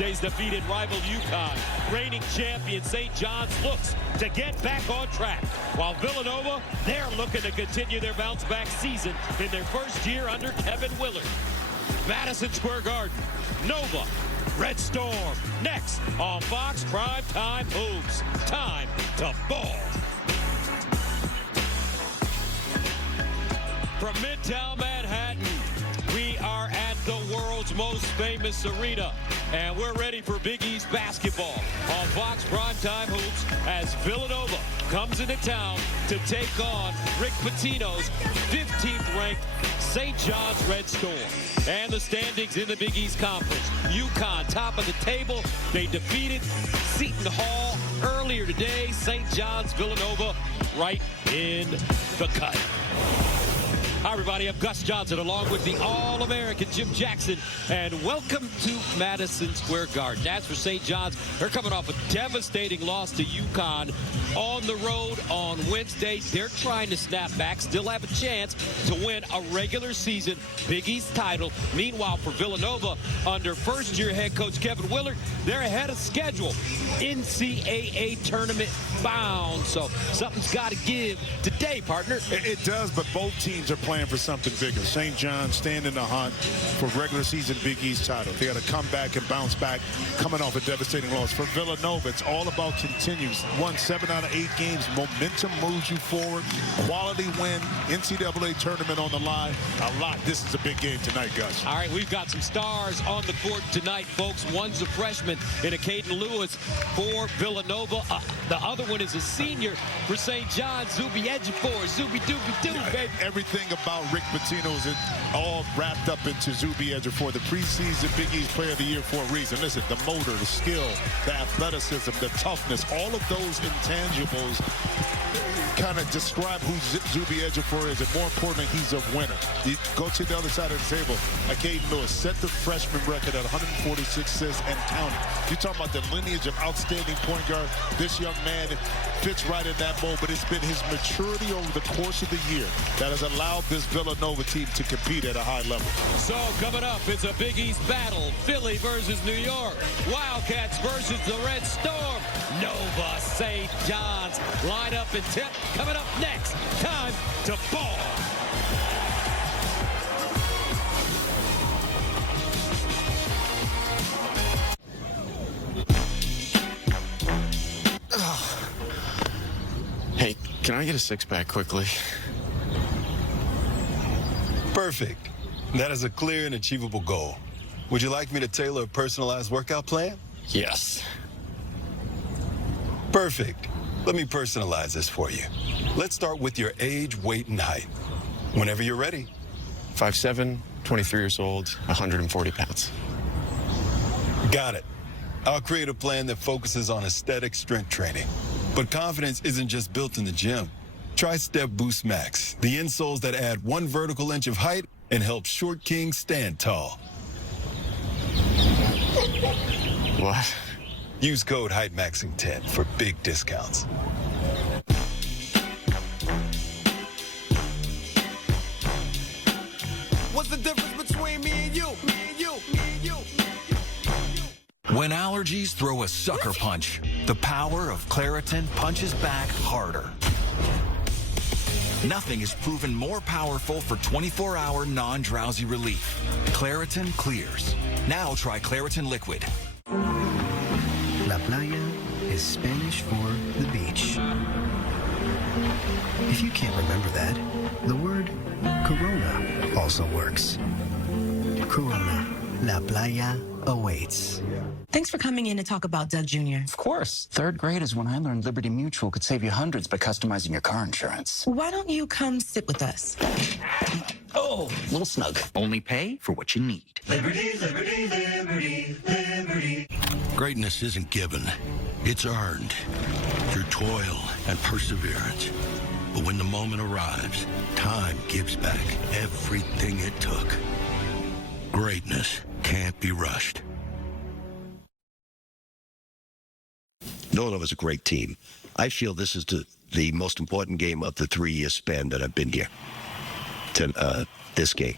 Thursday's defeated rival UConn. Reigning champion St. John's looks to get back on track, while Villanova, they're looking to continue their bounce-back season in their first year under Kevin Willard. Madison Square Garden, Nova, Red Storm, next on Fox Primetime Hoops. Time to ball. From Midtown Manhattan, we are at the world's most famous arena, and we're ready for Big East basketball on Fox Primetime Hoops as Villanova comes into town to take on Rick Pitino's 15th-ranked St. John's Red Storm. And the standings in the Big East Conference. UConn top of the table. They defeated Seton Hall earlier today. St. John's, Villanova right in the cut. Hi, everybody. I'm Gus Johnson, along with the All-American Jim Jackson, and welcome to Madison Square Garden. As for St. John's, they're coming off a devastating loss to UConn on the road on Wednesday. They're trying to snap back, still have a chance to win a regular season Big East title. Meanwhile, for Villanova, under first-year head coach Kevin Willard, they're ahead of schedule. NCAA tournament bound, so something's got to give today, partner. It does, but both teams are playing for something bigger. St. John's staying in the hunt for regular season Big East title. They got to come back and bounce back, coming off a devastating loss. For Villanova, it's all about continues. Won 7 out of 8 games. Momentum moves you forward. Quality win. NCAA tournament on the line. A lot. This is a big game tonight, Gus. All right, we've got some stars on the court tonight, folks. One's a freshman in a Caden Lewis for Villanova. The other one is a senior for St. John's, Zuby Ejiofor. Zuby-dooby-doo, baby. Everything about Rick Pitino is all wrapped up into Zuby Ejiofor, the preseason Big East Player of the Year for a reason. Listen, the motor, the skill, the athleticism, the toughness, all of those intangibles kind of describe who Zuby Ejiofor is, and more importantly, he's a winner. You go to the other side of the table. Caden Lewis set the freshman record at 146 assists and counting. You're talking about the lineage of outstanding point guard. This young man fits right in that mold, but it's been his maturity over the course of the year that has allowed this Villanova team to compete at a high level. So coming up, it's a Big East battle. Philly versus New York. Wildcats versus the Red Storm. Nova St. John's. Line up and tip. Coming up next. Time to ball. Hey, can I get a six-pack quickly? Perfect. That is a clear and achievable goal. Would you like me to tailor a personalized workout plan? Yes. Perfect. Let me personalize this for you. Let's start with your age, weight, and height. Whenever you're ready. 5'7", 23 years old, 140 pounds. Got it. I'll create a plan that focuses on aesthetic strength training. But confidence isn't just built in the gym. Try Step Boost Max, the insoles that add 1 vertical inch of height and help short kings stand tall. What? Use code HeightMaxing10 for big discounts. What's the difference between me and you? Me and you, me and you, me and you. When allergies throw a sucker punch, the power of Claritin punches back harder. Nothing is proven more powerful for 24-hour non-drowsy relief. Claritin clears. Now try Claritin Liquid. La playa is Spanish for the beach. If you can't remember that, the word Corona also works. Corona, La playa awaits. Thanks for coming in to talk about Doug Jr. Of course. Third grade is when I learned Liberty Mutual could save you hundreds by customizing your car insurance. Why don't you come sit with us? Oh, a little snug. Only pay for what you need. Liberty, liberty, liberty, liberty. Greatness isn't given. It's earned through toil and perseverance. But when the moment arrives, time gives back everything it took. Greatness can't be rushed. Villanova is a great team. I feel this is the most important game of the 3-year span that I've been here. This game.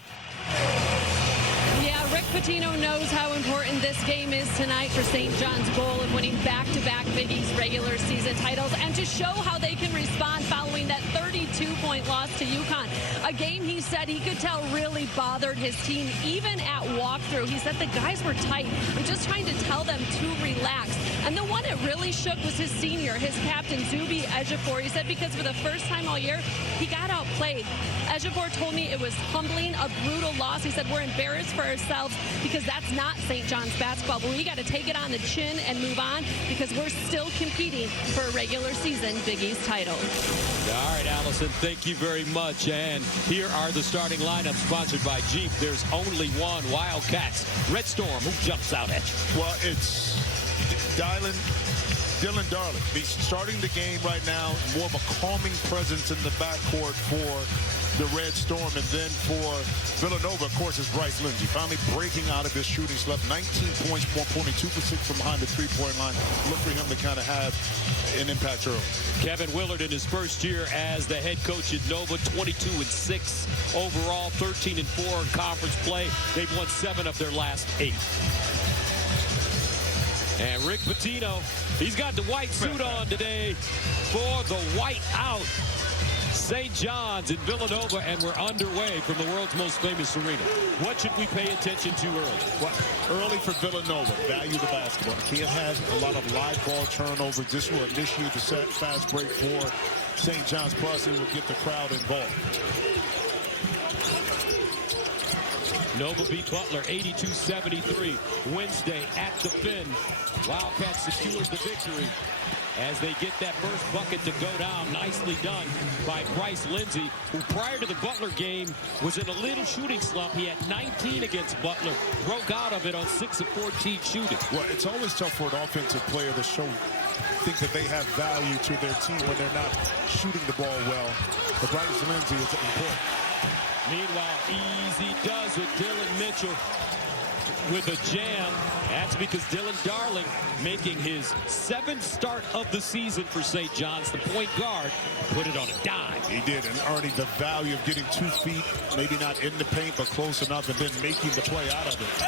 Yeah, Rick Pitino knows how important this game is tonight for St. John's goal of winning back-to-back Big East regular season titles and to show how they can respond following that 32-point loss to UConn. A game he said he could tell really bothered his team even at walkthrough. He said the guys were tight and just trying to tell them to relax. And the one that really shook was his senior, his captain, Zuby Ejiofor. He said because for the first time all year, he got outplayed. Ejiofor told me it was humbling, a brutal loss. He said we're embarrassed for ourselves because that's not St. John's basketball, but we got to take it on the chin and move on because we're still competing for a regular season Big East title. All right, Allison, thank you very much. And here are the starting lineups sponsored by Jeep. There's only one Wildcats. Red Storm, who jumps out at you? Well, it's Dylan Darling. He's starting the game right now. More of a calming presence in the backcourt for the Red Storm. And then for Villanova, of course, is Bryce Lindsey. Finally breaking out of his shooting slump. 19 points, 1.2 for 6 from behind the three-point line. Look for him to kind of have an impact early. Kevin Willard in his first year as the head coach at Nova, 22-6 overall, 13-4 in conference play. They've won 7 of their last 8. And Rick Pitino, he's got the white suit on today for the white out. St. John's in Villanova, and we're underway from the world's most famous arena. What should we pay attention to early? Well, early for Villanova, value the basketball. Can't have a lot of live ball turnovers. This will initiate the fast break for St. John's, plus it will get the crowd involved. Nova beat Butler 82-73 Wednesday at the Finn. Wildcats secured the victory as they get that first bucket to go down. Nicely done by Bryce Lindsey, who prior to the Butler game was in a little shooting slump. He had 19 against Butler, broke out of it on 6 of 14 shooting. Well, it's always tough for an offensive player to think that they have value to their team when they're not shooting the ball well. But Bryce Lindsey is important. Meanwhile, easy does it. Dylan Mitchell with a jam. That's because Dylan Darling making his 7th start of the season for St. John's. The point guard put it on a dime. He did, and earning the value of getting 2 feet, maybe not in the paint, but close enough, and then making the play out of it.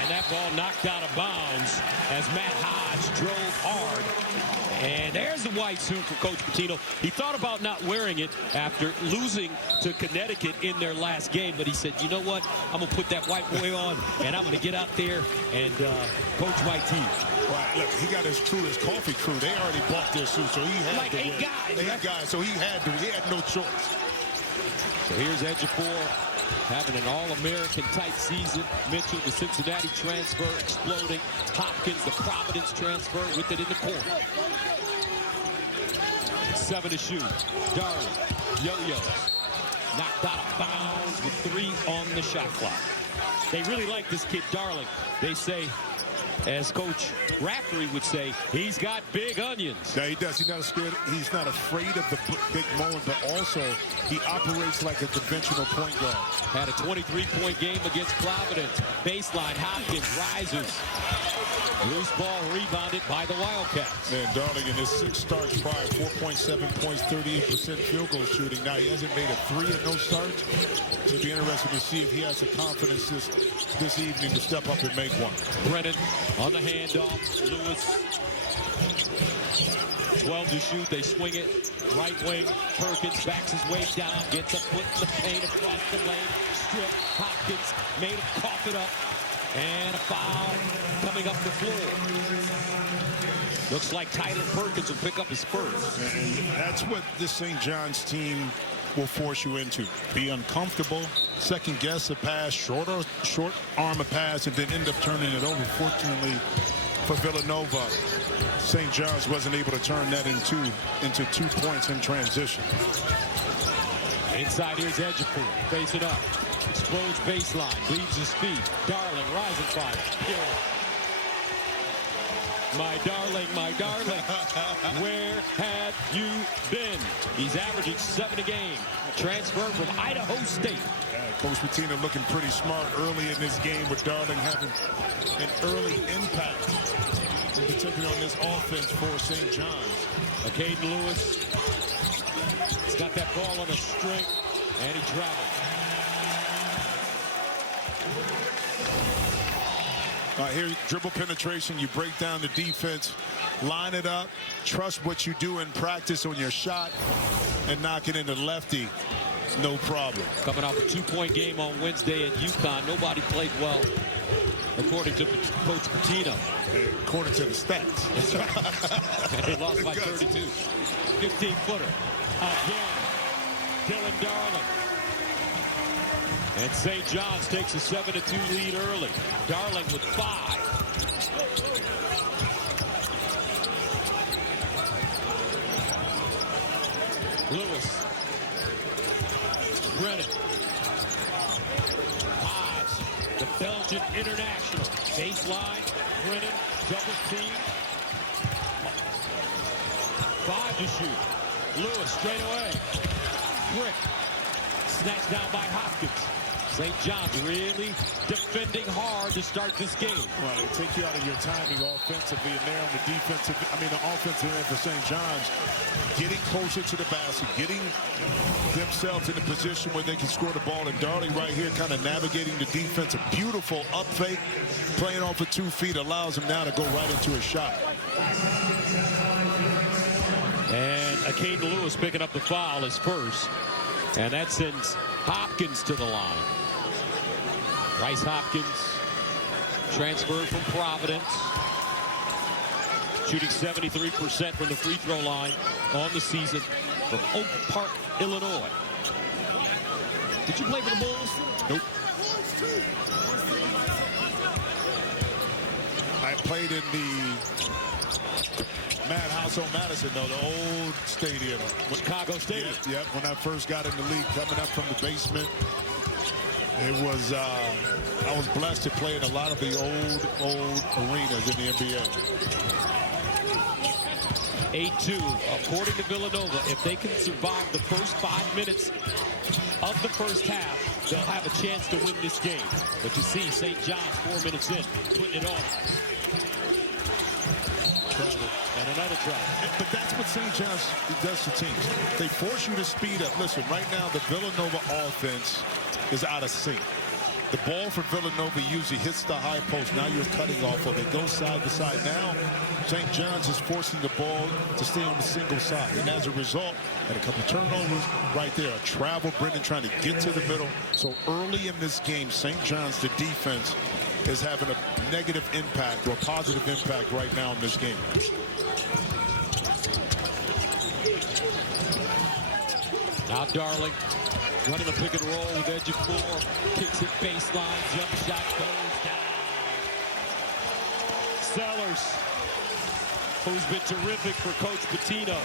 And that ball knocked out of bounds as Matt Hodge drove hard. And there's the white suit for Coach Pitino. He thought about not wearing it after losing to Connecticut in their last game, but he said, you know what? I'm going to put that white boy on, and I'm going to get out there and coach my team. Right, look, he got his crew, his coffee crew. They already bought their suit, so he had like to 8 win. guys. 8 guys, so he had no choice. So here's Ejiofor having an all-American type season. Mitchell, the Cincinnati transfer, exploding. Hopkins, the Providence transfer, with it in the corner. 7 to shoot. Darling, yo-yos. Knocked out of bounds with 3 on the shot clock. They really like this kid, Darling. They say, as Coach Raftery would say, he's got big onions. Yeah, he does. He's not scared. He's not afraid of the big moment, but also he operates like a conventional point guard. Had a 23-point game against Providence. Baseline, Hopkins rises. Loose ball rebounded by the Wildcats. Man, Darling in his 6 starts prior, 4.7 points, 38% field goal shooting. Now he hasn't made a 3 in those starts. So it'll be interesting to see if he has the confidence this evening to step up and make one. Brennan on the handoff. Lewis. 12 to shoot. They swing it. Right wing. Perkins backs his way down. Gets a foot in the paint across the lane. Strip. Hopkins made him cough it up. And a foul coming up the floor. Looks like Tyler Perkins will pick up his first. And that's what this St. John's team will force you into. Be uncomfortable, second guess a pass, short arm a pass, and then end up turning it over. Fortunately for Villanova, St. John's wasn't able to turn that into 2 points in transition. Inside, here's Ejiofor, facing up. Explodes baseline, leaves his feet. Darling, rising fire. Yeah. My darling, where have you been? He's averaging 7 a game. Transfer from Idaho State. Coach Pitino looking pretty smart early in this game with Darling having an early impact, in particular on this offense for St. John's. Caden Lewis. He's got that ball on a string, and he travels. Here, dribble penetration. You break down the defense, line it up, trust what you do in practice on your shot, and knock it into lefty. No problem. Coming off a 2-point game on Wednesday at UConn. Nobody played well, according to Coach Pitino. According to the stats. And they lost by 32. 15-footer. Again, Dylan Darling. And St. John's takes a 7-2 lead early. Darling with 5. Lewis. Brennan. Hodge, the Belgian international. Baseline. Brennan, double team. 5 to shoot. Lewis straight away. Brick. Snatched down by Hopkins. St. John's really defending hard to start this game. Well, they take you out of your timing offensively, and there on the defensive, the offensive end for St. John's, getting closer to the basket, getting themselves in a position where they can score the ball. And Darling right here kind of navigating the defense. A beautiful up fake, playing off of 2 feet, allows him now to go right into a shot. And Caden Lewis picking up the foul, his first. And that sends Hopkins to the line. Bryce Hopkins, transferred from Providence, shooting 73% from the free throw line on the season from Oak Park, Illinois. Did you play for the Bulls? Nope. I played in the Madhouse on Madison, though, the old stadium. Chicago Stadium. Yep, when I first got in the league, coming up from the basement. It was, I was blessed to play in a lot of the old arenas in the NBA. 8-2, according to Villanova. If they can survive the first 5 minutes of the first half, they'll have a chance to win this game. But you see St. John's 4 minutes in, putting it on. And another try. But that's what St. John's does to teams. They force you to speed up. Listen, right now the Villanova offense is out of sync. The ball for Villanova usually hits the high post. Now you're cutting off of it. Goes side to side. Now St. John's is forcing the ball to stay on the single side. And as a result, had a couple turnovers right there. A travel, Brennan trying to get to the middle. So early in this game, St. John's, the defense, is having a negative impact or a positive impact right now in this game. Now Darling running the pick and roll with edge of 4. Kicks it baseline. Jump shot goes down. Sellers, who's been terrific for Coach Pitino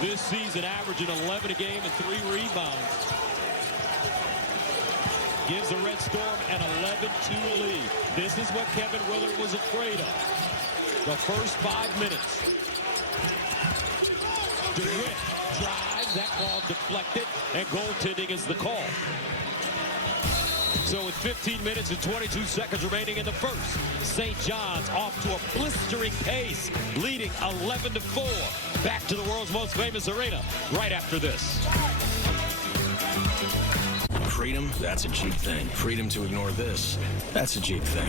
this season, averaging 11 a game and 3 rebounds. Gives the Red Storm an 11-2 lead. This is what Kevin Willard was afraid of. The first 5 minutes. DeWitt drives. That ball deflected, and goaltending is the call. So with 15 minutes and 22 seconds remaining in the first, St. John's off to a blistering pace, leading 11-4. Back to the world's most famous arena right after this. Freedom, that's a Jeep thing. Freedom to ignore this, that's a Jeep thing.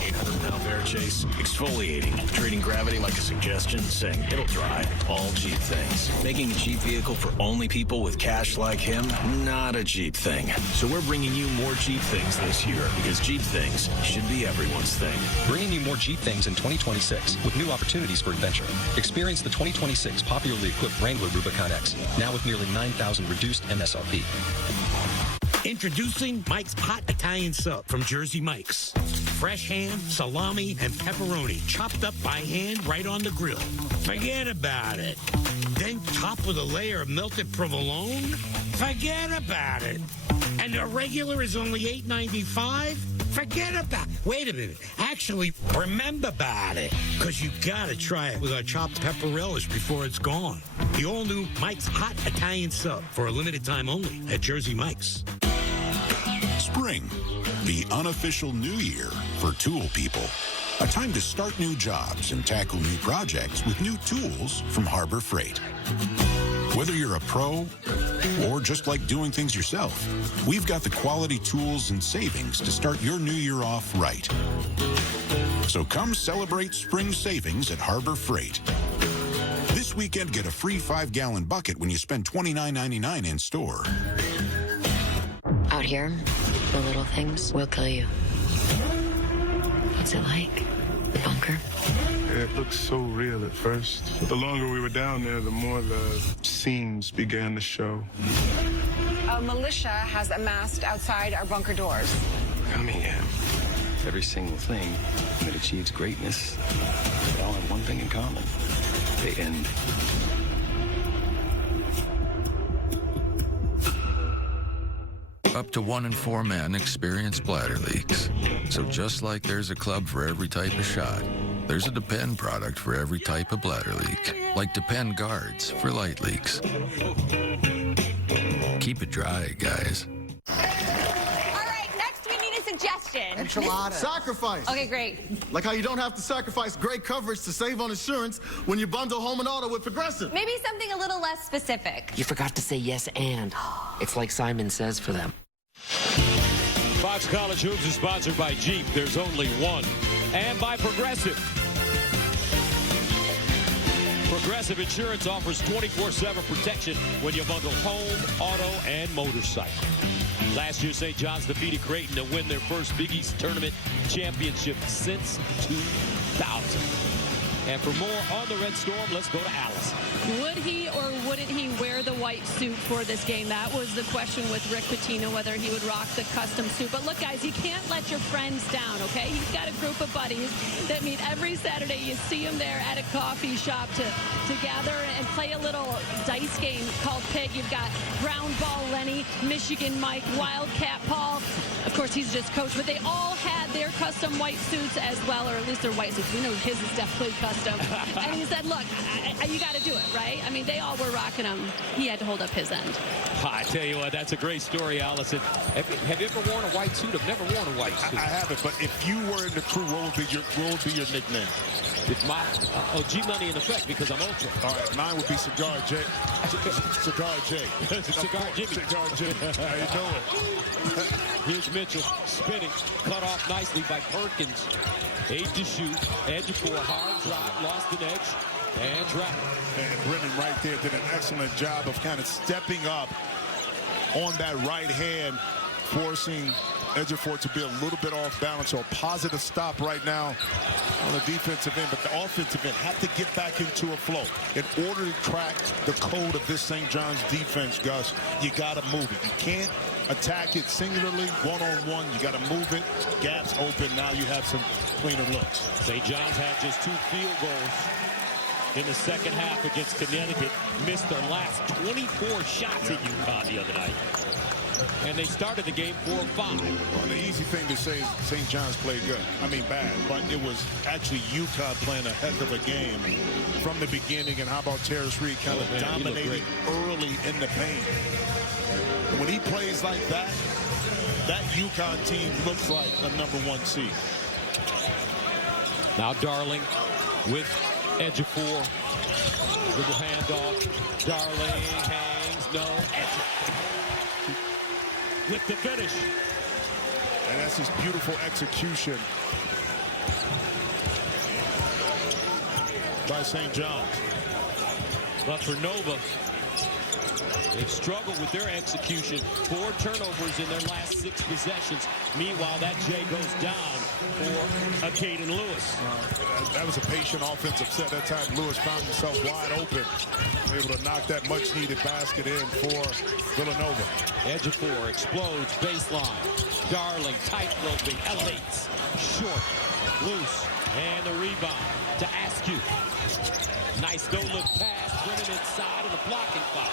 800-pound bear chase, exfoliating, treating gravity like a suggestion, saying it'll dry. All Jeep things. Making a Jeep vehicle for only people with cash like him, not a Jeep thing. So we're bringing you more Jeep things this year, because Jeep things should be everyone's thing. Bringing you more Jeep things in 2026 with new opportunities for adventure. Experience the 2026 popularly equipped Wrangler Rubicon X, now with nearly 9,000 reduced MSRP. Introducing Mike's Hot Italian Sub from Jersey Mike's. Fresh ham, salami, and pepperoni chopped up by hand right on the grill. Forget about it. Then topped with a layer of melted provolone? Forget about it. And the regular is only $8.95? Forget about it. Wait a minute. Actually, remember about it. Because you gotta try it with our chopped pepper relish before it's gone. The all-new Mike's Hot Italian Sub for a limited time only at Jersey Mike's. Spring, the unofficial new year for tool people. A time to start new jobs and tackle new projects with new tools from Harbor Freight. Whether you're a pro or just like doing things yourself, we've got the quality tools and savings to start your new year off right. So come celebrate spring savings at Harbor Freight. This weekend, get a free 5-gallon bucket when you spend $29.99 in store. Out here, the little things will kill you. What's it like? The bunker? It looked so real at first. The longer we were down there, the more the seams began to show. A militia has amassed outside our bunker doors. Coming in. Every single thing that achieves greatness, they all have one thing in common. They end. Up to 1 in 4 men experience bladder leaks. So just like there's a club for every type of shot, there's a Depend product for every type of bladder leak. Like Depend guards for light leaks. Keep it dry, guys. All right, next we need a suggestion. Enchilada. Sacrifice. Okay, great. Like how you don't have to sacrifice great coverage to save on insurance when you bundle home and auto with Progressive. Maybe something a little less specific. You forgot to say yes and. It's like Simon Says for them. Fox College Hoops is sponsored by Jeep. There's only one. And by Progressive. Progressive Insurance offers 24/7 protection when you bundle home, auto, and motorcycle. Last year, St. John's defeated Creighton to win their first Big East Tournament championship since 2000. And for more on the Red Storm, let's go to Alice. Would he or wouldn't he wear the white suit for this game? That was the question with Rick Pitino, whether he would rock the custom suit. But look, guys, you can't let your friends down, okay? He's got a group of buddies that meet every Saturday. You see him there at a coffee shop to gather and play a little dice game called Pig. You've got Brown Ball Lenny, Michigan Mike, Wildcat Paul. Of course, he's just coach, but they all had their custom white suits as well, or at least their white suits. We know his is definitely custom. And he said, look, you got to do it, right? I mean, they all were rocking them. He had to hold up his end. I tell you what, that's a great story, Allison. Have you ever worn a white suit? I've never worn a white suit. I haven't, but if you were in the crew, what would be your nickname? If my G-Money in effect, because I'm ultra. All right, mine would be Cigar J. Cigar J. Cigar Jimmy. Cigar Jimmy. How you doing? Here's Mitchell spinning, cut off nicely by Perkins. 8 to shoot, edge of 4, hard drop, lost an edge, and trap. And Brennan right there did an excellent job of kind of stepping up on that right hand, forcing Ejiofor to be a little bit off balance. So a positive stop right now on the defensive end, but the offensive end had to get back into a flow. In order to crack the code of this St. John's defense, Gus, you got to move it. You can't attack it singularly, one-on-one. You got to move it. Gaps open. Now you have some cleaner looks. St. John's had just 2 field goals in the second half against Connecticut. Missed their last 24 shots at UConn the other night. And they started the game 4-5. Well, the easy thing to say is St. John's played good. I mean, bad. But it was actually UConn playing a heck of a game from the beginning. And how about Terrace Reed kind of dominating early in the paint. When he plays like that, that UConn team looks like a #1 seed. Now Darling with Ejiofor. Little handoff. Darling hangs. No. Ejiofor with the finish. And that's his beautiful execution by St. John's. But for Nova, they've struggled with their execution. 4 turnovers in their last 6 possessions. Meanwhile, that J goes down for Caden Lewis. That was a patient offensive set. That time Lewis found himself wide open. Able to knock that much-needed basket in for Villanova. Ejiofor explodes, baseline. Darling, tight roping, elevates. Short, loose, and the rebound to Askew. Nice no-look pass, Brennan inside, and a blocking foul.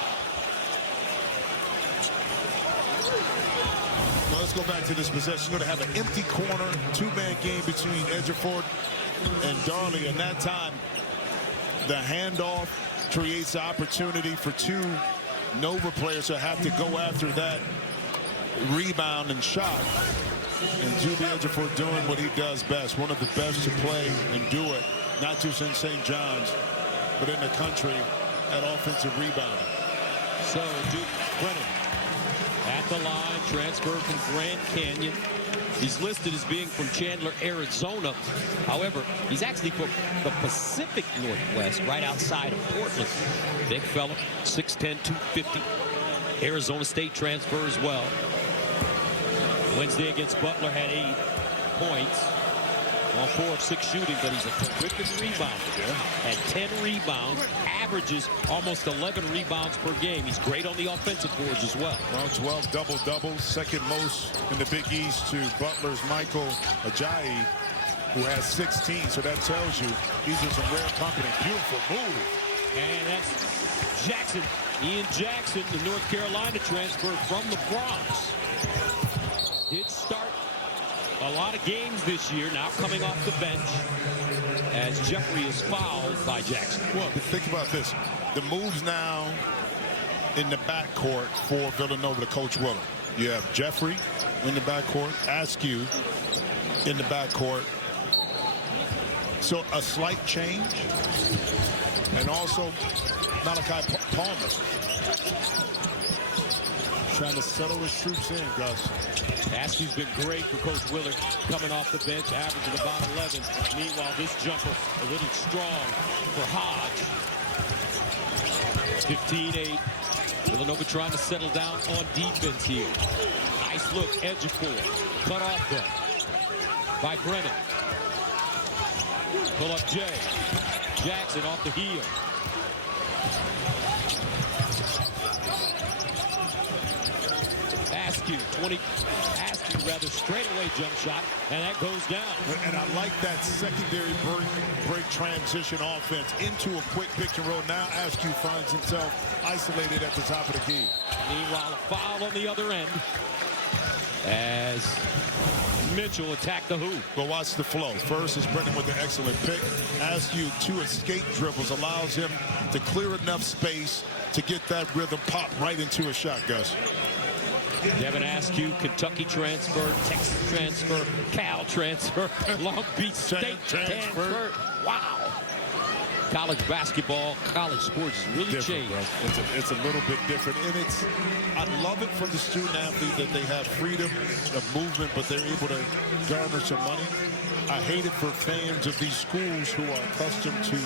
Now let's go back to this possession. Going to have an empty corner, 2-man game between Ejiofor and Darling. And that time, the handoff creates the opportunity for 2 Nova players to have to go after that rebound and shot. And Zuby Ejiofor doing what he does best. One of the best to play and do it, not just in St. John's, but in the country at offensive rebounding. So Duke Brennan at the line, transfer from Grand Canyon. He's listed as being from Chandler, Arizona. However, he's actually from the Pacific Northwest, right outside of Portland. Big fella, 6'10", 250. Arizona State transfer as well. Wednesday against Butler had 8 points. On 4 of 6 shooting, but he's a terrific rebounder. Had 10 rebounds, averages almost 11 rebounds per game. He's great on the offensive boards as well. Well, 12 double-doubles, second most in the Big East to Butler's Michael Ajayi, who has 16. So that tells you he's in some rare company. Beautiful move. And that's Jackson. Ian Jackson, the North Carolina transfer from the Bronx. Did start a lot of games this year, now coming off the bench as Jeffrey is fouled by Jackson. Well, think about this. The moves now in the backcourt for Villanova to Coach Willard. You have Jeffrey in the backcourt, Askew in the backcourt. So a slight change. And also Malachi Palmer trying to settle his troops in, Gus. Askew's been great for Coach Willard, coming off the bench, averaging about 11. Meanwhile, this jumper a little strong for Hodge. 15-8. Villanova trying to settle down on defense here. Nice look, edge of 4. Cut off though by Brennan. Pull up Jay. Jackson off the heel. Askew rather straightaway jump shot, and that goes down. And I like that secondary break transition offense into a quick pick and roll. Now Askew finds himself isolated at the top of the key. Meanwhile, a foul on the other end as Mitchell attacked the hoop. But watch the flow. First is Brennan with an excellent pick. Askew, 2 escape dribbles, allows him to clear enough space to get that rhythm pop right into a shot, Gus. Devin Askew, Kentucky transfer, Texas transfer, Cal transfer, Long Beach State transfer. Wow. College basketball, college sports has really changed. Bro. It's a little bit different. And I love it for the student athlete that they have freedom of movement, but they're able to garner some money. I hate it for fans of these schools who are accustomed to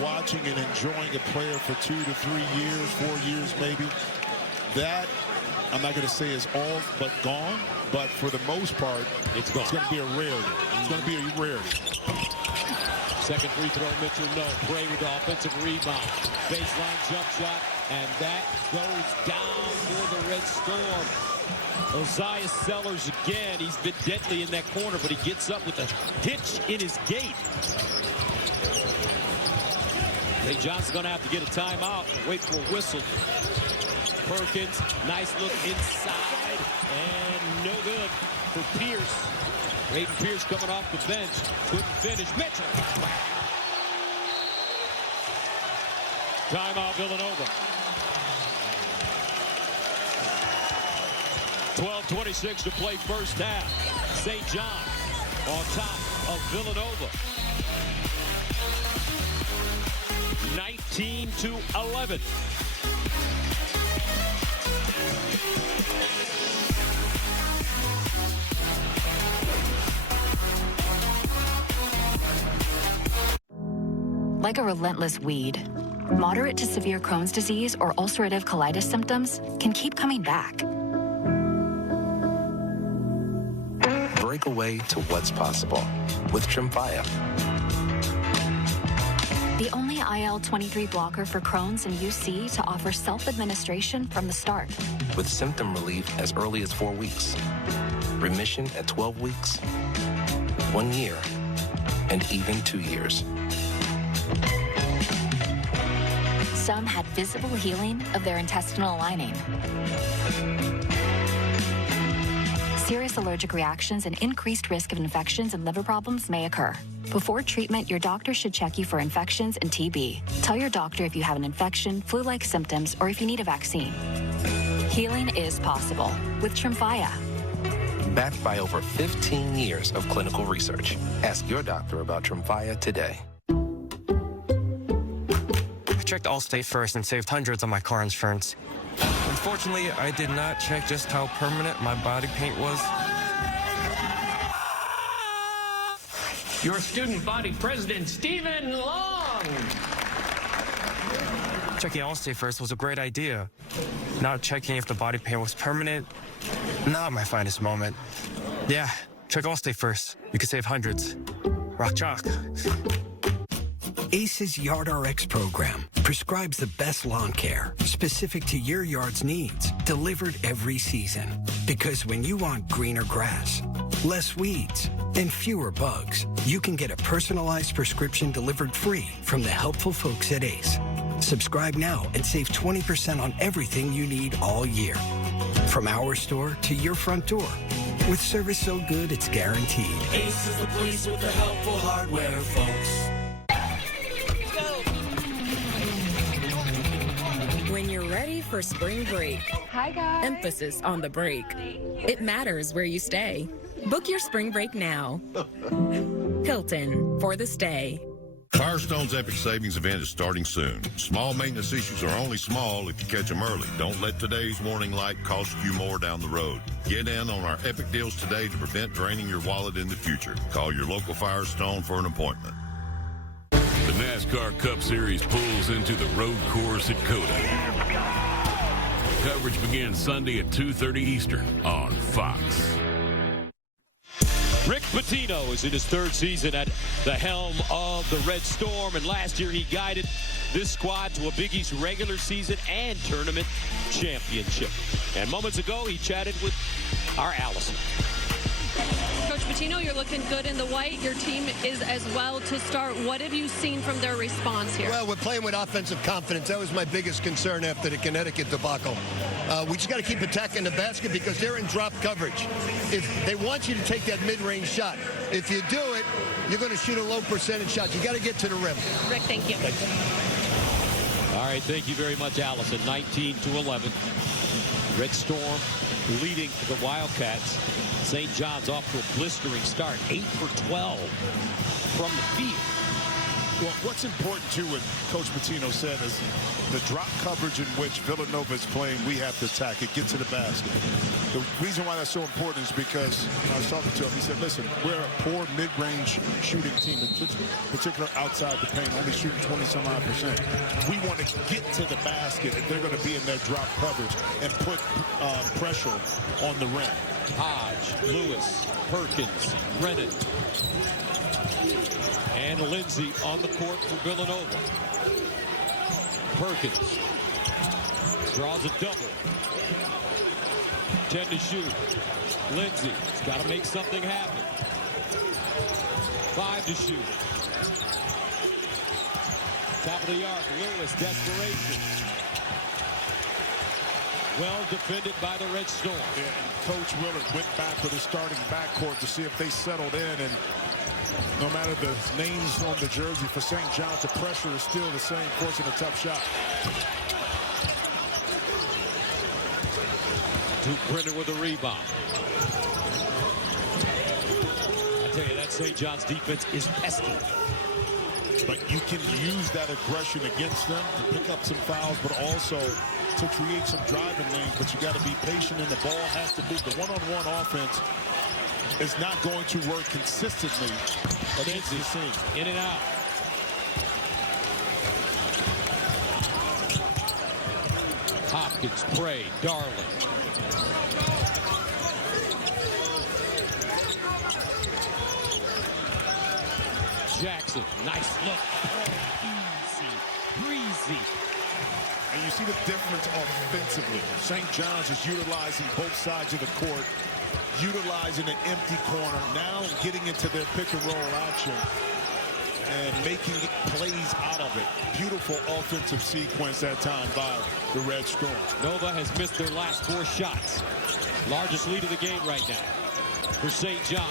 watching and enjoying a player for 2 to 3 years, 4 years maybe. That, I'm not going to say is all but gone, but for the most part, it's gone. It's going to be a rarity. It's going to be a rarity. Second free throw, Mitchell, no. Bray with the offensive rebound. Baseline jump shot, and that goes down for the Red Storm. Ozias Sellers again. He's been deadly in that corner, but he gets up with a hitch in his gait. Ray Johnson's going to have to get a timeout and wait for a whistle. Perkins, nice look inside, and no good for Pierce. Aiden Pierce coming off the bench, couldn't finish. Mitchell. Timeout Villanova. 12:26 to play first half. St. John on top of Villanova. 19-11. Like a relentless weed, moderate to severe Crohn's disease or ulcerative colitis symptoms can keep coming back. Break away to what's possible with Tremfya. The only IL-23 blocker for Crohn's and UC to offer self-administration from the start. With symptom relief as early as 4 weeks, remission at 12 weeks, 1 year, and even 2 years. Some had visible healing of their intestinal lining. Serious allergic reactions and increased risk of infections and liver problems may occur. Before treatment, your doctor should check you for infections and TB. Tell your doctor if you have an infection, flu-like symptoms, or if you need a vaccine. Healing is possible with Tremfya. Backed by over 15 years of clinical research. Ask your doctor about Tremfya today. I checked Allstate first and saved hundreds on my car insurance. Unfortunately, I did not check just how permanent my body paint was. your student body president, Stephen Long. Checking Allstate first was a great idea. Not checking if the body pain was permanent, not my finest moment. Yeah, check Allstate first. You can save hundreds. Rock chalk. ACE's YardRx program prescribes the best lawn care specific to your yard's needs, delivered every season. Because when you want greener grass, less weeds, and fewer bugs, you can get a personalized prescription delivered free from the helpful folks at ACE. Subscribe now and save 20% on everything you need all year. From our store to your front door. With service so good it's guaranteed. Ace is the place with the helpful hardware, folks. When you're ready for spring break, Hi, guys. emphasis on the break. It matters where you stay. Book your spring break now. Hilton for the stay. Firestone's Epic Savings event is starting soon. Small maintenance issues are only small if you catch them early. Don't let today's warning light cost you more down the road. Get in on our epic deals today to prevent draining your wallet in the future. Call your local Firestone for an appointment. The NASCAR Cup Series pulls into the road course at COTA. Coverage begins Sunday at 2:30 Eastern on Fox. Rick Pitino is in his third season at the helm of the Red Storm, and last year he guided this squad to a Big East regular season and tournament championship. And moments ago, he chatted with our Allison. Coach Pitino, you're looking good in the white. Your team is as well to start. What have you seen from their response here? Well, we're playing with offensive confidence. That was my biggest concern after the Connecticut debacle. We just got to keep attacking the basket because they're in drop coverage. If they want you to take that mid-range shot, if you do it, you're going to shoot a low percentage shot. You got to get to the rim. Rick, thank you. All right, thank you very much, Allison. 19-11. Red Storm leading the Wildcats. St. John's off to a blistering start. 8 for 12 from the field. Well, what's important, too, what Coach Pitino said is the drop coverage in which Villanova is playing, we have to attack it, get to the basket. The reason why that's so important is because I was talking to him. He said, listen, we're a poor mid-range shooting team, in particular outside the paint, only shooting 20-some-odd%. We want to get to the basket if they're going to be in their drop coverage and put pressure on the rim. Hodge, Lewis, Perkins, Brennan, and Lindsay on the court for Villanova. Perkins draws a double. 10 to shoot. Lindsay's got to make something happen. 5 to shoot. Top of the arc, Lewis, desperation. Well defended by the Red Storm. Yeah, and Coach Willard went back with his starting backcourt to see if they settled in, and no matter the names on the jersey for St. John's, the pressure is still the same, forcing a tough shot. Duke Brenner with a rebound. I tell you, that St. John's defense is pesky. But you can use that aggression against them to pick up some fouls, but also to create some driving lanes. But you got to be patient, and the ball has to move. The one-on-one offense is not going to work consistently against this team. In and out. Hopkins, Bray, Darling. Jackson, nice look. Easy, breezy. And you see the difference offensively. St. John's is utilizing both sides of the court, utilizing an empty corner, now getting into their pick-and-roll action and making plays out of it. Beautiful offensive sequence that time by the Red Storm. Nova has missed their last 4 shots. Largest lead of the game right now for St. John.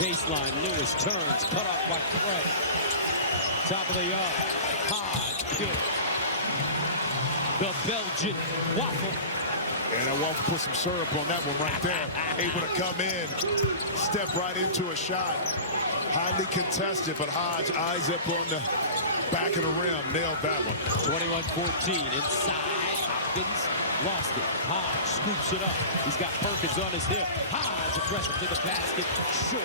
Baseline, Lewis turns, cut off by Craig. Top of the arc, Hodge, good. The Belgian waffle. And I want to put some syrup on that one right there. Able to come in, step right into a shot. Highly contested, but Hodge eyes up on the back of the rim. Nailed that one. 21-14 inside. Hopkins lost it. Hodge scoops it up. He's got Perkins on his hip. Hodge aggressive to the basket. Short.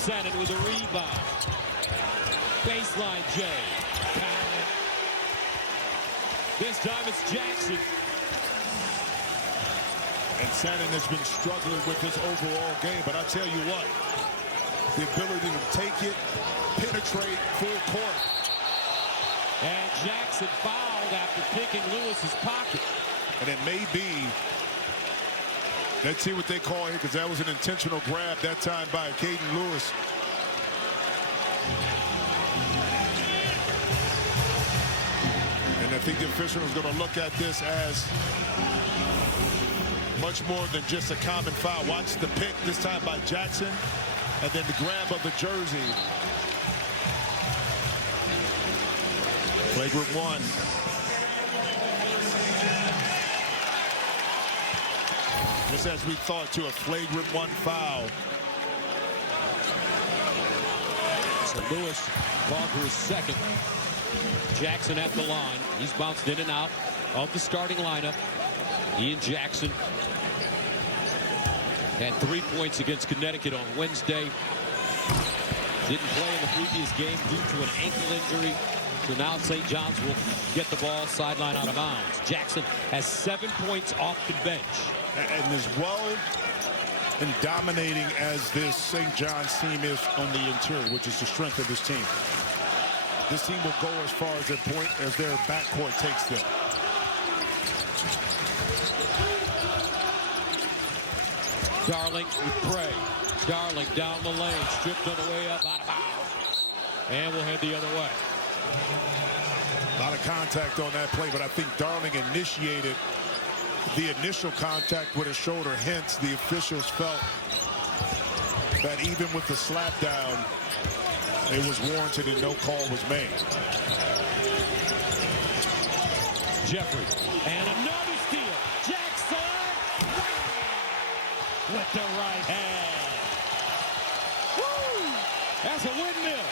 Sennett with a rebound. Baseline J. This time it's Jackson. And Sennett has been struggling with his overall game, but I tell you what, the ability to take it, penetrate full court. And Jackson fouled after picking Lewis's pocket. And it may be, let's see what they call here, because that was an intentional grab that time by Caden Lewis. And I think the official is going to look at this as much more than just a common foul. Watch the pick this time by Jackson, and then the grab of the jersey. Flagrant one. Just as we thought, to a flagrant one foul. So Lewis called for his second. Jackson at the line. He's bounced in and out of the starting lineup. Ian Jackson had 3 points against Connecticut on Wednesday. Didn't play in the previous game due to an ankle injury. So now St. John's will get the ball sideline out of bounds. Jackson has 7 points off the bench. And as well and dominating as this St. John's team is on the interior, which is the strength of this team, this team will go as far as their backcourt takes them. Darling with Bray. Darling down the lane, stripped on the way up, out of bounds. And we'll head the other way. A lot of contact on that play, but I think Darling initiated the initial contact with his shoulder. Hence, the officials felt that even with the slap down, it was warranted and no call was made. Jeffrey, and another steal. Jackson with the right hand. Woo! That's a windmill.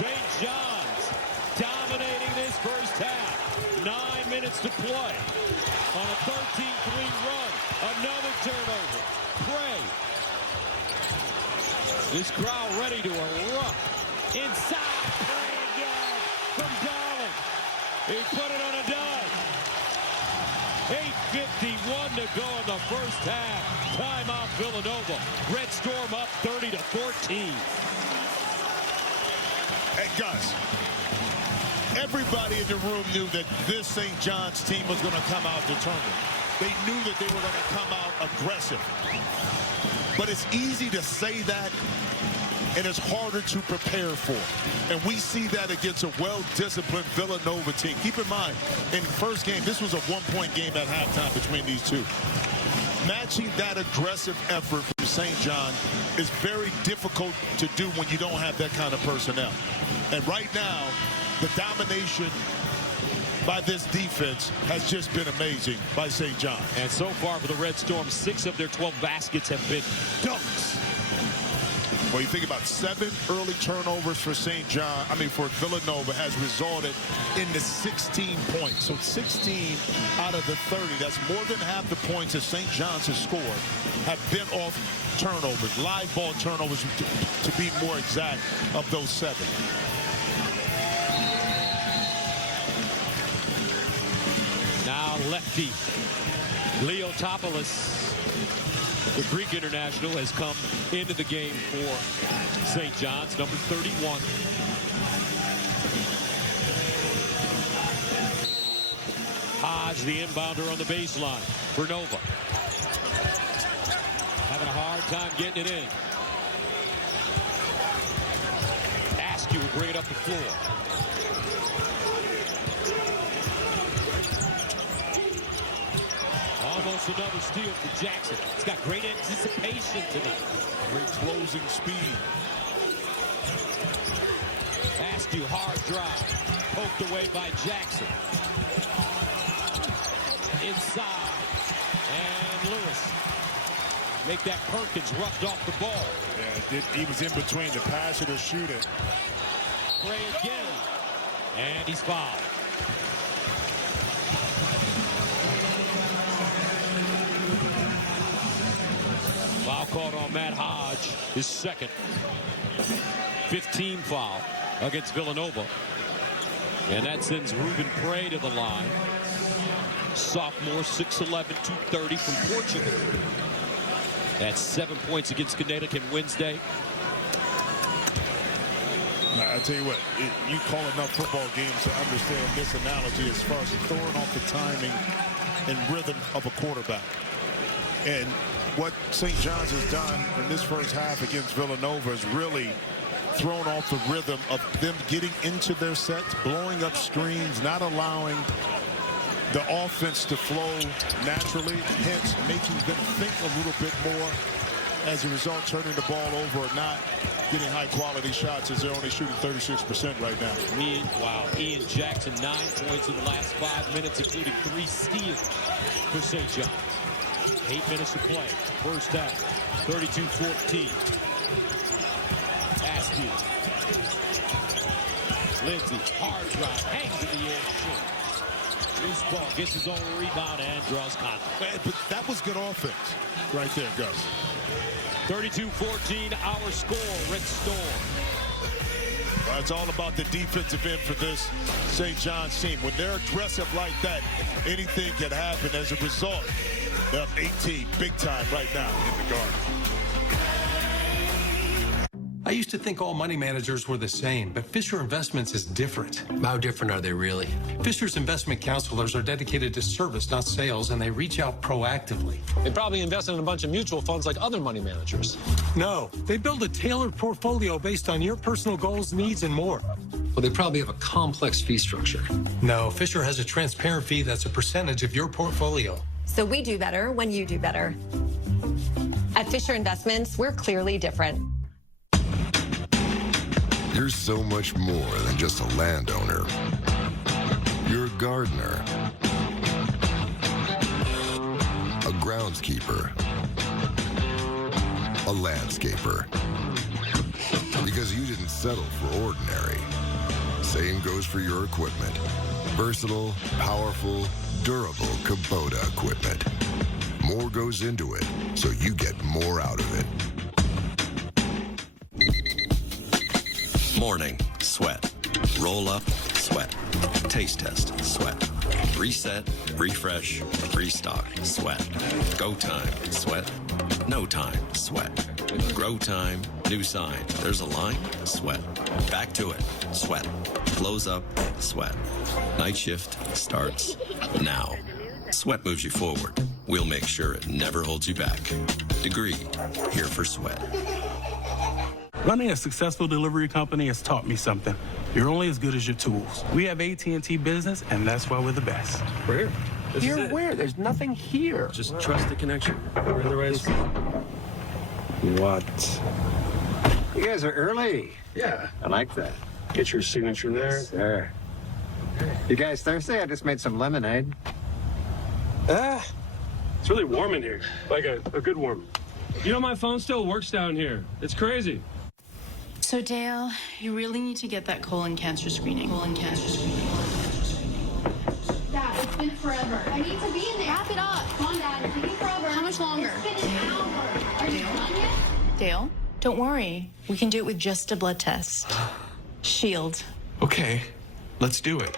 St. John's dominating this first half. 9 minutes to play on a 13-3 run. Another turnover. Pray. This crowd ready to erupt. Inside. Pray again from Darling. He put it on a dime. 8:51 to go in the first half. Timeout Villanova. Red Storm up 30-14. Hey, guys. Everybody in the room knew that this St. John's team was going to come out determined. They knew that they were going to come out aggressive. But it's easy to say that, and it's harder to prepare for. And we see that against a well-disciplined Villanova team. Keep in mind, in the first game, this was a one-point game at halftime between these two. Matching that aggressive effort from St. John is very difficult to do when you don't have that kind of personnel. And right now, the domination by this defense has just been amazing by St. John. And so far for the Red Storm, 6 of their 12 baskets have been dunks. Well, you think about 7 early turnovers for for Villanova has resulted in the 16 points. So 16 out of the 30, that's more than half the points that St. John's has scored, have been off turnovers, live ball turnovers to be more exact, of those 7. Now lefty Leotopoulos, the Greek international, has come into the game for St. John's, number 31. Hodge, the inbounder on the baseline for Nova. Having a hard time getting it in. Askew will bring it up the floor. Almost another steal for Jackson. He's got great anticipation tonight. Great closing speed. Askew, hard drive. Poked away by Jackson. Inside. And Lewis. Make that Perkins roughed off the ball. Yeah, he was in between the pass it or shoot it. Bray again. And he's fouled. Foul called on Matt Hodge, his second. 15 foul against Villanova. And that sends Ruben Prey to the line. Sophomore, 6'11", 230 from Portugal. That's 7 points against Connecticut Wednesday. I tell you what, you call enough football games to understand this analogy as far as throwing off the timing and rhythm of a quarterback. And what St. John's has done in this first half against Villanova is really thrown off the rhythm of them getting into their sets, blowing up screens, not allowing the offense to flow naturally, hence making them think a little bit more. As a result, turning the ball over or not getting high-quality shots as they're only shooting 36% right now. Ian Jackson, 9 points in the last 5 minutes, including 3 steals for St. John's. 8 minutes to play. First half, 32-14. Askew. Lindsey, hard drive, hangs in the air. Loose ball, gets his own rebound and draws contact. But that was good offense right there, Gus. 32-14, our score, Rick Storm. It's all about the defensive end for this St. John's team. When they're aggressive like that, anything can happen. As a result, they're up 18, big time right now in the Garden. I used to think all money managers were the same, but Fisher Investments is different. How different are they really? Fisher's investment counselors are dedicated to service, not sales, and they reach out proactively. They probably invest in a bunch of mutual funds like other money managers. No, they build a tailored portfolio based on your personal goals, needs, and more. Well, they probably have a complex fee structure. No, Fisher has a transparent fee that's a percentage of your portfolio. So we do better when you do better. At Fisher Investments, we're clearly different. You're so much more than just a landowner. You're a gardener, a groundskeeper, a landscaper. Because you didn't settle for ordinary. Same goes for your equipment. Versatile, powerful, durable Kubota equipment. More goes into it, so you get more out of it. Morning, sweat. Roll up, sweat. Taste test, sweat. Reset, refresh, restock, sweat. Go time, sweat. No time, sweat. Grow time, new sign. There's a line, sweat. Back to it, sweat. Close up, sweat. Night shift starts now. Sweat moves you forward. We'll make sure it never holds you back. Degree, here for sweat. Running a successful delivery company has taught me something. You're only as good as your tools. We have AT&T Business, and that's why we're the best. We're here. Here where? There's nothing here. Just trust the connection. We're in the right spot. What? You guys are early. Yeah. I like that. Get your signature there. There. You guys thirsty? I just made some lemonade. It's really warm in here. Like a good warm. You know, my phone still works down here. It's crazy. So, Dale, you really need to get that colon cancer screening. Dad, it's been forever. I need to be in there. Wrap it up. Come on, Dad. It's taking forever. How much longer? It's been an hour. Are you done yet? Dale, don't worry. We can do it with just a blood test. Shield. Okay, let's do it.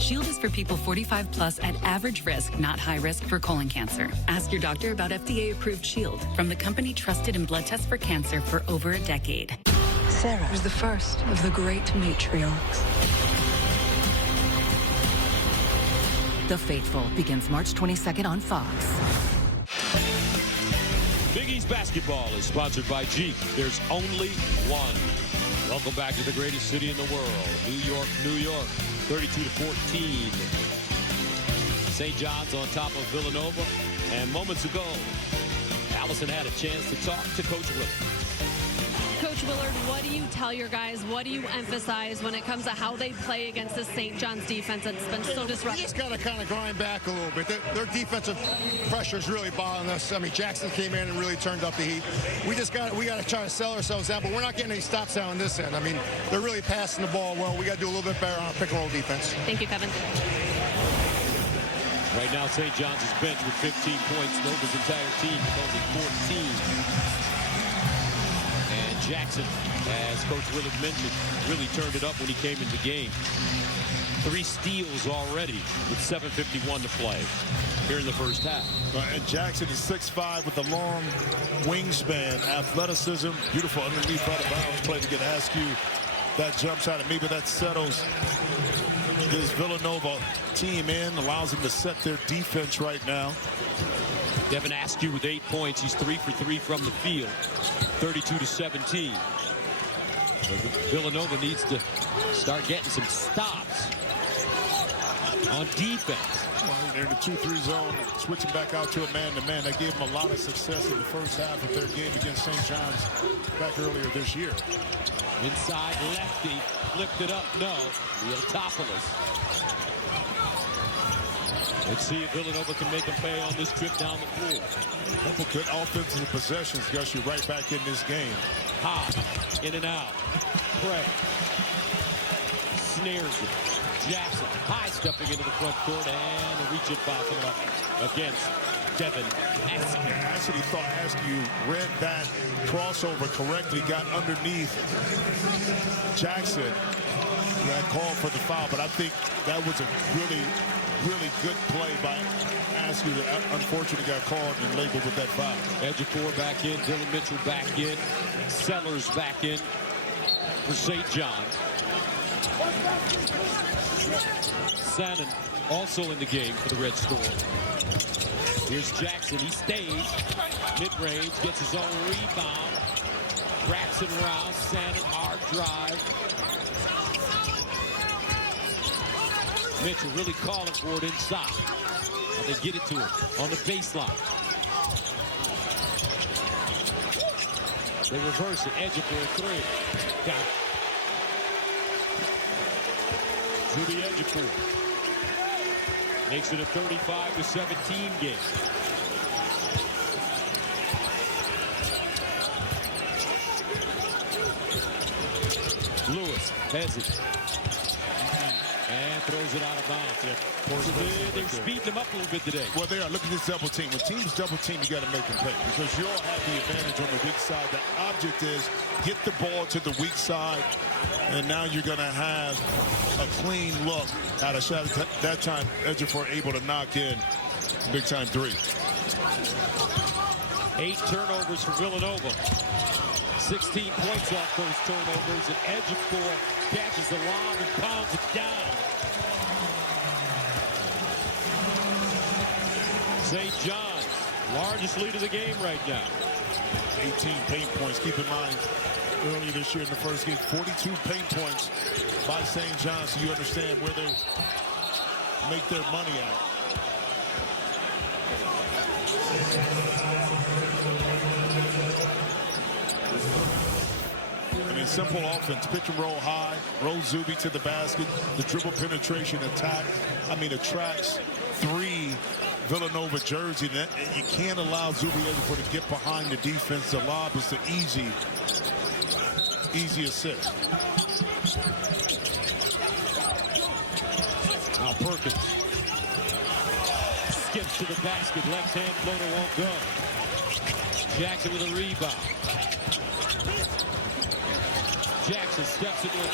Shield is for people 45 plus at average risk, not high risk for colon cancer. Ask your doctor about FDA-approved Shield from the company trusted in blood tests for cancer for over a decade. Sarah was the first of the great matriarchs. The Faithful begins March 22nd on Fox. Big East basketball is sponsored by Jeep. There's only one. Welcome back to the greatest city in the world, New York, New York. 32-14. St. John's on top of Villanova. And moments ago, Allison had a chance to talk to Coach Willard. Coach Willard, what do you tell your guys? What do you emphasize when it comes to how they play against the St. John's defense that's been so disruptive? We just got to kind of grind back a little bit. Their defensive pressure is really bothering us. I mean, Jackson came in and really turned up the heat. We got to try to sell ourselves out, but we're not getting any stops out on this end. I mean, they're really passing the ball well. We got to do a little bit better on our pick and roll defense. Thank you, Kevin. Right now, St. John's is bench with 15 points. Nova's entire team with only 14. Jackson, as Coach Willard mentioned, really turned it up when he came into the game. 3 steals already with 7:51 to play here in the first half. And Jackson is 6'5" with a long wingspan, athleticism, beautiful underneath out of bounds play to get Askew. That jumps out at me, but that settles this Villanova team in, allows them to set their defense right now. Devin Askew with 8 points. He's 3 for 3 from the field, 32-17. So Villanova needs to start getting some stops on defense. Well, they're in the 2-3 zone, switching back out to a man-to-man. That gave them a lot of success in the first half of their game against St. John's back earlier this year. Inside lefty, flipped it up, no. Leotopoulos. Let's see if Villanova can make a pay on this trip down the floor. Couple good offensive possessions got you right back in this game. High, in and out. Craig snares it. Jackson high stepping into the front court, and a reach-in foul coming up against Devin Askew. I actually thought Askew read that crossover correctly, got underneath Jackson. That call for the foul, but I think that was a really good play by Askew that unfortunately got called and labeled with that foul. Ejiofor back in, Dylan Mitchell back in, Sellers back in for St. John's. Sannon also in the game for the Red Storm. Here's Jackson, he stays, mid-range, gets his own rebound, wraps it around, Sannon, hard drive. Mitchell really calling for it inside. And they get it to him on the baseline. They reverse it, Ejiofor 3. Got it. Zuby Ejiofor makes it a 35-17 game. Lewis has it. And throws it out of bounds. They're speeding them up a little bit today. Well, they are. Look at this double team. When teams double team, you got to make them pay because you all have the advantage on the weak side. The object is get the ball to the weak side, and now you're going to have a clean look at a shot. That time, Ejiofor able to knock in big-time 3. 8 turnovers for Villanova. 16 points off those turnovers, and Ejiofor catches the lob and pounds it down. St. John's, largest lead of the game right now. 18 paint points. Keep in mind, earlier this year in the first game, 42 paint points by St. John's. So you understand where they make their money at. I mean, simple offense, pitch and roll high, roll Zuby to the basket, the dribble penetration attack. I mean, attracts 3 Villanova jersey. You can't allow Zuby Ejiofor to get behind the defense. The lob is the easy assist. Now Perkins skips to the basket. Left hand floater won't go. Jackson with a rebound. Jackson steps into a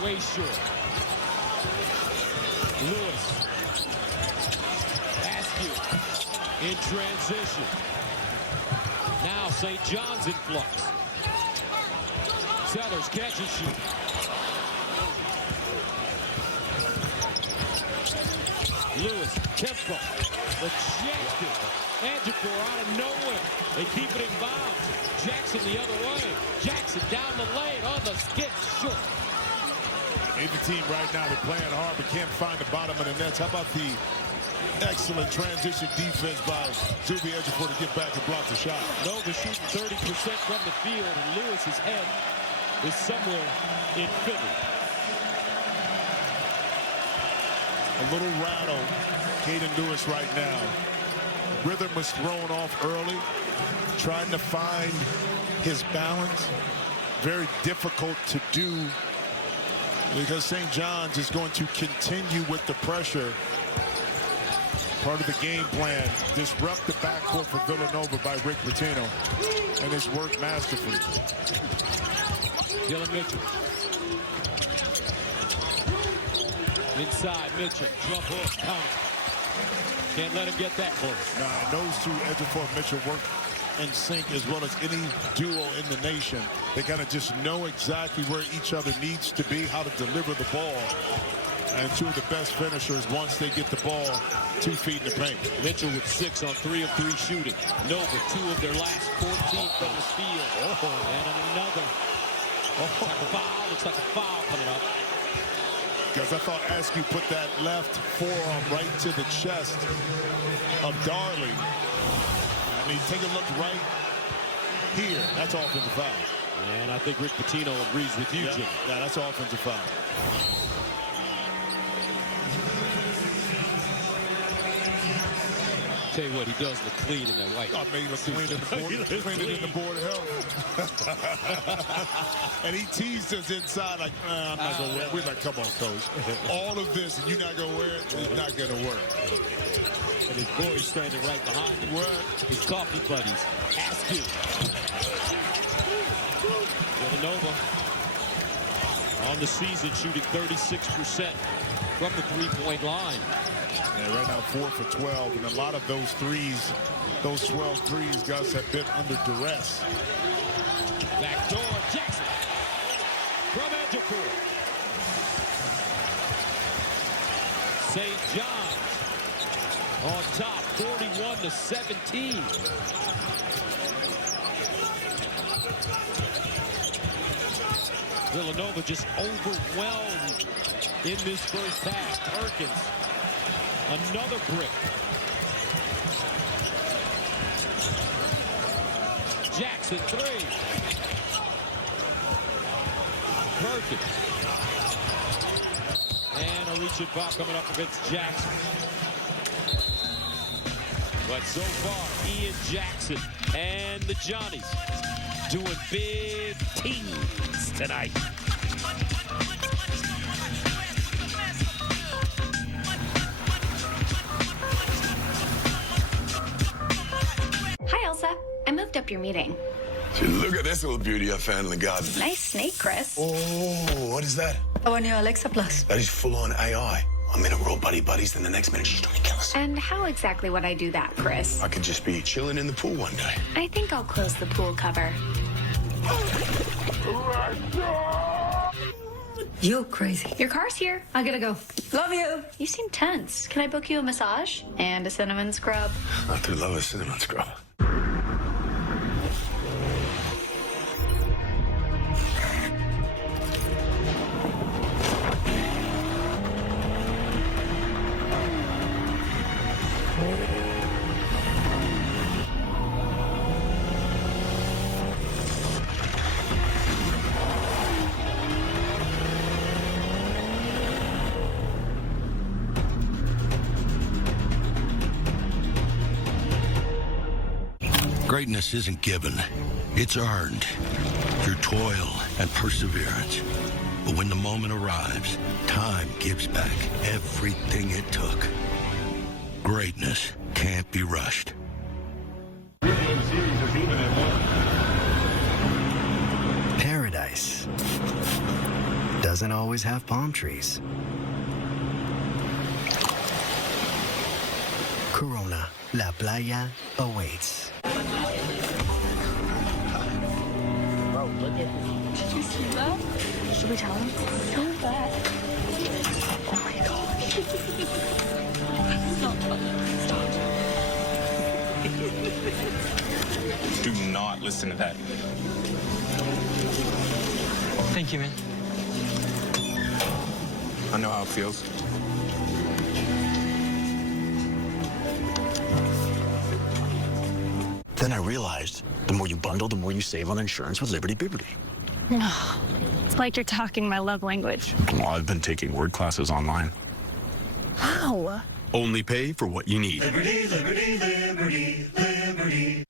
3. Way short. Lewis. Askew in transition. Now St. John's in flux. Sellers catch and shoot. Lewis, tempo, rejected. Ejiofor out of nowhere. They keep it in bounds. Jackson the other way. Jackson down the lane on the skip, short. In the team right now, they're playing hard but can't find the bottom of the nets. How about the excellent transition defense by Zuby Ejiofor to get back and block the shot? Nova shooting 30% from the field, and Lewis's head is somewhere in Philly. A little rattle, Caden Lewis right now. Rhythm was thrown off early, trying to find his balance. Very difficult to do because St. John's is going to continue with the pressure. Part of the game plan, disrupt the backcourt for Villanova by Rick Pitino, and it's worked masterfully. Dylan Mitchell. Inside, Mitchell. Jump hook. Count. Can't let him get that close. Nah, those two, Ejiofor and Mitchell, work in sync as well as any duo in the nation. They kind of just know exactly where each other needs to be, how to deliver the ball. And two of the best finishers once they get the ball 2 feet in the paint. Mitchell with 6 on 3 of 3 shooting. Nova 2 of their last 14 from the field. And another. Foul. Looks like a foul coming up. Because I thought Askew put that left forearm right to the chest of Darling. I mean, take a look right here. That's offensive foul. And I think Rick Pitino agrees with you, Jim. Yeah, that's offensive foul. Tell you what, he does look clean in that white. I mean, he looks clean in the board, clean in the board of health. And he teased us inside like, I'm not going to wear it. We're like, come on, coach. All of this, and you're not going to wear it, it's not going to work. And his boy's standing right behind him. What? His coffee buddies. Askew. Villanova on the season shooting 36% from the three-point line. Yeah, right now 4 for 12, and a lot of those threes, those 12 threes, Gus, have been under duress. Back door, Jackson from Ejiofor. St. John on top, 41-17. Villanova just overwhelmed in this first half. Perkins. Another brick. Jackson 3. Perkins. And a reach and foul coming up against Jackson. But so far, Ian Jackson and the Johnnies doing big things tonight. I moved up your meeting. Look at this little beauty I found in the garden. Nice snake, Chris. Oh, what is that? Our new Alexa Plus. That is full-on AI. A minute we're all buddies, then the next minute she's trying to kill us. And how exactly would I do that, Chris? I could just be chilling in the pool one day. I think I'll close the pool cover. You crazy. Your car's here. I gotta go. Love you. You seem tense. Can I book you a massage? And a cinnamon scrub? I do love a cinnamon scrub. Greatness isn't given, it's earned through toil and perseverance. But when the moment arrives, time gives back everything it took. Greatness can't be rushed. Paradise doesn't always have palm trees. Corona, La Playa awaits. Bro, look at me. Did you see that? Should we tell him? So bad. Oh my gosh. Stop. Do not listen to that. Thank you, man. I know how it feels. Then I realized the more you bundle, the more you save on insurance with Liberty Biberty. It's like you're talking my love language. Well, I've been taking word classes online. Wow. Only pay for what you need. Liberty, liberty, liberty, liberty.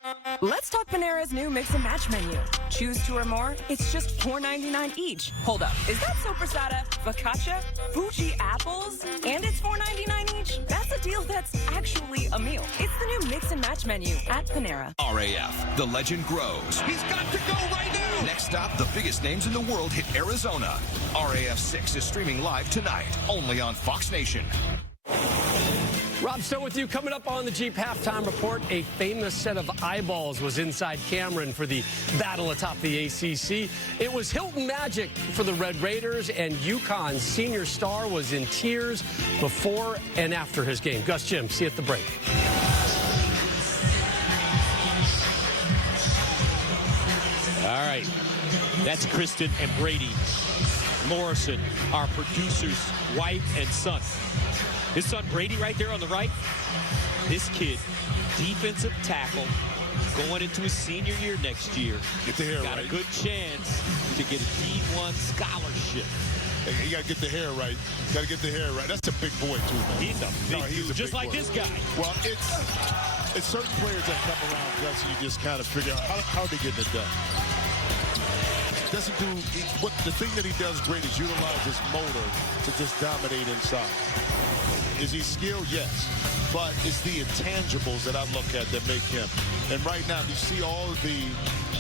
Let's talk Panera's new Mix and Match menu. Choose 2 or more, it's just $4.99 each. Hold up, is that sopressata, focaccia, Fuji apples, and it's $4.99 each? That's a deal that's actually a meal. It's the new Mix and Match menu at Panera. RAF, the legend grows. He's got to go right now! Next stop, the biggest names in the world hit Arizona. RAF 6 is streaming live tonight, only on Fox Nation. Rob Stone with you. Coming up on the Jeep Halftime Report, a famous set of eyeballs was inside Cameron for the battle atop the ACC. It was Hilton Magic for the Red Raiders, and UConn's senior star was in tears before and after his game. Gus, Jim, see you at the break. All right, that's Kristen and Brady Morrison, our producer's wife and son. His son Brady right there on the right. This kid, defensive tackle, going into his senior year next year. Get the hair Got right. a good chance to get a D1 scholarship. Hey, you got to get the hair right. Got to get the hair right. That's a big boy, too, man. He's a big dude, just like this guy. Well, it's certain players that come around, Gus, and you just kind of figure out how they getting it done. Doesn't do what the thing that he does great is utilize his motor to just dominate inside. Is he skilled? Yes. But it's the intangibles that I look at that make him. And right now, you see all of the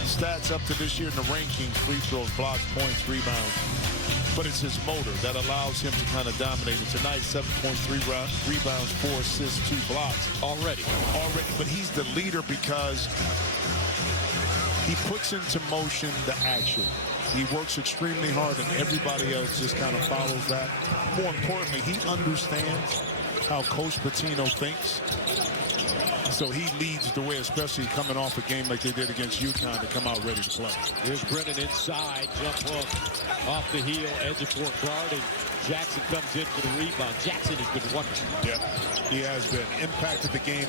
stats up to this year in the rankings, free throws, blocks, points, rebounds. But it's his motor that allows him to kind of dominate. And tonight, 7.3 rebounds, 4 assists, 2 blocks. Already. But he's the leader because he puts into motion the action. He works extremely hard, and everybody else just kind of follows that. More importantly, he understands how Coach Pitino thinks. So he leads the way, especially coming off a game like they did against UConn to come out ready to play. Here's Brennan inside, jump hook, off the heel, edge of court guarding. Jackson comes in for the rebound. Jackson has been wonderful. Yeah, he has been. Impacted the game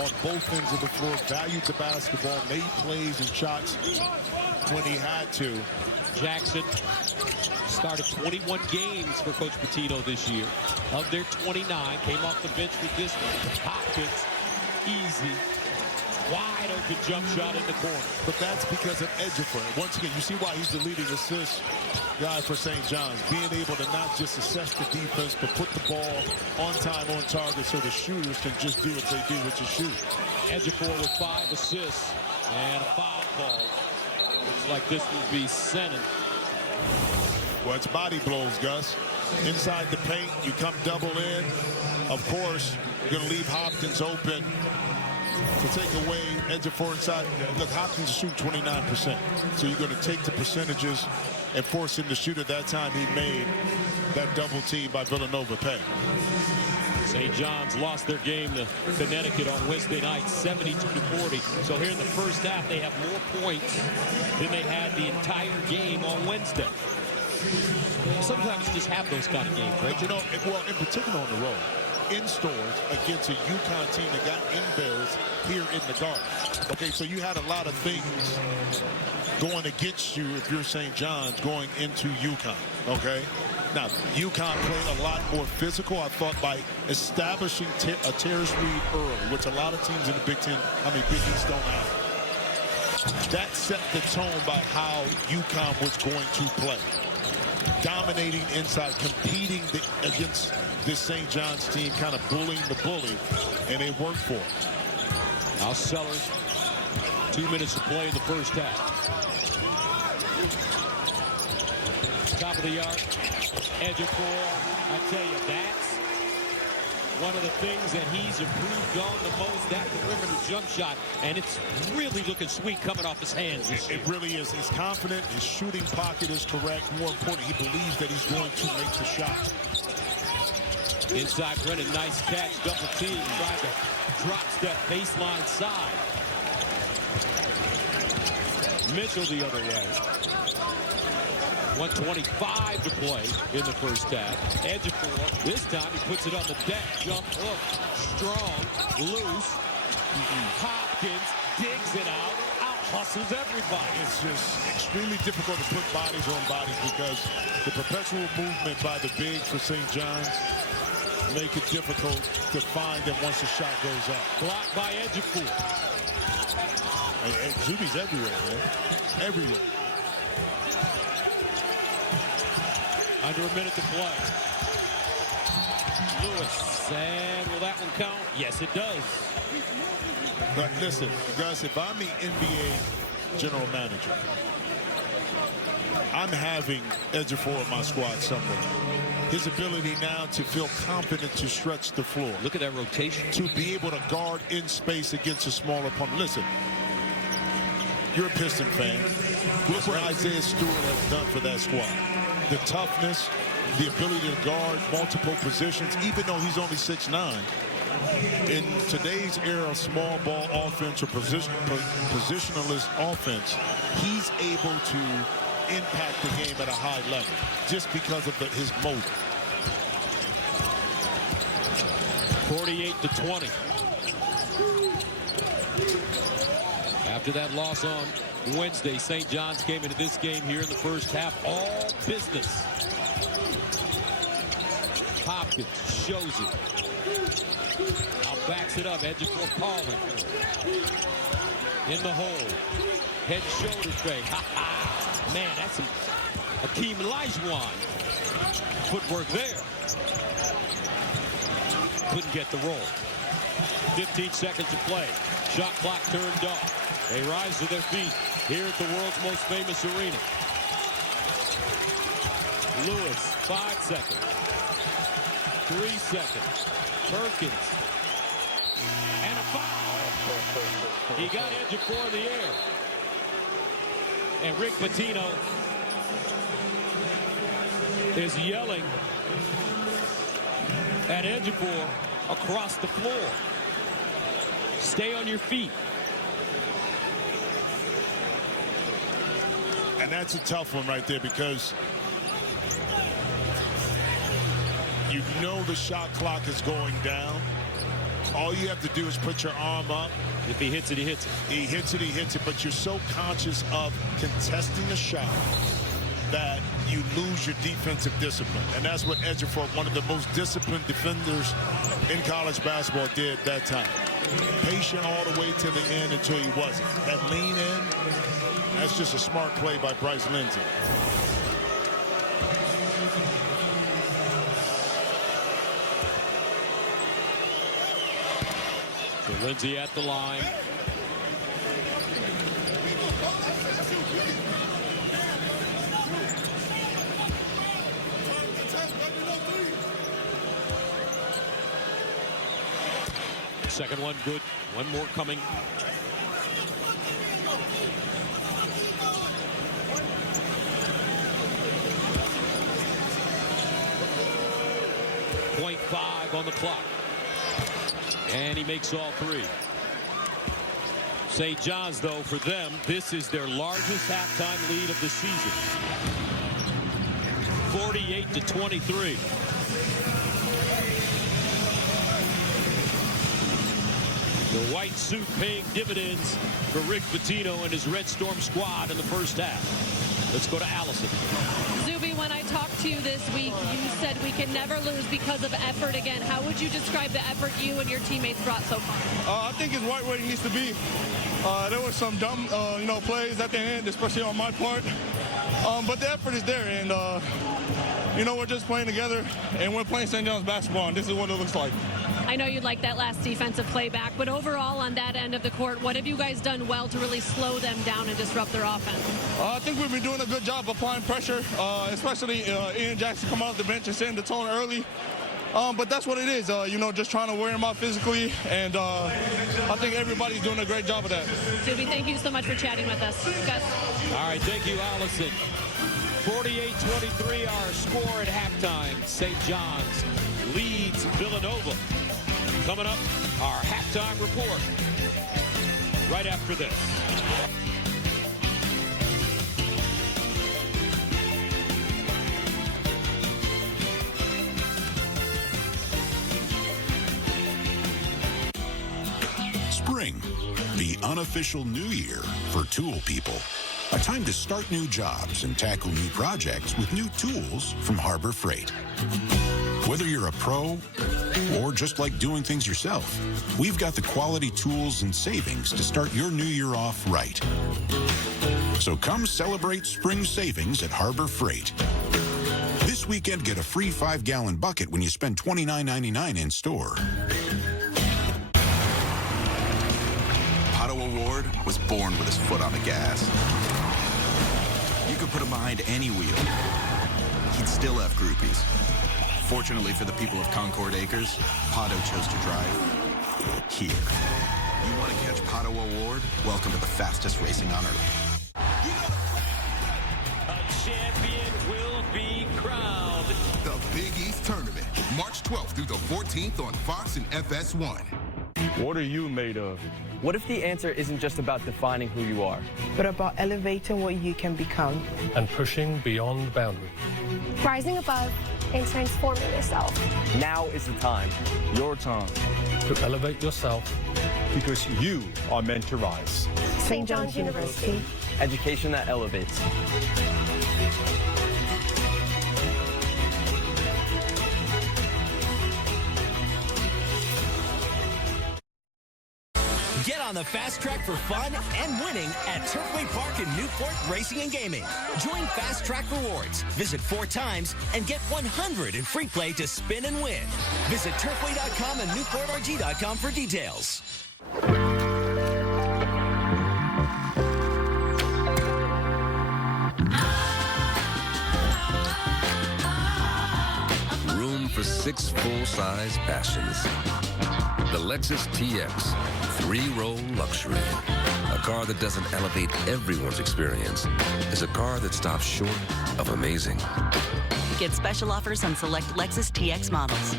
on both ends of the floor, valued the basketball, made plays and shots when he had to. Jackson started 21 games for Coach Pitino this year. Of their 29, came off the bench with this one. Hopkins, easy, wide open jump shot in the corner. But that's because of Ejiofor. Once again, you see why he's the leading assist guy for St. John's. Being able to not just assess the defense, but put the ball on time, on target, so the shooters can just do what they do, which is shoot. Ejiofor with 5 assists and a foul call. Looks like this will be Sennin. Well, it's body blows, Gus. Inside the paint, you come double in. Of course, you're going to leave Hopkins open to take away Ejiofor inside. Look, Hopkins shooting 29%. So you're going to take the percentages and force him to shoot at that time. He made that double team by Villanova pay. St. John's lost their game to Connecticut on Wednesday night, 72-40. So here in the first half, they have more points than they had the entire game on Wednesday. Sometimes you just have those kind of games, right? You know, well, in particular on the road, in stores against a UConn team that got embarrassed here in the Garden. Okay, so you had a lot of things going against you if you're St. John's going into UConn, okay? Now, UConn played a lot more physical, I thought, by establishing a terrace read early, which a lot of teams in the Big East don't have. That set the tone by how UConn was going to play. Dominating inside, competing against this St. John's team, kind of bullying the bully, and it worked for him. Now Sellers, 2 minutes to play in the first half. Top of the arc, Ejiofor. I tell you, that's one of the things that he's improved on the most, that perimeter jump shot, and it's really looking sweet coming off his hands this year. It really is. He's confident. His shooting pocket is correct. More important, he believes that he's going to make the shot. Inside Brennan, nice catch, double team, trying to drop step baseline side. Mitchell the other way. 1:25 to play in the first half. Ejiofor, this time he puts it on the deck. Jump hook, strong, loose. Hopkins digs it out hustles everybody. It's just extremely difficult to put bodies on bodies because the perpetual movement by the bigs for St. John's make it difficult to find them once the shot goes up. Blocked by Ejiofor. Zuby's everywhere, man. Everywhere. Under a minute to play. Lewis, and will that one count? Yes, it does. But listen, guys, if I'm the NBA general manager, I'm having Ejiofor in my squad somewhere. His ability now to feel confident to stretch the floor. Look at that rotation. To be able to guard in space against a smaller opponent. Listen, you're a Piston fan. Look what Isaiah Stewart has done for that squad. The toughness, the ability to guard multiple positions, even though he's only 6'9". In today's era of small ball offense or positionalist offense, he's able to impact the game at a high level just because of his motor. 48-20. After that loss on Wednesday, St. John's came into this game here in the first half all business. Hopkins shows it. Now backs it up. Ejiofor calling. In the hole. Head and shoulders fake. Ha-ha. Man, that's Hakeem Olajuwon. Footwork there. Couldn't get the roll. 15 seconds to play. Shot clock turned off. They rise to their feet here at the world's most famous arena. Lewis, 5 seconds. 3 seconds. Perkins. And a foul. He got Ejiofor in the air. And Rick Pitino is yelling at Ejiofor across the floor. Stay on your feet. And that's a tough one right there because you know the shot clock is going down. All you have to do is put your arm up. If he hits it, he hits it. He hits it, he hits it. But you're so conscious of contesting a shot that you lose your defensive discipline. And that's what Ejiofor, one of the most disciplined defenders in college basketball, did that time. Patient all the way to the end until he wasn't. That lean in, that's just a smart play by Bryce Lindsey. So Lindsey at the line. Second one good. One more coming. .5 on the clock. And he makes all three. St. John's, though, for them, this is their largest halftime lead of the season. 48-23. The white suit paying dividends for Rick Pitino and his Red Storm squad in the first half. Let's go to Allison. Zuby, when I talked to you this week, you said we can never lose because of effort again. How would you describe the effort you and your teammates brought so far? I think it's right where it needs to be. There were some dumb, plays at the end, especially on my part. But the effort is there, and we're just playing together, and we're playing St. John's basketball, and this is what it looks like. I know you'd like that last defensive play back, but overall on that end of the court, what have you guys done well to really slow them down and disrupt their offense? I think we've been doing a good job applying pressure, especially Ian Jackson coming off the bench and setting the tone early. But that's what it is, just trying to wear him out physically, and I think everybody's doing a great job of that. Zuby, thank you so much for chatting with us. Gus? All right, thank you, Allison. 48-23 our score at halftime. St. John's leads Villanova. Coming up, our halftime report right after this. Spring, the unofficial new year for tool people. A time to start new jobs and tackle new projects with new tools from Harbor Freight. Whether you're a pro or just like doing things yourself, we've got the quality tools and savings to start your new year off right. So come celebrate spring savings at Harbor Freight. This weekend, get a free 5-gallon bucket when you spend $29.99 in store. Pato O'Ward was born with his foot on the gas. You could put him behind any wheel. He'd still have groupies. Fortunately for the people of Concord Acres, Pato chose to drive here. You want to catch Pato O'Ward? Welcome to the fastest racing on Earth. A champion will be crowned. The Big East Tournament, March 12th through the 14th on Fox and FS1. What are you made of? What if the answer isn't just about defining who you are, but about elevating what you can become And pushing beyond the boundary. Rising above and transforming yourself. Now is the time. Your time to elevate yourself. Because you are meant to rise. St. John's University. Education that elevates. Get on the fast track for fun and winning at Turfway Park in Newport Racing and Gaming. Join Fast Track Rewards. Visit 4 times and get 100 in free play to spin and win. Visit turfway.com and newportrg.com for details. Room for 6 full-size passions. The Lexus TX, 3-row luxury. A car that doesn't elevate everyone's experience. It's a car that stops short of amazing. Get special offers on select Lexus TX models.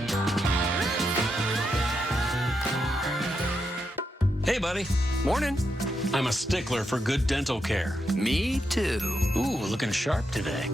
Hey, buddy. Morning. I'm a stickler for good dental care. Me too. Ooh, looking sharp today.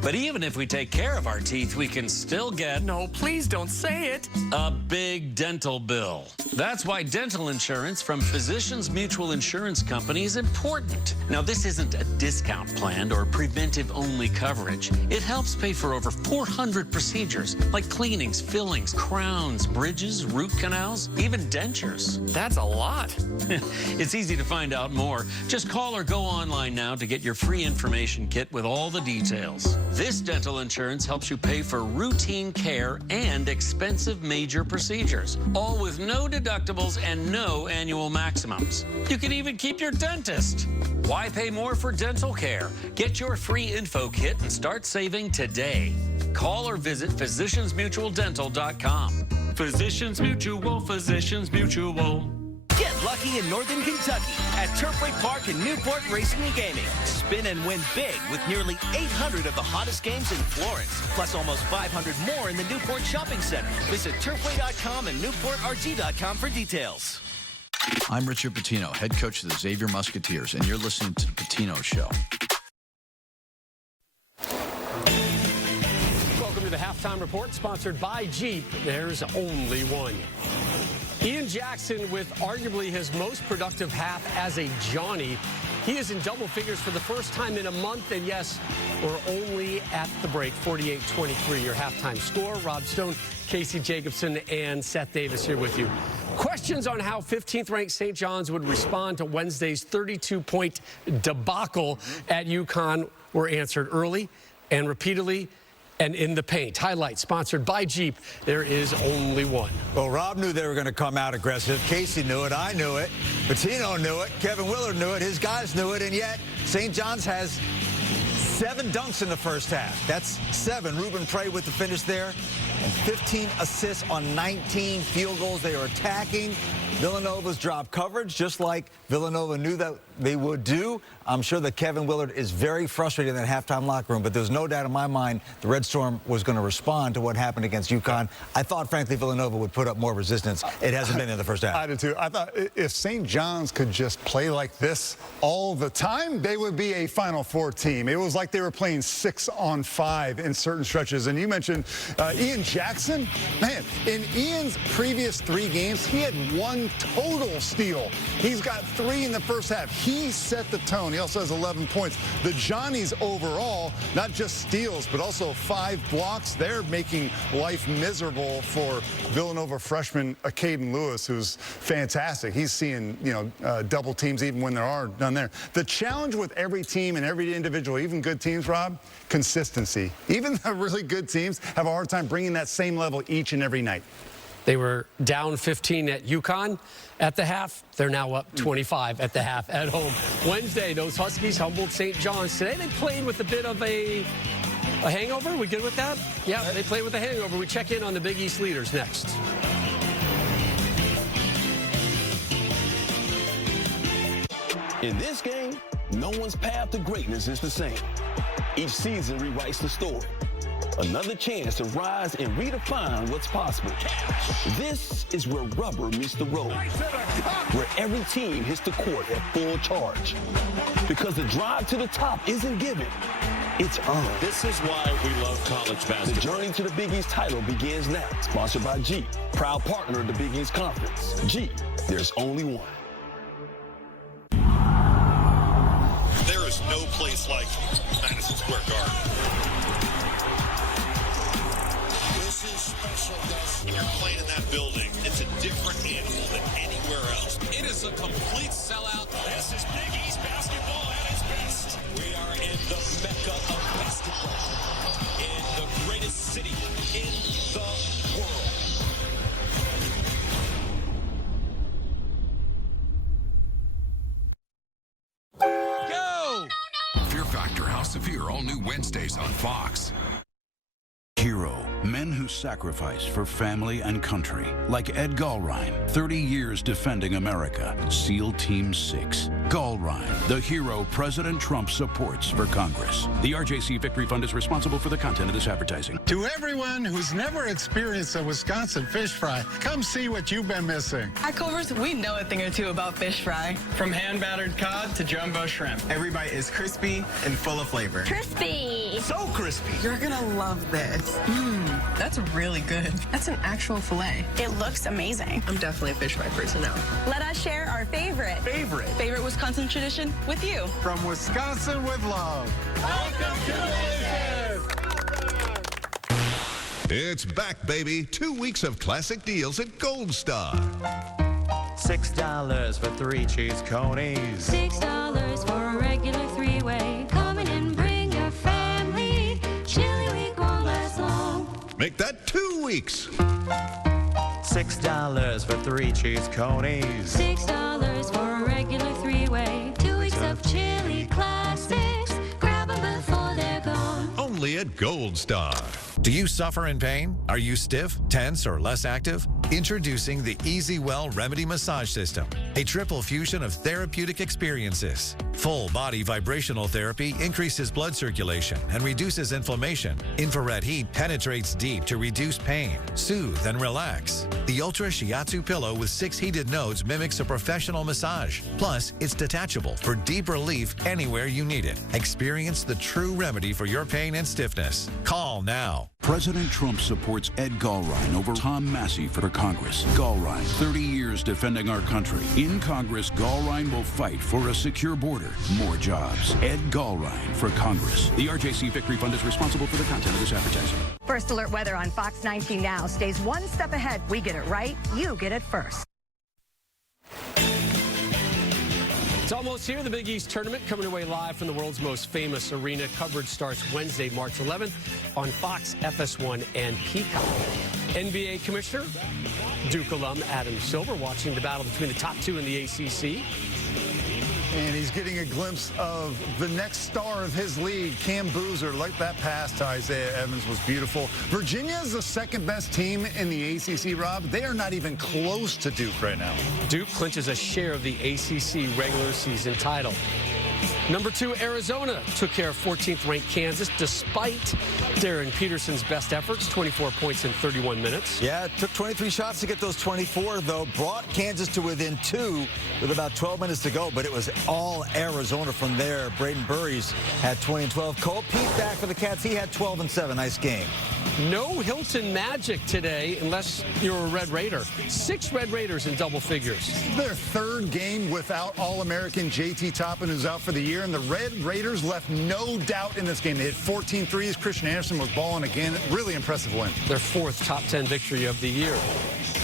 But even if we take care of our teeth, we can still get... No, please don't say it. A big dental bill. That's why dental insurance from Physicians Mutual Insurance Company is important. Now, this isn't a discount plan or preventive-only coverage. It helps pay for over 400 procedures, like cleanings, fillings, crowns, bridges, root canals, even dentures. That's a lot. It's easy to find out more. Just call or go online now to get your free information kit with all the details. This dental insurance helps you pay for routine care and expensive major procedures, all with no deductibles and no annual maximums. You can even keep your dentist. Why pay more for dental care? Get your free info kit and start saving today. Call or visit physiciansmutualdental.com. Physicians Mutual, Physicians Mutual. Get lucky in Northern Kentucky at Turfway Park in Newport Racing and Gaming. Spin and win big with nearly 800 of the hottest games in Florence, plus almost 500 more in the Newport Shopping Center. Visit turfway.com and newportrg.com for details. I'm Richard Pitino, head coach of the Xavier Musketeers, and you're listening to The Pitino Show. Welcome to the Halftime Report, sponsored by Jeep. There's only one. Ian Jackson with arguably his most productive half as a Johnny. He is in double figures for the first time in a month, and yes, we're only at the break. 48-23, your halftime score. Rob Stone, Casey Jacobson, and Seth Davis here with you. Questions on how 15th-ranked St. John's would respond to Wednesday's 32-point debacle at UConn were answered early and repeatedly and in the paint. Highlights sponsored by Jeep. There is only one. Well, Rob knew they were going to come out aggressive. Casey knew it. I knew it. Pitino knew it. Kevin Willard knew it. His guys knew it. And yet, St. John's has 7 dunks in the first half. That's 7. Ruben Prey with the finish there. And 15 assists on 19 field goals. They are attacking. Villanova's drop coverage, just like Villanova knew that they would do. I'm sure that Kevin Willard is very frustrated in that halftime locker room, but there's no doubt in my mind the Red Storm was going to respond to what happened against UConn. I thought, frankly, Villanova would put up more resistance. It hasn't been in the first half. I did too. I thought if St. John's could just play like this all the time, they would be a Final Four team. It was like like they were playing 6-on-5 in certain stretches. And you mentioned Ian Jackson. Man, in Ian's previous 3 games, he had 1 total steal. He's got 3 in the first half. He set the tone. He also has 11 points. The Johnnies overall, not just steals, but also 5 blocks. They're making life miserable for Villanova freshman Caden Lewis, who's fantastic. He's seeing, double teams even when there are none there. The challenge with every team and every individual, even good teams, Rob, consistency. Even the really good teams have a hard time bringing that same level each and every night. They were down 15 at UConn at the half. They're now up 25 at the half at home. Wednesday, those Huskies humbled St. John's. Today they played with a bit of a hangover. We good with that? Yeah, they played with a hangover. We check in on the Big East leaders next. In this game, no one's path to greatness is the same. Each season rewrites the story. Another chance to rise and redefine what's possible. This is where rubber meets the road, where every team hits the court at full charge. Because the drive to the top isn't given, it's earned. This is why we love college basketball. The journey to the Big East title begins now. Sponsored by G, proud partner of the Big East Conference. G, there's only one. There is no place like Madison Square Garden. This is special, Gus. You're playing in that building. It's a different animal than anywhere else. It is a complete sellout. This is Big East basketball at its best. We are in the mecca of basketball, in the greatest city in the world. Go! Fear Factor House of Fear, all new Wednesdays on Fox. Hero, men who sacrifice for family and country, like Ed Gallrein, 30 years defending America, SEAL Team 6. Gallrein, the hero President Trump supports for Congress. The RJC Victory Fund is responsible for the content of this advertising. To everyone who's never experienced a Wisconsin fish fry, come see what you've been missing. At Culver's, we know a thing or two about fish fry. From hand-battered cod to jumbo shrimp. Every bite is crispy and full of flavor. Crispy! So crispy! You're gonna love this. That's really good. That's an actual filet. It looks amazing. I'm definitely a fish fry person now. Let us share our favorite Wisconsin tradition with you. From Wisconsin with love. Welcome to Delicious. It's back, baby. 2 weeks of classic deals at Gold Star. $6 for 3 cheese conies. $6 for a regular 3-way. Come in and bring your family. Chili week won't last long. Make that 2 weeks. $6 for 3 cheese conies. $6 for a regular 3-way. 2 weeks of chili classics. Grab them before they're gone. Only at Gold Star. Do you suffer in pain? Are you stiff, tense, or less active? Introducing the Easy Well Remedy Massage System, a triple fusion of therapeutic experiences. Full body vibrational therapy increases blood circulation and reduces inflammation. Infrared heat penetrates deep to reduce pain, soothe, and relax. The Ultra Shiatsu pillow with 6 heated nodes mimics a professional massage. Plus, it's detachable for deep relief anywhere you need it. Experience the true remedy for your pain and stiffness. Call now. President Trump supports Ed Gallrein over Tom Massey for Congress. Gallrein, 30 years defending our country. In Congress, Gallrein will fight for a secure border, more jobs. Ed Gallrein for Congress. The RJC Victory Fund is responsible for the content of this advertising. First Alert Weather on Fox 19 Now stays one step ahead. We get it right, you get it first. It's almost here, the Big East Tournament, coming away live from the world's most famous arena. Coverage starts Wednesday, March 11th on Fox, FS1, and Peacock. NBA Commissioner, Duke alum Adam Silver, watching the battle between the top 2 in the ACC. And he's getting a glimpse of the next star of his league, Cam Boozer. Like that pass to Isaiah Evans was beautiful. Virginia is the second best team in the ACC, Rob. They are not even close to Duke right now. Duke clinches a share of the ACC regular season title. Number 2, Arizona took care of 14th-ranked Kansas despite Darren Peterson's best efforts, 24 points in 31 minutes. Yeah, it took 23 shots to get those 24, though. Brought Kansas to within 2 with about 12 minutes to go, but it was all Arizona from there. Braden Burries had 20 and 12. Cole Pete back for the Cats. He had 12 and 7. Nice game. No Hilton Magic today, unless you're a Red Raider. 6 Red Raiders in double figures. Their 3rd game without All-American J.T. Toppin, who's out for the year, and the Red Raiders left no doubt in this game. They hit 14 threes. Christian Anderson was balling again. Really impressive win. Their 4th top 10 victory of the year.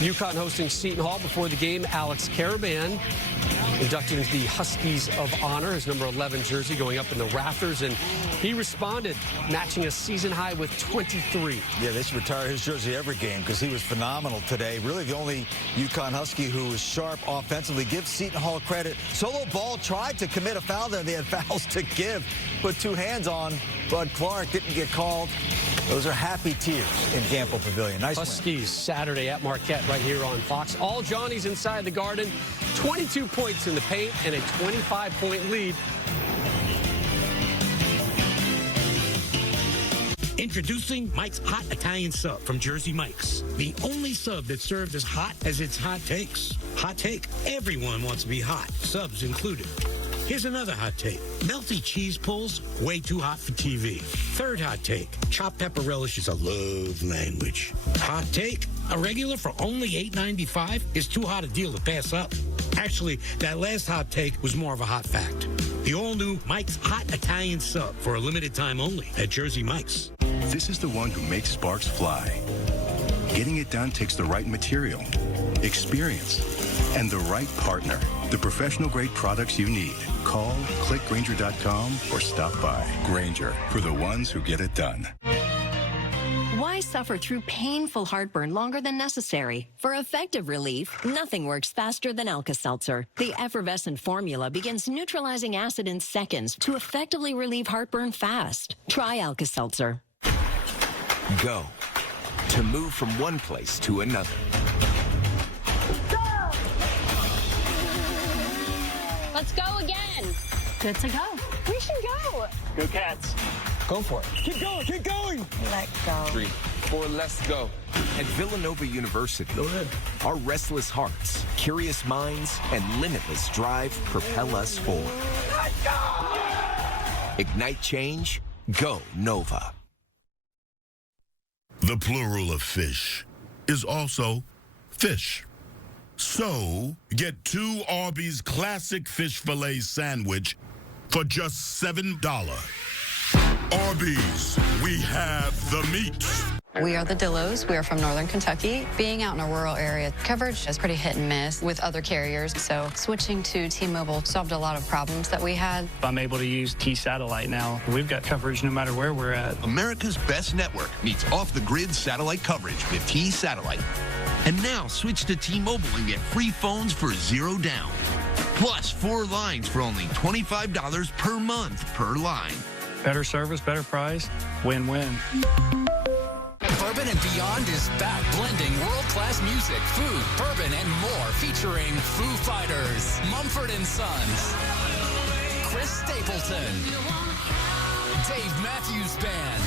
UConn hosting Seton Hall before the game. Alex Caravan inducted into the Huskies of Honor, his number 11 jersey going up in the rafters, and he responded, matching a season high with 23. Yeah, they should retire his jersey every game because he was phenomenal today. Really the only UConn Husky who was sharp offensively. Give Seton Hall credit. Solo Ball tried to commit a foul there. They had fouls to give. Put 2 hands on Bud Clark. Didn't get called. Those are happy tears in Gamble Pavilion. Nice Huskies win. Saturday at Marquette right here on Fox. All Johnnies inside the Garden. 22 points in the paint and a 25-point lead. Introducing Mike's Hot Italian Sub from Jersey Mike's. The only sub that's served as hot as its hot takes. Hot take, everyone wants to be hot, subs included. Here's another hot take. Melty cheese pulls, way too hot for TV. Third hot take, chopped pepper relish is a love language. Hot take, a regular for only $8.95 is too hot a deal to pass up. Actually, that last hot take was more of a hot fact. The all-new Mike's Hot Italian Sub for a limited time only at Jersey Mike's. This is the one who makes sparks fly. Getting it done takes the right material, experience, and the right partner. The professional-grade products you need. Call, click Grainger.com, or stop by. Grainger, for the ones who get it done. Why suffer through painful heartburn longer than necessary? For effective relief, nothing works faster than Alka-Seltzer. The effervescent formula begins neutralizing acid in seconds to effectively relieve heartburn fast. Try Alka-Seltzer. Go. To move from one place to another. Let's go again. Good to go. We should go. Go Cats. Go for it. Keep going, keep going. Let go. 3, 4, let's go. At Villanova University, go ahead. Our restless hearts, curious minds, and limitless drive propel us forward. Let's go! Ignite change, go Nova. The plural of fish is also fish. So, get 2 Arby's Classic Fish Fillet Sandwich for just $7. Arby's, we have the meat. We are the Dillos. We are from Northern Kentucky. Being out in a rural area, coverage is pretty hit and miss with other carriers. So switching to T-Mobile solved a lot of problems that we had. I'm able to use T-Satellite now. We've got coverage no matter where we're at. America's best network meets off-the-grid satellite coverage with T-Satellite. And now switch to T-Mobile and get free phones for $0 down. Plus 4 lines for only $25 per month per line. Better service, better price, win-win. Bourbon and Beyond is back, blending world-class music, food, bourbon, and more, featuring Foo Fighters, Mumford & Sons, Chris Stapleton, Dave Matthews Band,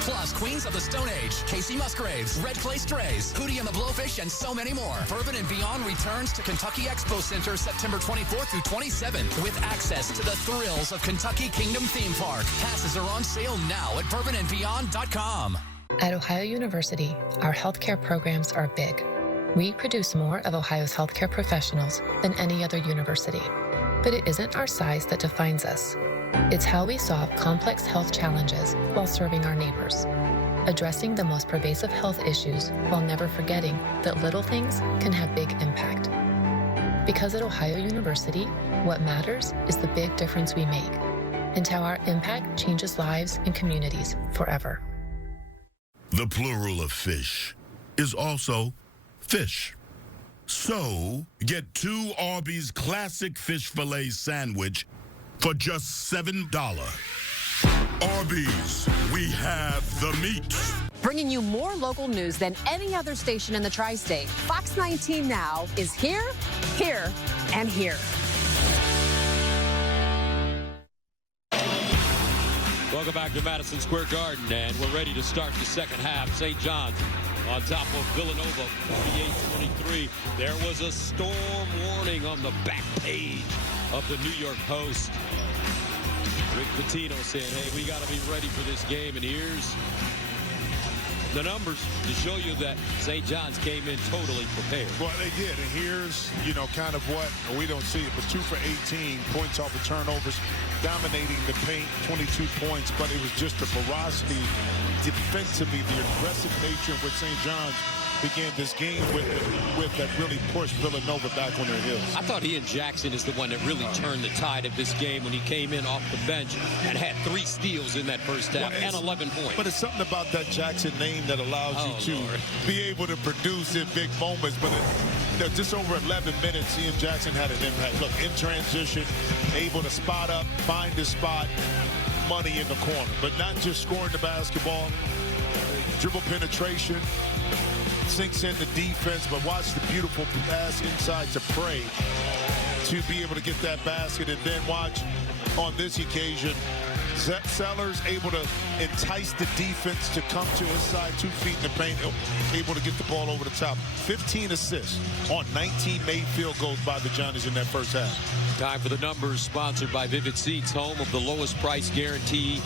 plus Queens of the Stone Age, Casey Musgraves, Red Clay Strays, Hootie and the Blowfish, and so many more. Bourbon and Beyond returns to Kentucky Expo Center September 24th through 27th with access to the thrills of Kentucky Kingdom Theme Park. Passes are on sale now at bourbonandbeyond.com. At Ohio University, our healthcare programs are big. We produce more of Ohio's healthcare professionals than any other university. But it isn't our size that defines us. It's how we solve complex health challenges while serving our neighbors, addressing the most pervasive health issues while never forgetting that little things can have big impact. Because at Ohio University, what matters is the big difference we make and how our impact changes lives and communities forever. The plural of fish is also fish. So, get 2 Arby's Classic Fish Fillet Sandwich for just $7. Arby's, we have the meat. Bringing you more local news than any other station in the tri-state. Fox 19 Now is here, here, and here. Welcome back to Madison Square Garden, and we're ready to start the second half. St. John's on top of Villanova, 48-23. There was a storm warning on the back page of the New York Post. Rick Pitino saying, hey, we got to be ready for this game, and here's the numbers to show you that St. John's came in totally prepared. Well, they did, and here's, kind of what, we don't see it, but 2 for 18 points off of turnovers, dominating the paint, 22 points, but it was just the ferocity defensively, the aggressive nature in which St. John's began this game with that really pushed Villanova back on their heels. I thought Ian Jackson is the one that really turned the tide of this game when he came in off the bench and had 3 steals in that first half and 11 points. But it's something about that Jackson name that allows you to be able to produce in big moments. But just over 11 minutes, Ian Jackson had an impact. Look, in transition, able to spot up, find his spot, money in the corner. But not just scoring the basketball, dribble penetration, sinks in the defense, but watch the beautiful pass inside to Prey to be able to get that basket, and then watch on this occasion Sellers able to entice the defense to come to his side, 2 feet in the paint, able to get the ball over the top. 15 assists on 19 made field goals by the Johnnies in that first half. Time for the numbers, sponsored by Vivid Seats, home of the lowest price guarantee.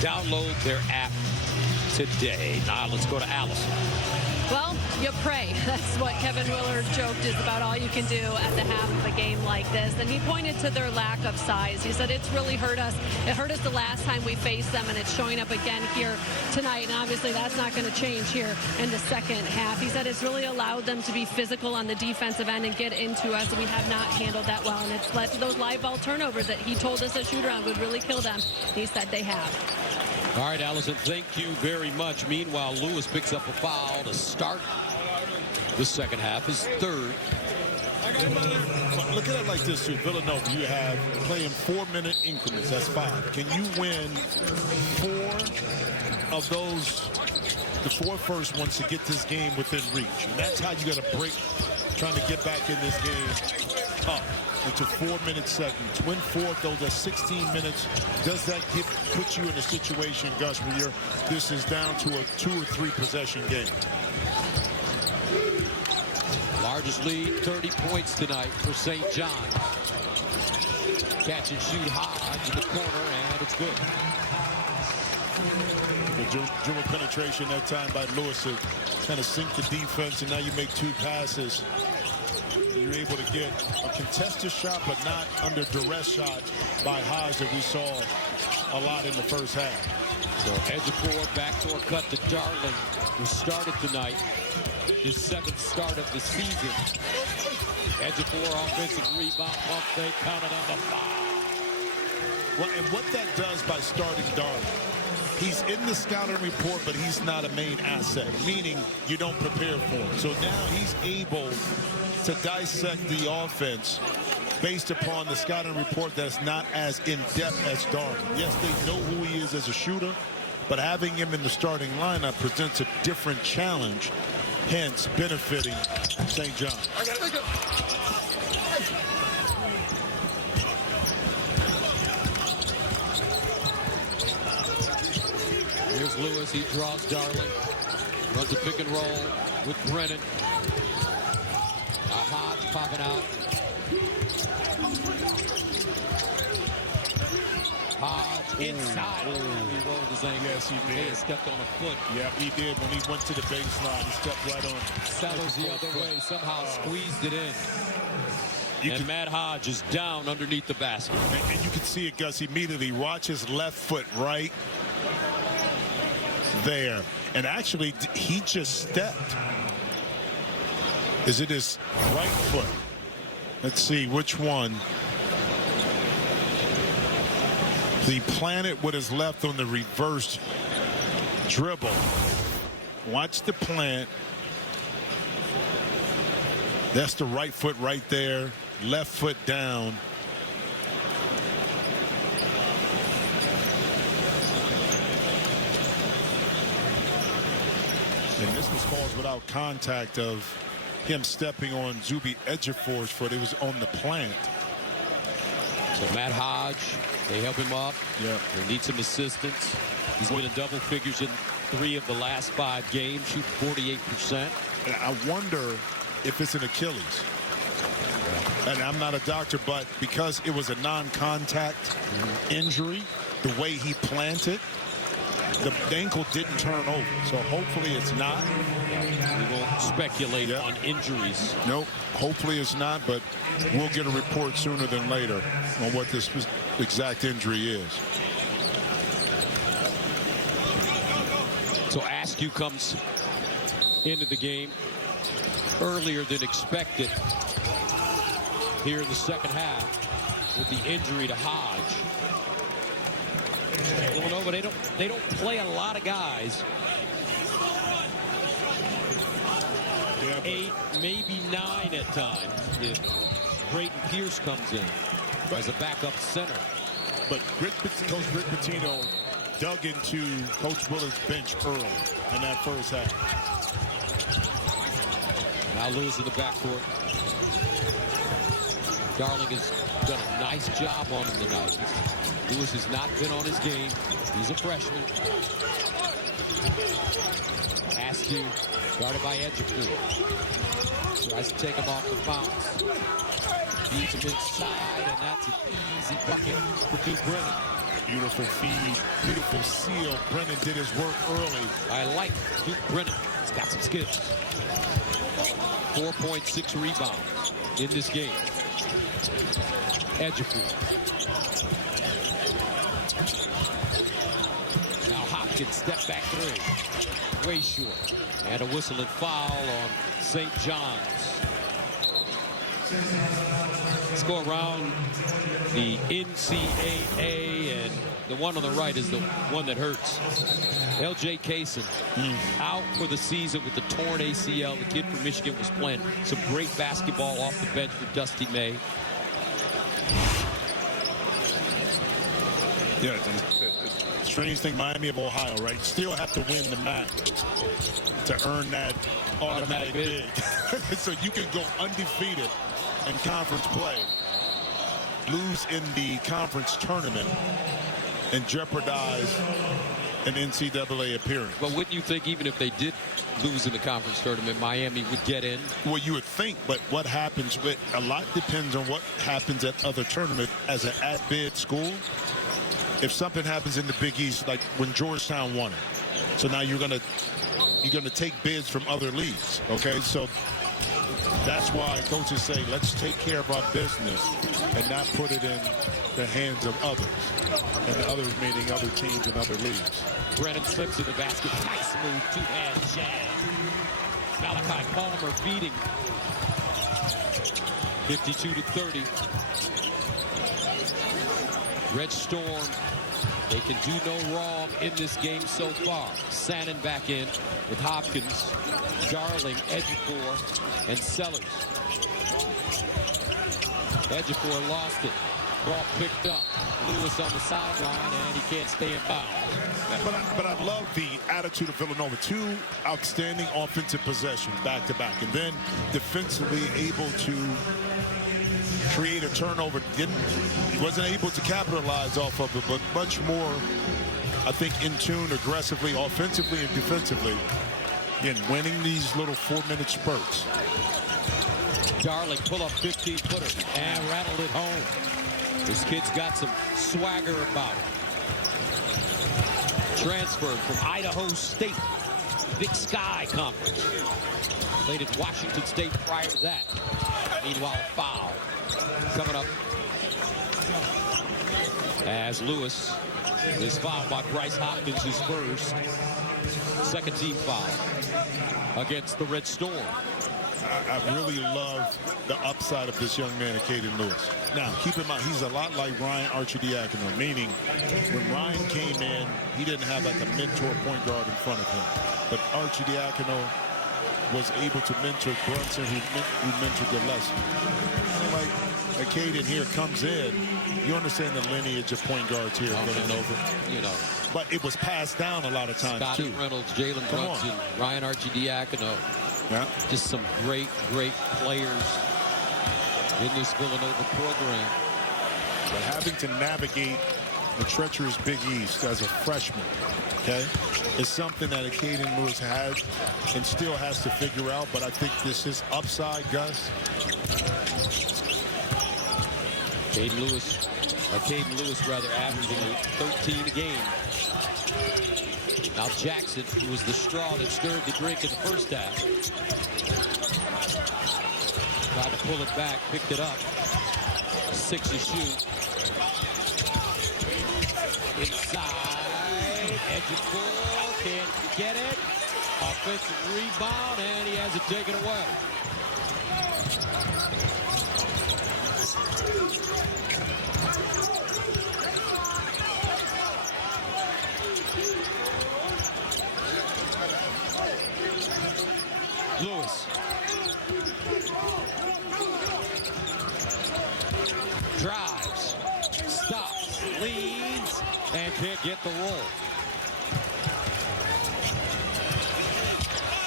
Download their app today. Now let's go to Allison. Well, you pray. That's what Kevin Willard joked is about all you can do at the half of a game like this. And he pointed to their lack of size. He said it's really hurt us. It hurt us the last time we faced them, and it's showing up again here tonight. And obviously that's not going to change here in the second half. He said it's really allowed them to be physical on the defensive end and get into us. We have not handled that well, and it's led to those live ball turnovers that he told us a shoot-around would really kill them. He said they have. All right, Allison, thank you very much. Meanwhile, Lewis picks up a foul to start the second half, his third. Look at it like this, too. Villanova, you have playing 4-minute increments. That's 5. Can you win 4 of those, the 4 first ones, to get this game within reach? And that's how you got to break, trying to get back in this game up into 4-minute segments. Win 4 of those, that's 16 minutes. Does that put you in a situation, Gus, where this is down to a 2 or 3 possession game? Largest lead, 30 points tonight for St. John's. Catch and shoot Hodge in the corner, and it's good. The dribble penetration that time by Lewis to kind of sink the defense, and now you make 2 passes. You're able to get a contested shot, but not under duress shot by Hodge that we saw a lot in the first half. So Ejiofor backdoor cut to Darling, who started tonight, his 7th start of the season. Ejiofor offensive rebound, pump fake, counted on the foul. Well, and what that does by starting Darling, he's in the scouting report, but he's not a main asset, meaning you don't prepare for him. So now he's able to dissect the offense based upon the scouting report that's not as in-depth as Darling. Yes, they know who he is as a shooter, but having him in the starting lineup presents a different challenge, hence benefiting St. John. Here's Lewis, he draws Darling, runs a pick and roll with Brennan. Hodge popping out. Hodge inside. He rolled his ankle. Yes, he did. He stepped on a foot. Yep, he did. When he went to the baseline, he stepped right on. Sellers the other way, somehow squeezed it in. And Matt Hodge is down underneath the basket. And you can see it, Gus, immediately. Watch his left foot right there. And actually, he just stepped. Is it his right foot? Let's see which one. He planted with his left on the reverse dribble. Watch the plant. That's the right foot right there. Left foot down. And this was calls without contact of him stepping on Zuby Ejiofor's foot. It was on the plant. So Matt Hodge, they help him up. Yeah. They need some assistance. He's been in double figures in 3 of the last 5 games, shoot 48%. And I wonder if it's an Achilles. And I'm not a doctor, but because it was a non-contact injury, the way he planted, the ankle didn't turn over. So hopefully it's not. We won't speculate on injuries. Nope. Hopefully it's not, but we'll get a report sooner than later on what this exact injury is. So Askew comes into the game earlier than expected here in the second half with the injury to Hodge. Villanova, they don't play a lot of guys. 8, maybe 9 at times if Brayton Pierce comes in as a backup center. But Coach Rick Pitino dug into Coach Willard's bench early in that first half. Now Lewis in the backcourt. Darling has done a nice job on him tonight. Lewis has not been on his game. He's a freshman. Askew, guarded by Edgefield. Tries to take him off the bounce. Feeds him inside, and that's an easy bucket for Duke Brennan. Beautiful feed, beautiful seal. Brennan did his work early. I like Duke Brennan. He's got some skills. 4.6 rebounds in this game. Edgefield. Now Hopkins step back 3. Way short. And a whistle and foul on St. John's. Let's go around the NCAA, and the one on the right is the one that hurts. L.J. Kaysen out for the season with the torn ACL. The kid from Michigan was playing some great basketball off the bench with Dusty May. Yeah, strange thing, Miami of Ohio, right? Still have to win the MAC to earn that automatic bid. So you can go undefeated in conference play, lose in the conference tournament, and jeopardize an NCAA appearance. But wouldn't you think even if they did lose in the conference tournament, Miami would get in? Well, you would think, but what happens, a lot depends on what happens at other tournaments as an at-bid school. If something happens in the Big East, like when Georgetown won it, so now you're gonna take bids from other leagues. Okay, so that's why coaches say let's take care of our business and not put it in the hands of others, and the others meaning other teams and other leagues. Brennan slips in the basket. Nice move, 2-hand jam. Malachi Palmer beating 52-30. Red Storm, they can do no wrong in this game so far. Sannon back in with Hopkins, Darling, Ejiofor, and Sellers. Ejiofor lost it. Ball picked up. Lewis on the sideline, and he can't stay in bounds. But I love the attitude of Villanova. 2 outstanding offensive possessions back-to-back, and then defensively able to create a turnover. Wasn't able to capitalize off of it, but much more, I think, in tune aggressively, offensively and defensively, in winning these little 4-minute spurts. Darling pull up 15-footer and rattled it home. This kid's got some swagger about him. Transferred from Idaho State, Big Sky Conference. Played at Washington State prior to that. Meanwhile, foul coming up as Lewis is fouled by Bryce Hopkins, his first. Second team foul against the Red Storm. I really love the upside of this young man, Caden Lewis. Now, keep in mind, he's a lot like Ryan Arcidiacono, meaning when Ryan came in, he didn't have like a mentor point guard in front of him. But Arcidiacono was able to mentor Brunson, who mentored the lesson. Like Caden here comes in, you understand the lineage of point guards here in Villanova. You know. But it was passed down a lot of times, Scotty too. Reynolds, Jalen Brunson, Ryan Arcidiacono. Yeah. Just some great players in this Villanova program. But having to navigate the treacherous Big East as a freshman, okay, is something that Caden Lewis has and still has to figure out. But I think this is upside, Gus. Caden Lewis averaging 13 a game. Now Jackson, who was the straw that stirred the drink in the first half, tried to pull it back, picked it up. 6 to shoot. Inside, edge of four, can't get it. Offensive rebound, and he has it taken away. Lewis. Drives, stops, leads, and can't get the roll.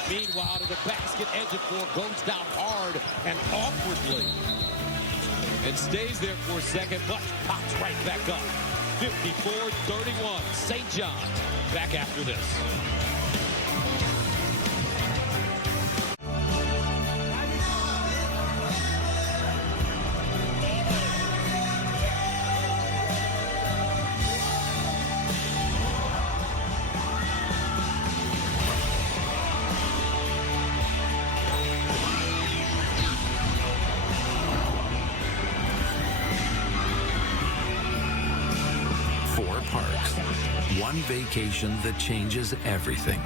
Meanwhile, to the basket, edge of four, goes down hard and awkwardly. And stays there for a second, but pops right back up. 54-31, St. John back after this. One vacation that changes everything.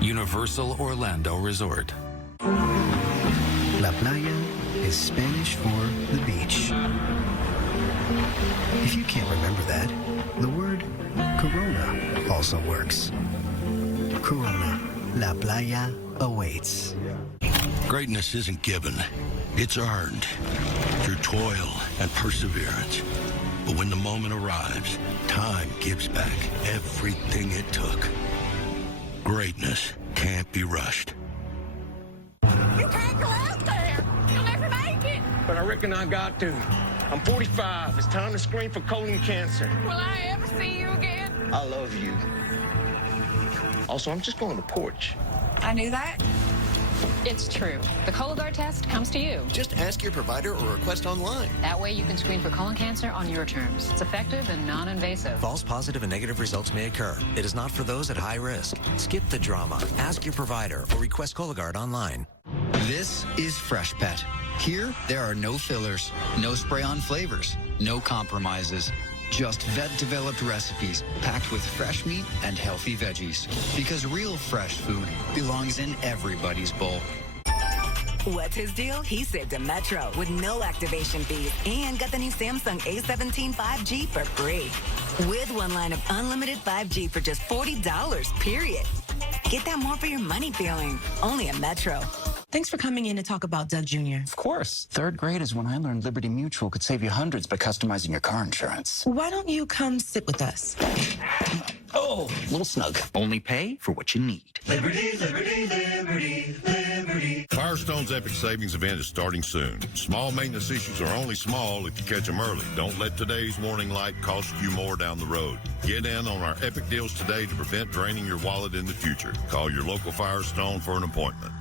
Universal Orlando Resort. La playa is Spanish for the beach. If you can't remember that, the word Corona also works. Corona, La playa awaits. Greatness isn't given, it's earned through toil and perseverance. But when the moment arrives, time gives back everything it took. Greatness can't be rushed. You can't go out there. You'll never make it. But I reckon I got to. I'm 45. It's time to screen for colon cancer. Will I ever see you again? I love you. Also, I'm just going to the porch. I knew that. It's true. The Cologuard test comes to you. Just ask your provider or request online. That way you can screen for colon cancer on your terms. It's effective and non-invasive. False positive and negative results may occur. It is not for those at high risk. Skip the drama. Ask your provider or request Cologuard online. This is Freshpet. Here, there are no fillers, no spray-on flavors, no compromises. Just vet-developed recipes packed with fresh meat and healthy veggies. Because real fresh food belongs in everybody's bowl. What's his deal? He saved a Metro with no activation fees and got the new Samsung A17 5G for free. With one line of unlimited 5G for just $40, period. Get that more for your money feeling. Only at Metro. Thanks for coming in to talk about Doug Jr. Of course. Third grade is when I learned Liberty Mutual could save you hundreds by customizing your car insurance. Why don't you come sit with us? Oh, a little snug. Only pay for what you need. Liberty, liberty, liberty, liberty. Firestone's Epic Savings event is starting soon. Small maintenance issues are only small if you catch them early. Don't let today's warning light cost you more down the road. Get in on our epic deals today to prevent draining your wallet in the future. Call your local Firestone for an appointment.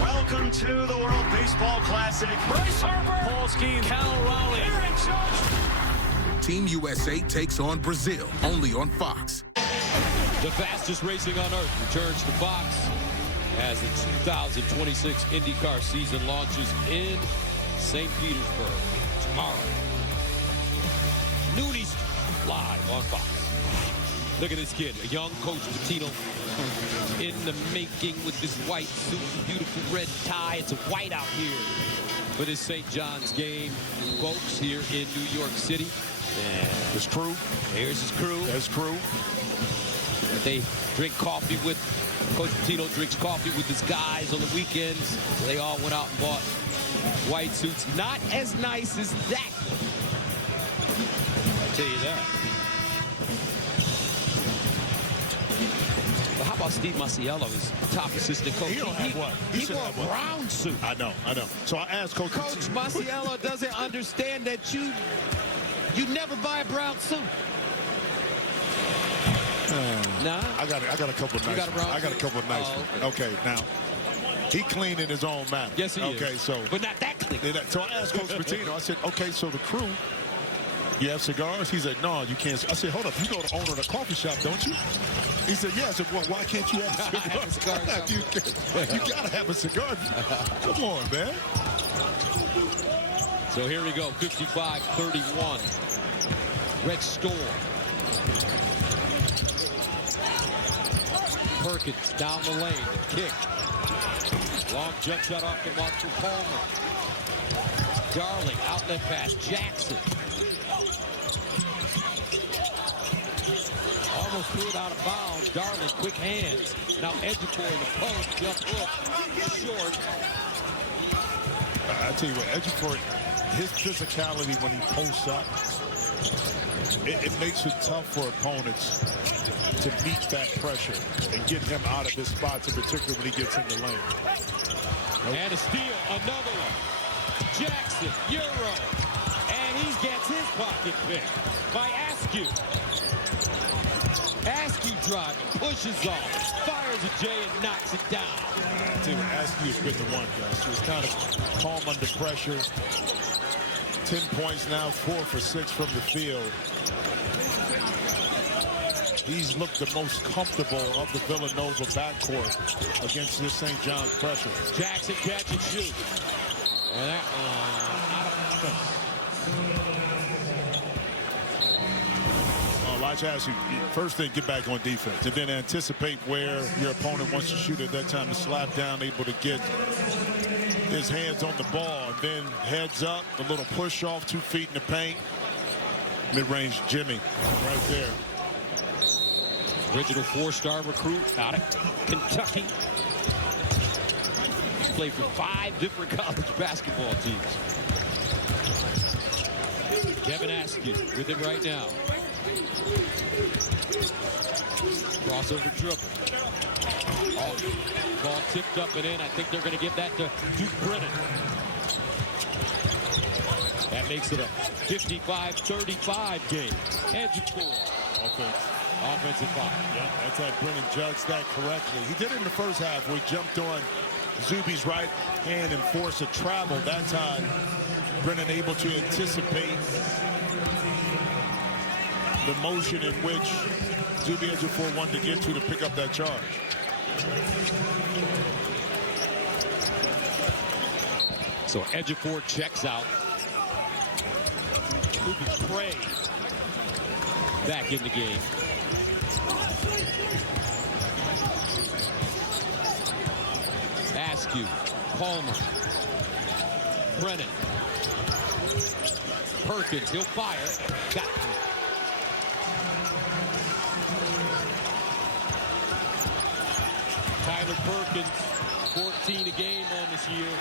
Welcome to the World Baseball Classic. Bryce Harper, Paul Skeens, Cal Raleigh, Aaron Judge. Team USA takes on Brazil, only on Fox. The fastest racing on earth returns to Fox as the 2026 IndyCar season launches in St. Petersburg tomorrow. Noon Eastern, live on Fox. Look at this kid, a young Coach Pitino in the making with this white suit, beautiful red tie. It's a white out here for this St. John's game, folks, here in New York City. And his crew. Here's his crew. His crew. They drink coffee with, Coach Pitino drinks coffee with his guys on the weekends. So they all went out and bought white suits. Not as nice as that. I'll tell you that. But how about Steve Masiello, his top assistant coach? He don't have one. He wore a brown suit. I know. So I asked Coach Masiello doesn't understand that you You never buy a brown suit. No? I got a couple of nice ones. I got a couple of nice ones. Okay, now, he clean in his own manner. Yes, he is. Okay, so. But not that clean. So I asked Coach Pitino, I said, okay, so the crew, you have cigars? He said, no, you can't. I said, hold up, you know the owner of the coffee shop, don't you? He said, yeah. I said, well, why can't you have a cigar? You got to have a cigar. Come on, man. So here we go, 55-31. Red Storm. Perkins down the lane, the kick. Long jump shot off the mark for Palmer. Darling, outlet pass, Jackson. Almost threw it out of bounds. Darling, quick hands. Now Edgecore in the post, jump hook, short. I tell you what, Edgecore, his physicality when he posts up, it makes it tough for opponents to meet that pressure and get him out of his spots, in particular when he gets in the lane. And a steal, another one. Jackson, Euro. And he gets his pocket picked by Askew. Askew driving, pushes off, fires a J and knocks it down. Dude, Askew's been the one, guys. He was kind of calm under pressure. 10 points now, 4 for 6 from the field. He's looked the most comfortable of the Villanova backcourt against this St. John's pressure. Jackson catch and shoot. And that one, watch Askew. First thing, get back on defense. And then anticipate where your opponent wants to shoot at that time to slap down, able to get his hands on the ball. And then heads up, a little push off, 2 feet in the paint. Mid-range Jimmy right there. Original 4-star recruit out of Kentucky. Played for 5 different college basketball teams. Kevin Askew with him right now. Crossover dribble. Ball tipped up and in. I think they're going to give that to Duke Brennan. That makes it a 55-35 game. Edgecore. Offensive foul. Yeah, that's how Brennan judged that correctly. He did it in the first half where he jumped on Zuby's right hand and forced a travel. That time, Brennan able to anticipate the motion in which Zuby Ejiofor wanted to get to pick up that charge. So Ejiofor checks out. Ruby Prey back in the game. Askew, Palmer, Brennan, Perkins, he'll fire. Got it. Tyler Perkins, 14 a game on this year.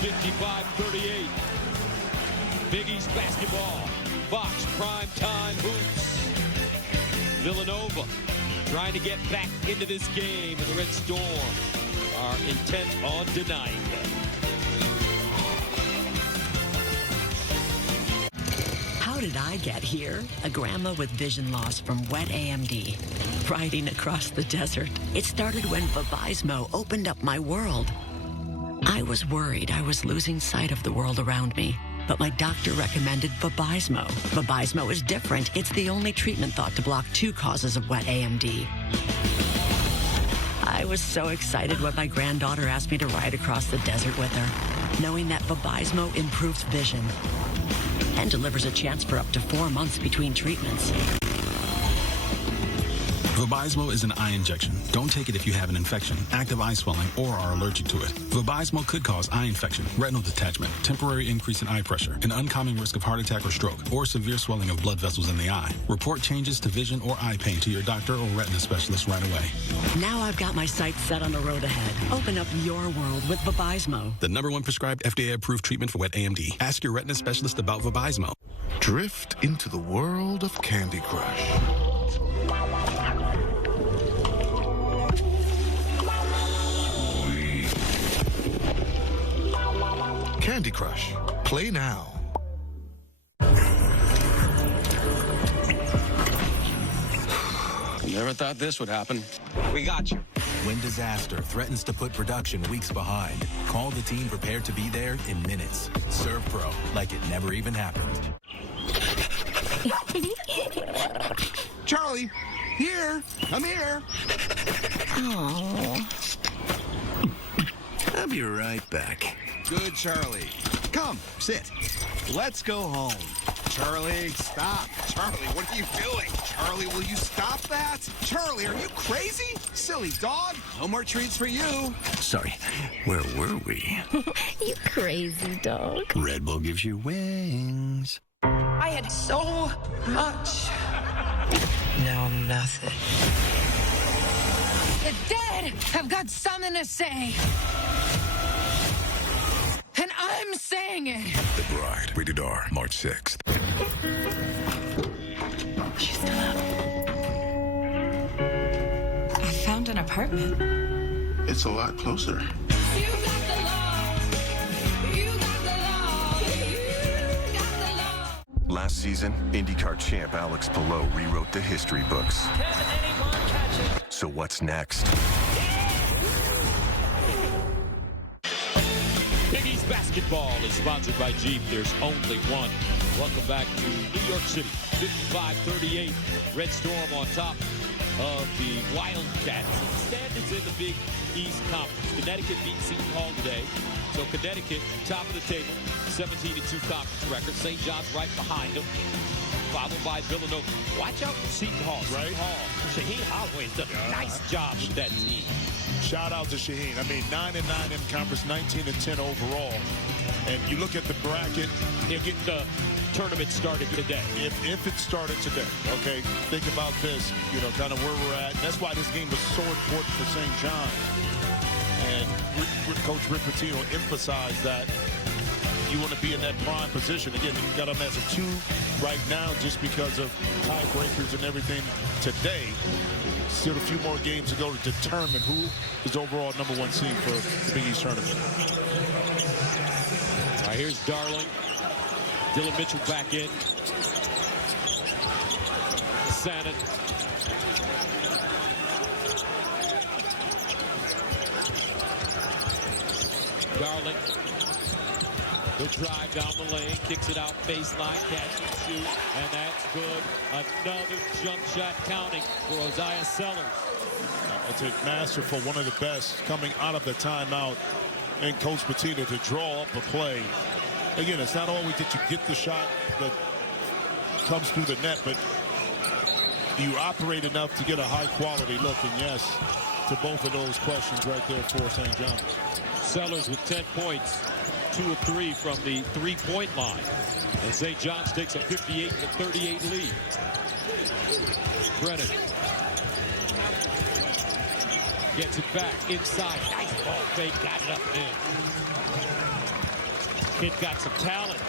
55-38. Big East basketball. Fox prime time hoops. Villanova trying to get back into this game, and the Red Storm are intent on denying them. How did I get here? A grandma with vision loss from wet AMD. Riding across the desert. It started when Vabysmo opened up my world. I was worried I was losing sight of the world around me. But my doctor recommended Vabysmo. Vabysmo is different. It's the only treatment thought to block 2 causes of wet AMD. I was so excited when my granddaughter asked me to ride across the desert with her, knowing that Vabysmo improves vision and delivers a chance for up to 4 months between treatments. Vabysmo is an eye injection. Don't take it if you have an infection, active eye swelling, or are allergic to it. Vabysmo could cause eye infection, retinal detachment, temporary increase in eye pressure, an uncommon risk of heart attack or stroke, or severe swelling of blood vessels in the eye. Report changes to vision or eye pain to your doctor or retina specialist right away. Now I've got my sights set on the road ahead. Open up your world with Vabysmo. The #1 prescribed FDA-approved treatment for wet AMD. Ask your retina specialist about Vabysmo. Drift into the world of Candy Crush. Candy Crush, Play now. Never thought this would happen. We got you. When disaster threatens to put production weeks behind, call the team prepared to be there in minutes. Serve Pro like it never even happened. Charlie, here. Come here. Oh. I'll be right back. Good, Charlie. Come, sit. Let's go home. Charlie, stop. Charlie, what are you doing? Charlie, will you stop that? Charlie, are you crazy? Silly dog. No more treats for you. Sorry, where were we? You crazy dog. Red Bull gives you wings. I had so much. Now nothing. The dead have got something to say. And I'm saying it. The Bride, rated R, March 6th. She's still up. I found an apartment. It's a lot closer. Last season, IndyCar champ Alex Palou rewrote the history books. So what's next? Big East basketball is sponsored by Jeep. There's only one. Welcome back to New York City. 55-38. Red Storm on top of the Wildcats. Standings in the Big East Conference. Connecticut beat Seton Hall today. So Connecticut, top of the table, 17-2 conference record. St. John's right behind them, followed by Villanova. Watch out for Seton Hall. Right. Seton Hall. Shaheen Holloway's done a nice job with that team. Shout out to Shaheen. I mean, 9-9 in conference, 19-10 overall. And you look at the bracket. If the tournament started today. If it started today, okay, think about this, you know, kind of where we're at. That's why this game was so important for St. John. And Coach Rick Pitino emphasized that you want to be in that prime position. Again, you got them as a 2 right now just because of tiebreakers and everything today. Still a few more games to go to determine who is overall #1 seed for the Big East tournament. All right, here's Darling. Dylan Mitchell back in. Sannon. Darling. He'll drive down the lane, kicks it out baseline, catch and shoot, and that's good. Another jump shot counting for Isaiah Sellers. It's a masterful, one of the best coming out of the timeout, and Coach Pitino to draw up a play. Again, it's not always that you get the shot that comes through the net, but you operate enough to get a high-quality look, and yes, to both of those questions right there for St. John. Sellers with 10 points, 2 of 3 from the three-point line. And St. John's takes a 58-38 lead. Brennan gets it back inside. Nice ball fake, got it up and in. Kid got some talent.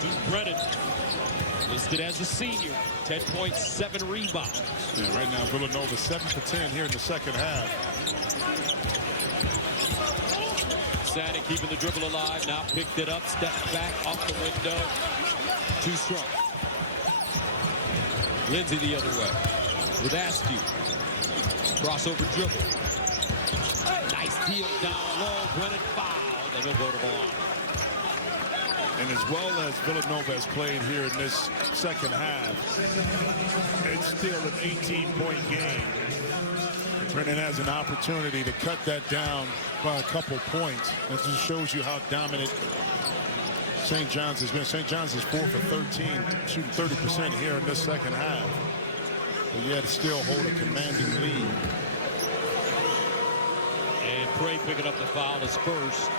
Duke Brennan, listed as a senior, 10 points, 7 rebounds. Yeah, right now Villanova 7 for 10 here in the second half. Sannon keeping the dribble alive, now picked it up, stepped back off the window. Too strong. Lindsay the other way with Askew. Crossover dribble. Nice deal down low. Brennan fouled, and he'll go to the line. And as well as Villanova has played here in this second half, it's still an 18-point game. Brennan has an opportunity to cut that down by a couple points. That just shows you how dominant St. John's has been. St. John's is 4 for 13, shooting 30% here in this second half. But yet still hold a commanding lead. And Prey picking up the foul is first.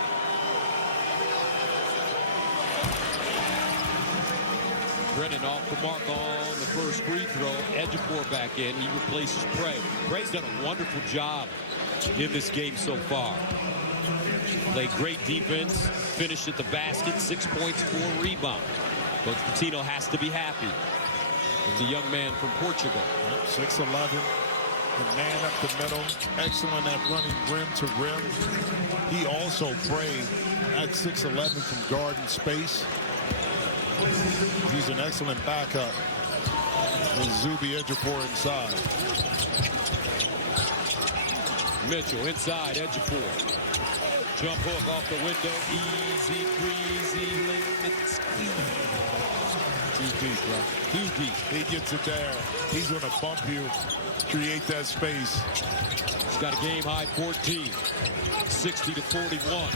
Brennan off the mark on the first free throw. Ejiofor back in. He replaces Prey. Prey's done a wonderful job in this game so far. Played great defense. Finished at the basket. 6 points, 4 rebounds. Coach Pitino has to be happy with the young man from Portugal. 6'11", The man up the middle, excellent at running rim to rim. He also prayed at 6'11" from guard in space. He's an excellent backup with Zuby Ejiofor inside. Mitchell inside, Ejiofor. Jump hook off the window, easy breezy, lemon squeeze. Too deep, bro. Too deep. He gets it there. He's going to bump you, create that space. He's got a game high 14, 60-41.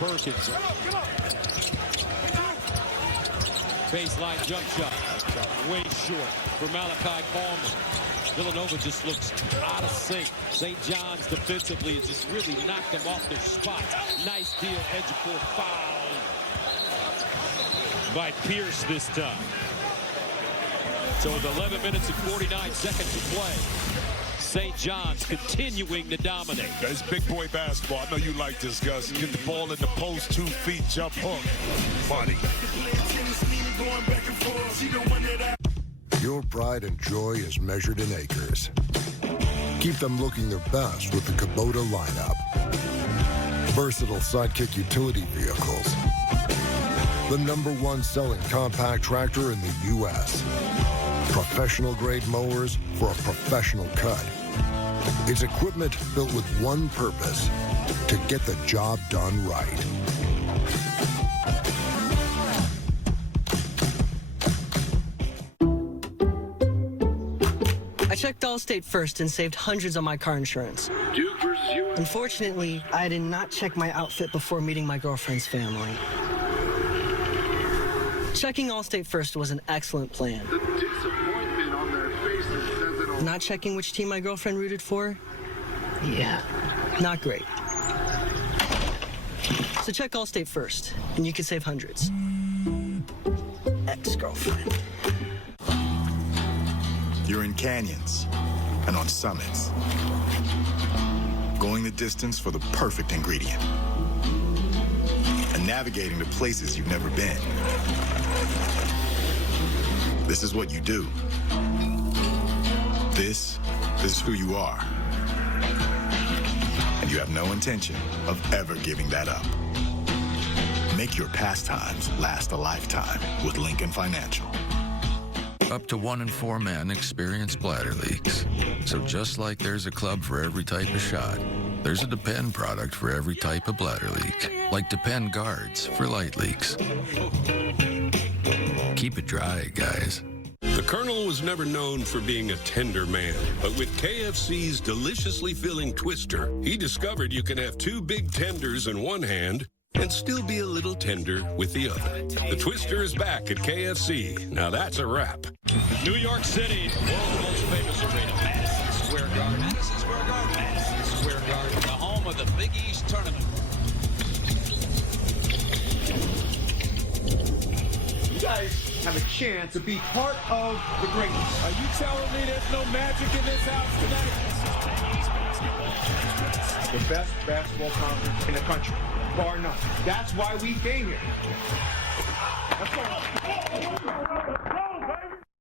Perkins. Baseline jump shot, way short for Malachi Coleman. Villanova just looks out of sync. St. John's defensively has just really knocked them off their spot. Nice deal, Ejiofor foul by Pierce this time. So with 11 minutes and 49 seconds to play, St. John's continuing to dominate. It's big boy basketball. I know you like this, Gus. You get the ball in the post, 2 feet, jump hook. Funny. Your pride and joy is measured in acres. Keep them looking their best with the Kubota lineup. Versatile sidekick utility vehicles. The #1 selling compact tractor in the U.S. Professional grade mowers for a professional cut. It's equipment built with one purpose, to get the job done right. I checked Allstate first and saved hundreds on my car insurance. Duke versus you. Unfortunately, I did not check my outfit before meeting my girlfriend's family. Checking Allstate first was an excellent plan. The disappointment on their faces says it all. Not checking which team my girlfriend rooted for? Yeah, not great. So check Allstate first, and you can save hundreds. Ex-girlfriend. You're in canyons and on summits, going the distance for the perfect ingredient, and navigating to places you've never been. This is what you do. This is who you are. And you have no intention of ever giving that up. Make your pastimes last a lifetime with Lincoln Financial. Up to 1 in 4 men experience bladder leaks. So just like there's a club for every type of shot, there's a Depend product for every type of bladder leak. Like Depend guards for light leaks. Keep it dry, guys. The Colonel was never known for being a tender man, but with KFC's deliciously filling Twister, he discovered you can have 2 big tenders in one hand and still be a little tender with the other. The Twister is back at KFC. Now that's a wrap. New York City, world's most famous arena, Madison Square Garden. Madison Square Garden. Madison Square Garden, the home of the Big East tournament. You guys have a chance to be part of the greatness. Are you telling me there's no magic in this house tonight? The best basketball conference in the country, bar none. That's why we came here.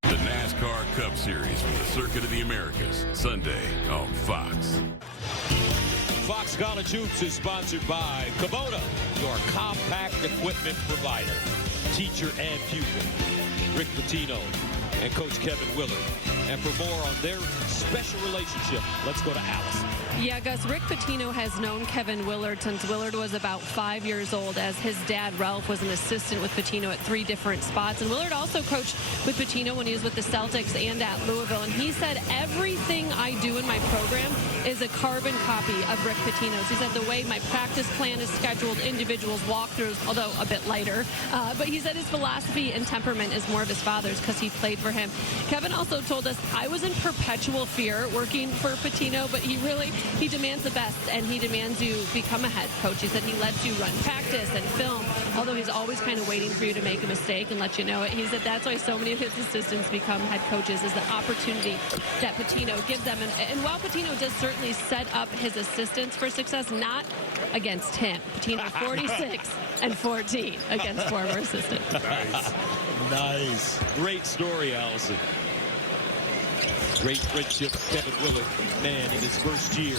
The NASCAR Cup Series from the Circuit of the Americas, Sunday on Fox. Fox College Hoops is sponsored by Kubota, your compact equipment provider. Teacher and pupil, Rick Pitino and Coach Kevin Willard. And for more on their special relationship, let's go to Allison. Yeah, Gus, Rick Pitino has known Kevin Willard since Willard was about 5 years old, as his dad, Ralph, was an assistant with Pitino at 3 different spots. And Willard also coached with Pitino when he was with the Celtics and at Louisville. And he said, everything I do in my program is a carbon copy of Rick Pitino's. He said the way my practice plan is scheduled, individuals walkthroughs, although a bit lighter. But he said his philosophy and temperament is more of his father's because he played for him. Kevin also told us, I was in perpetual fear working for Pitino, but he demands the best, and he demands you become a head coach. He said he lets you run practice and film, although he's always kind of waiting for you to make a mistake and let you know it. He said that's why so many of his assistants become head coaches, is the opportunity that Pitino gives them. And while Pitino does certainly set up his assistants for success, not against him. Pitino 46-14 against former assistants. Nice. Great story, Allison. Great friendship with Kevin Willard. Man, in his first year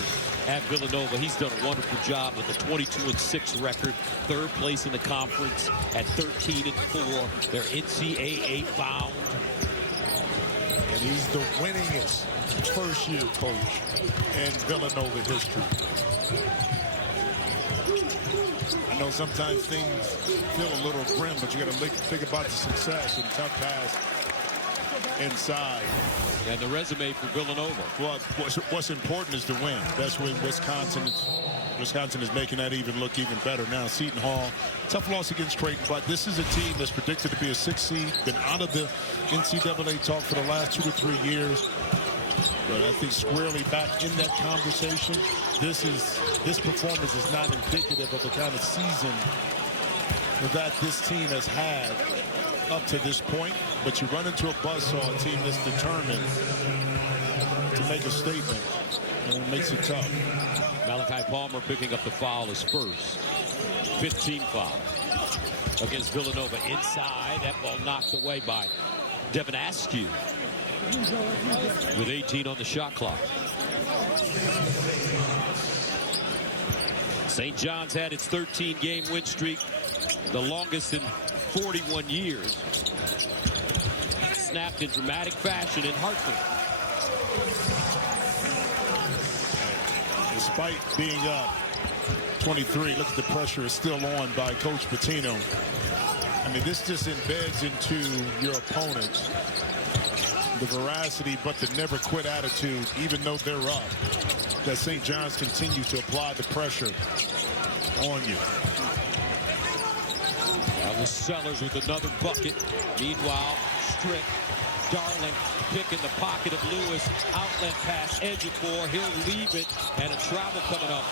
at Villanova, he's done a wonderful job with a 22-6 record, third place in the conference at 13-4. They're NCAA bound. And he's the winningest first-year coach in Villanova history. I know sometimes things feel a little grim, but you got to think about the success and tough pass inside. And the resume for Villanova. Well, what's important is to win. That's when Wisconsin is making that look even better now. Seton Hall, tough loss against Creighton, but this is a team that's predicted to be a 6th seed. Been out of the NCAA talk for the last 2 to 3 years. But I think squarely back in that conversation. This performance is not indicative of the kind of season that this team has had up to this point. But you run into a buzzsaw, a team that's determined to make a statement, and it makes it tough. Malachi Palmer picking up the foul, his first. 15 foul against Villanova inside. That ball knocked away by Devin Askew with 18 on the shot clock. St. John's had its 13-game win streak, the longest in 41 years. Snapped in dramatic fashion in Hartford. Despite being up 23, look at the pressure is still on by Coach Pitino. I mean, this just embeds into your opponents the veracity, but the never quit attitude, even though they're up, that St. John's continues to apply the pressure on you. That was Sellers with another bucket. Meanwhile, Strick, Darling, pick in the pocket of Lewis. Outlet pass, Ejiofor. He'll leave it, and a travel coming up.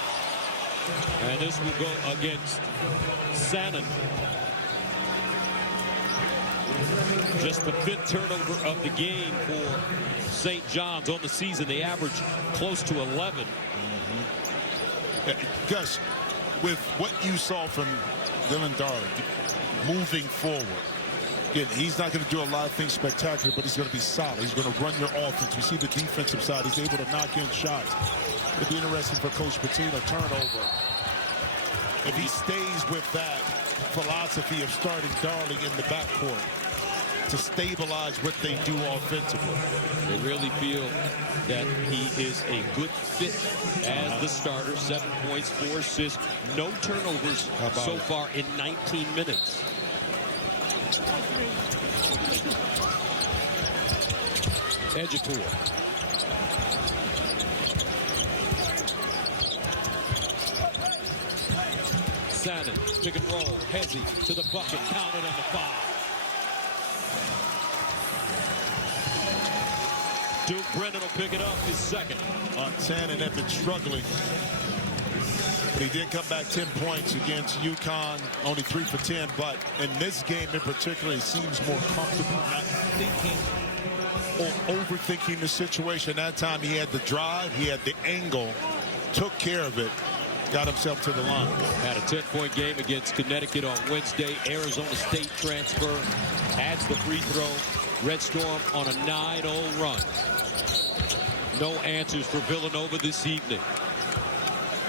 And this will go against Sannon. Just the 5th turnover of the game for St. John's on the season. They average close to 11. Gus, with what you saw from Dylan Darling moving forward, again, he's not going to do a lot of things spectacular, but he's going to be solid. He's going to run your offense. We see the defensive side. He's able to knock in shots. It'll be interesting for Coach Pitino. Turnover. If he stays with that philosophy of starting Darling in the backcourt to stabilize what they do offensively. They really feel that he is a good fit as the starter. 7 points, 4 assists, no turnovers so far in 19 minutes. Ejiofor. Sannon, pick and roll. Hezzy to the bucket, counted on the foul. Duke Brennan will pick it up, his second. Sannon had been struggling, but he did come back 10 points against UConn, only 3 for 10. But in this game in particular, he seems more comfortable, not thinking or overthinking the situation. That time he had the drive, he had the angle, took care of it, got himself to the line. Had a 10-point game against Connecticut on Wednesday. Arizona State transfer, adds the free throw. Red Storm on a 9-0 run. No answers for Villanova this evening.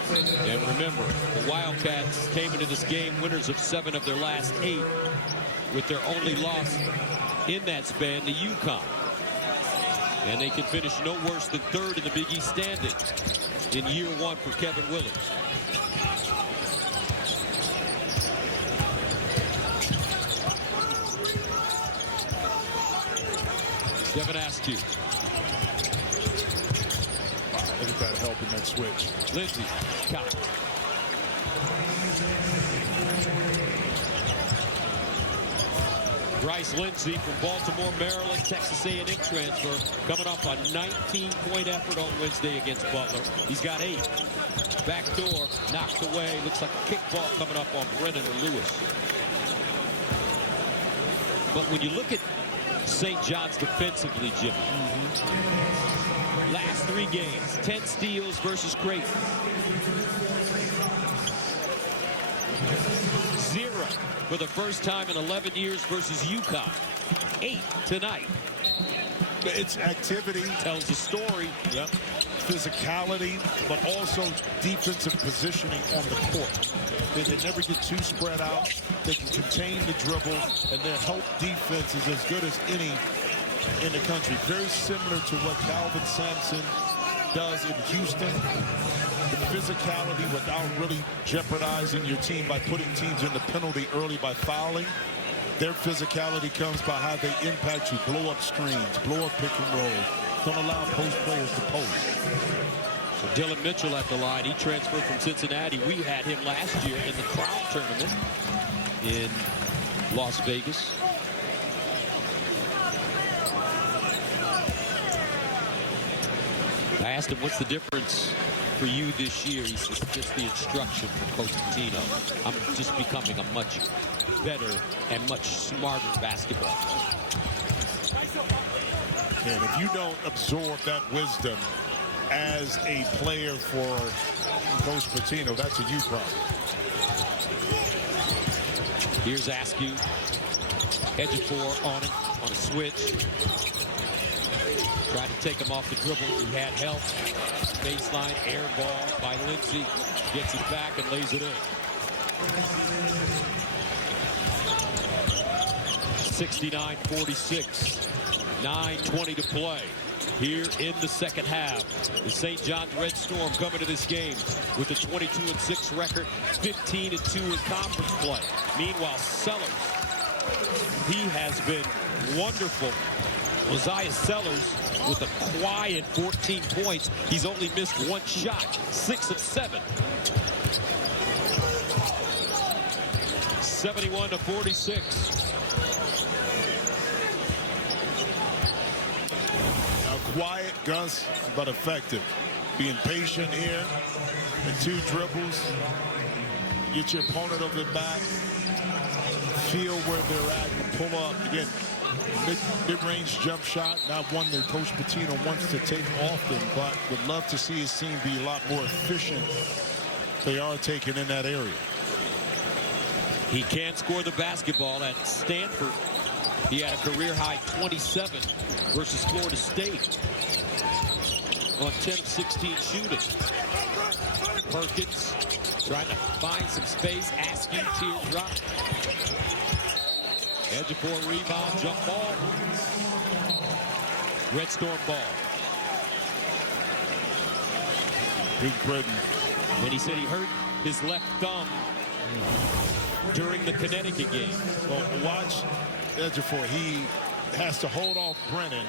And remember, the Wildcats came into this game winners of 7 of their last 8, with their only loss in that span to UConn. And they can finish no worse than 3rd in the Big East standings in year 1 for Kevin Willard. Devin Askew. Look at that help in that switch. Lindsey, count. Bryce Lindsey from Baltimore, Maryland, Texas A&M transfer, coming off a 19-point effort on Wednesday against Butler. He's got 8. Backdoor, knocked away. Looks like a kickball coming up on Brennan or Lewis. But when you look at St. John's defensively, Jimmy, last 3 games, 10 steals versus Creighton. 0 for the first time in 11 years versus UConn. 8 tonight. It's activity. Tells the story. Yep. Physicality, but also defensive positioning on the court. They never get too spread out. They can contain the dribble, and their help defense is as good as any in the country. Very similar to what Calvin Sampson does in Houston. The physicality without really jeopardizing your team by putting teams in the penalty early by fouling. Their physicality comes by how they impact you, blow up screens, blow up pick and roll. Don't allow post players to post. So Dylan Mitchell at the line. He transferred from Cincinnati. We had him last year in the Crown Tournament in Las Vegas. I asked him, what's the difference for you this year? He says, just the instruction from Coach Pitino. I'm just becoming a much better and much smarter basketball player. And if you don't absorb that wisdom as a player for Coach Pitino, that's a you problem. Here's Askew. Edge of four on him, on a switch. Tried to take him off the dribble. He had help. Baseline, air ball by Lindsey. Gets it back and lays it in. 69-46. 9:20 to play here in the second half. The St. John's Red Storm coming to this game with a 22-6 record, 15-2 in conference play. Meanwhile, Sellers, he has been wonderful. Mosiah Sellers with a quiet 14 points. He's only missed one shot, 6 of 7. 71-46. Quiet, Gus, but effective. Being patient here and 2 dribbles. Get your opponent over the back. Feel where they're at and pull up. Again, mid-range jump shot. Not one that Coach Pitino wants to take often, but would love to see his team be a lot more efficient. They are taking in that area. He can't score the basketball at Stanford. He had a career-high 27 versus Florida State on 10 of 16 shooting. Perkins trying to find some space. Askew, teardrop. Edge of 4 rebound, jump ball. Red Storm ball. Big Britain. And he said he hurt his left thumb during the Connecticut game. Well, watch Edge of 4. He has to hold off Brennan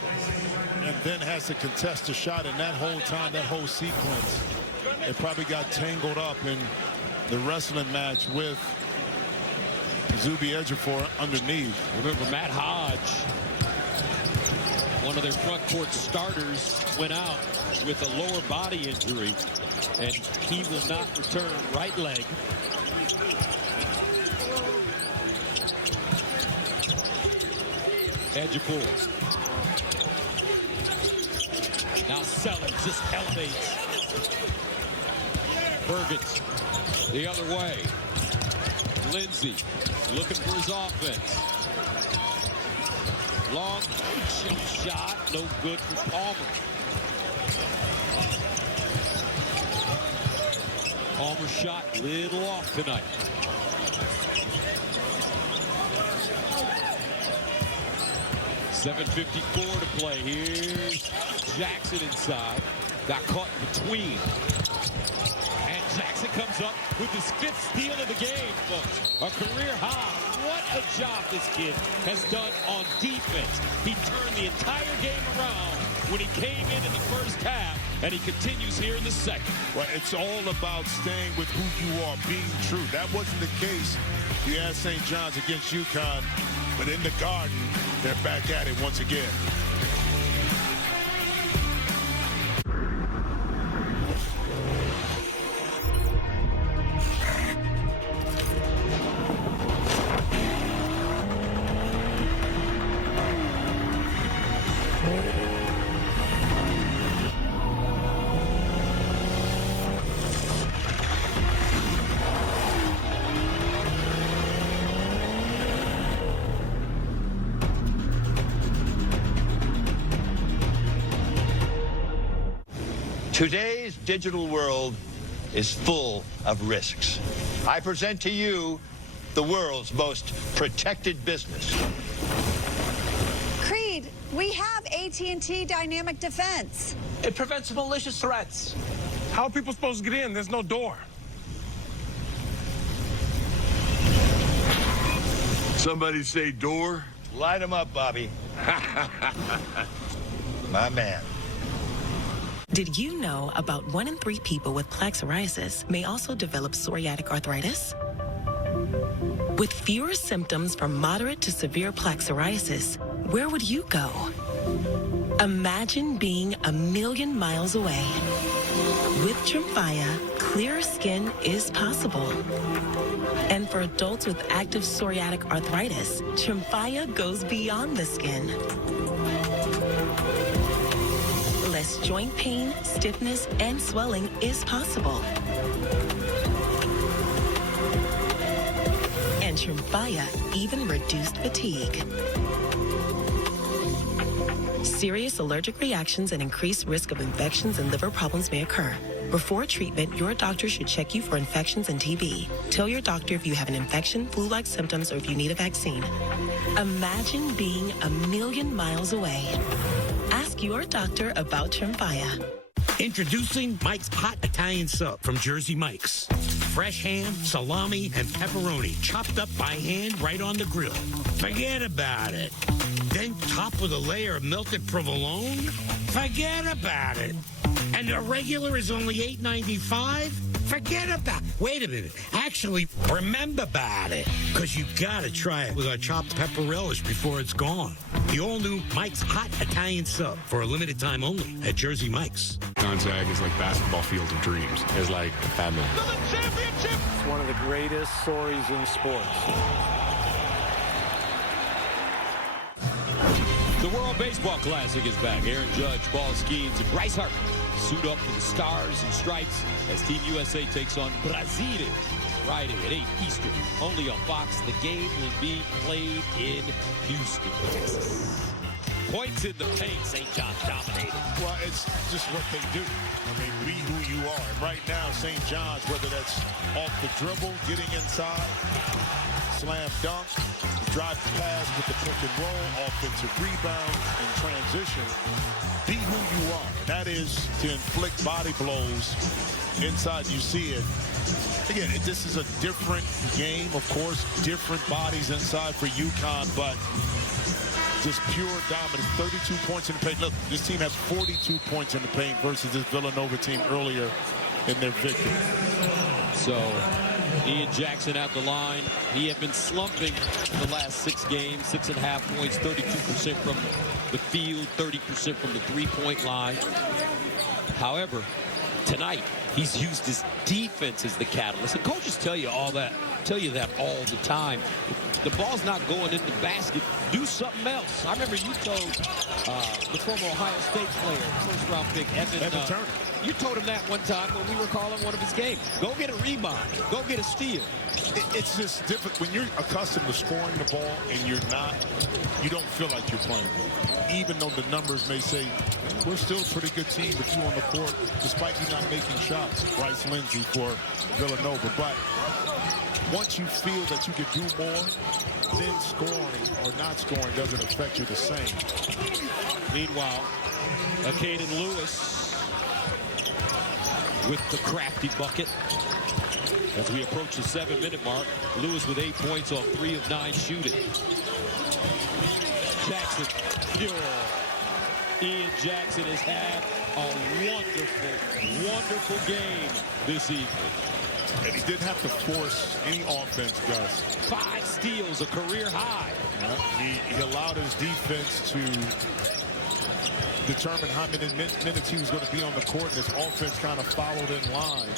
and then has to contest the shot. And that whole time, that whole sequence, it probably got tangled up in the wrestling match with Zuby Ejiofor underneath. Remember, Matt Hodge, one of their front court starters, went out with a lower body injury, and he will not return. Right leg. Ejiofor. Now Sellers just elevates. Perkins the other way. Lindsey looking for his offense. Long jump shot, no good for Palmer. Palmer's shot little off tonight. .754 to play. Here's Jackson inside. Got caught in between. And Jackson comes up with his 5th steal of the game, folks. A career high. What a job this kid has done on defense. He turned the entire game around when he came in the first half, and he continues here in the second. Well, it's all about staying with who you are, being true. That wasn't the case. You had St. John's against UConn, but in the Garden, they're back at it once again. Today's digital world is full of risks. I present to you the world's most protected business. Creed, we have AT&T Dynamic Defense. It prevents malicious threats. How are people supposed to get in? There's no door. Somebody say door? Light them up, Bobby. My man. Did you know about 1 in 3 people with plaque psoriasis may also develop psoriatic arthritis? With fewer symptoms from moderate to severe plaque psoriasis, where would you go? Imagine being a million miles away. With Tremfya, clearer skin is possible. And for adults with active psoriatic arthritis, Tremfya goes beyond the skin. Less joint pain, stiffness, and swelling is possible. And Tremfya even reduced fatigue. Serious allergic reactions and increased risk of infections and liver problems may occur. Before treatment, your doctor should check you for infections and TB. Tell your doctor if you have an infection, flu-like symptoms, or if you need a vaccine. Imagine being a million miles away. Ask your doctor about Tremfya. Introducing Mike's Hot Italian Sub from Jersey Mike's. Fresh ham, salami, and pepperoni chopped up by hand right on the grill. Forget about it. Then topped with a layer of melted provolone? Forget about it. And the regular is only $8.95? Forget about it. Wait a minute. Actually, remember about it. Because you gotta try it with our chopped pepper relish before it's gone. The all-new Mike's Hot Italian Sub for a limited time only at Jersey Mike's. Gonzaga is like basketball field of dreams. It's like a family. It's one of the greatest stories in sports. The World Baseball Classic is back. Aaron Judge, Paul Skeens, and Bryce Harper suit up with the stars and stripes as Team USA takes on Brazil Friday at 8 Eastern. Only on Fox. The game will be played in Houston, Texas. Points in the paint. St. John's dominated. Well, it's just what they do. I mean, be who you are. And right now, St. John's, whether that's off the dribble, getting inside, slam dunk, drive pass with the pick and roll, offensive rebound, and transition. Be who you are. That is to inflict body blows inside. You see it. Again, this is a different game, of course. Different bodies inside for UConn, but just pure dominance. 32 points in the paint. Look, this team has 42 points in the paint versus this Villanova team earlier in their victory. So Ian Jackson at the line. He had been slumping the last 6 games. 6.5 points, 32% from the field, 30% from the three-point line. However, tonight he's used his defense as the catalyst. And coaches tell you that all the time. The ball's not going in the basket. Do something else. I remember you told the former Ohio State player, first-round pick, Evan Turner. You told him that one time when we were calling one of his games. Go get a rebound. Go get a steal. It's just different when you're accustomed to scoring the ball and you're not. You don't feel like you're playing good. Even though the numbers may say we're still a pretty good team with you on the court, despite you not making shots. Bryce Lindsey for Villanova, but once you feel that you can do more, then scoring or not scoring doesn't affect you the same. Meanwhile, Caden Lewis with the crafty bucket. As we approach the 7-minute mark, Lewis with 8 points on 3 of 9 shooting. Jackson, Ian Jackson has had a wonderful, wonderful game this evening. And he didn't have to force any offense, Gus. 5 steals, a career high. He allowed his defense to determine how many minutes he was going to be on the court, and his offense kind of followed in line.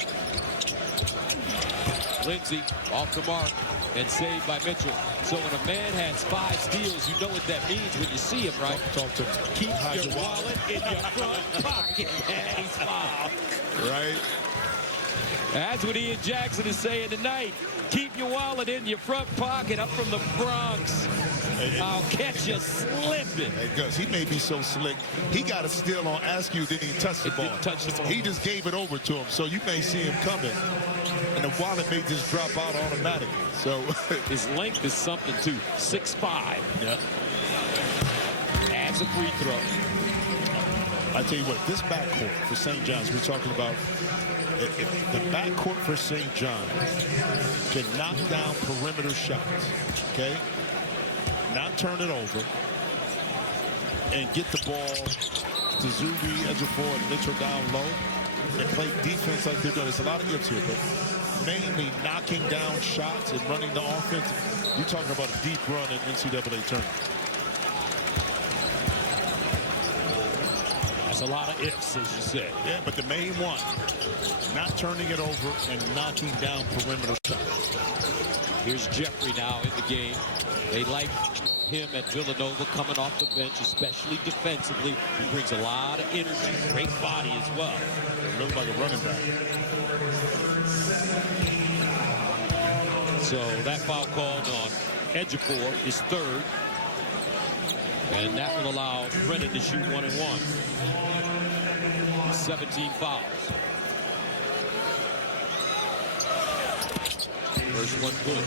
Lindsey off the mark and saved by Mitchell. So when a man has 5 steals, you know what that means when you see him, right? Talk to him. Keep your wallet in your front pocket, and he's fouled. Right? That's what Ian Jackson is saying tonight. Keep your wallet in your front pocket. Up from the Bronx. I'll catch you slipping. Hey, Gus, he may be so slick. He got a steal on Askew, didn't even touch the ball. He just gave it over to him, so you may see him coming. And the wallet may just drop out automatically. So his length is something, too. 6'5". Yep. Adds a free throw. I tell you what, this backcourt for St. John's, we're talking about, if the backcourt for St. John's can knock down perimeter shots, okay, not turn it over, and get the ball to Zuby, Ejiofor, and Mitchell down low, and play defense like they're doing. There's a lot of ifs here, but mainly knocking down shots and running the offense. You're talking about a deep run in NCAA tournament. That's a lot of ifs, as you said. Yeah, but the main one, not turning it over and knocking down perimeter shots. Here's Jeffrey now in the game. They like him at Villanova coming off the bench, especially defensively. He brings a lot of energy, great body as well. Looks like a running back. So that foul called on Ejiofor is third. And that will allow Brennan to shoot 1 and 1. 17 fouls. First one good.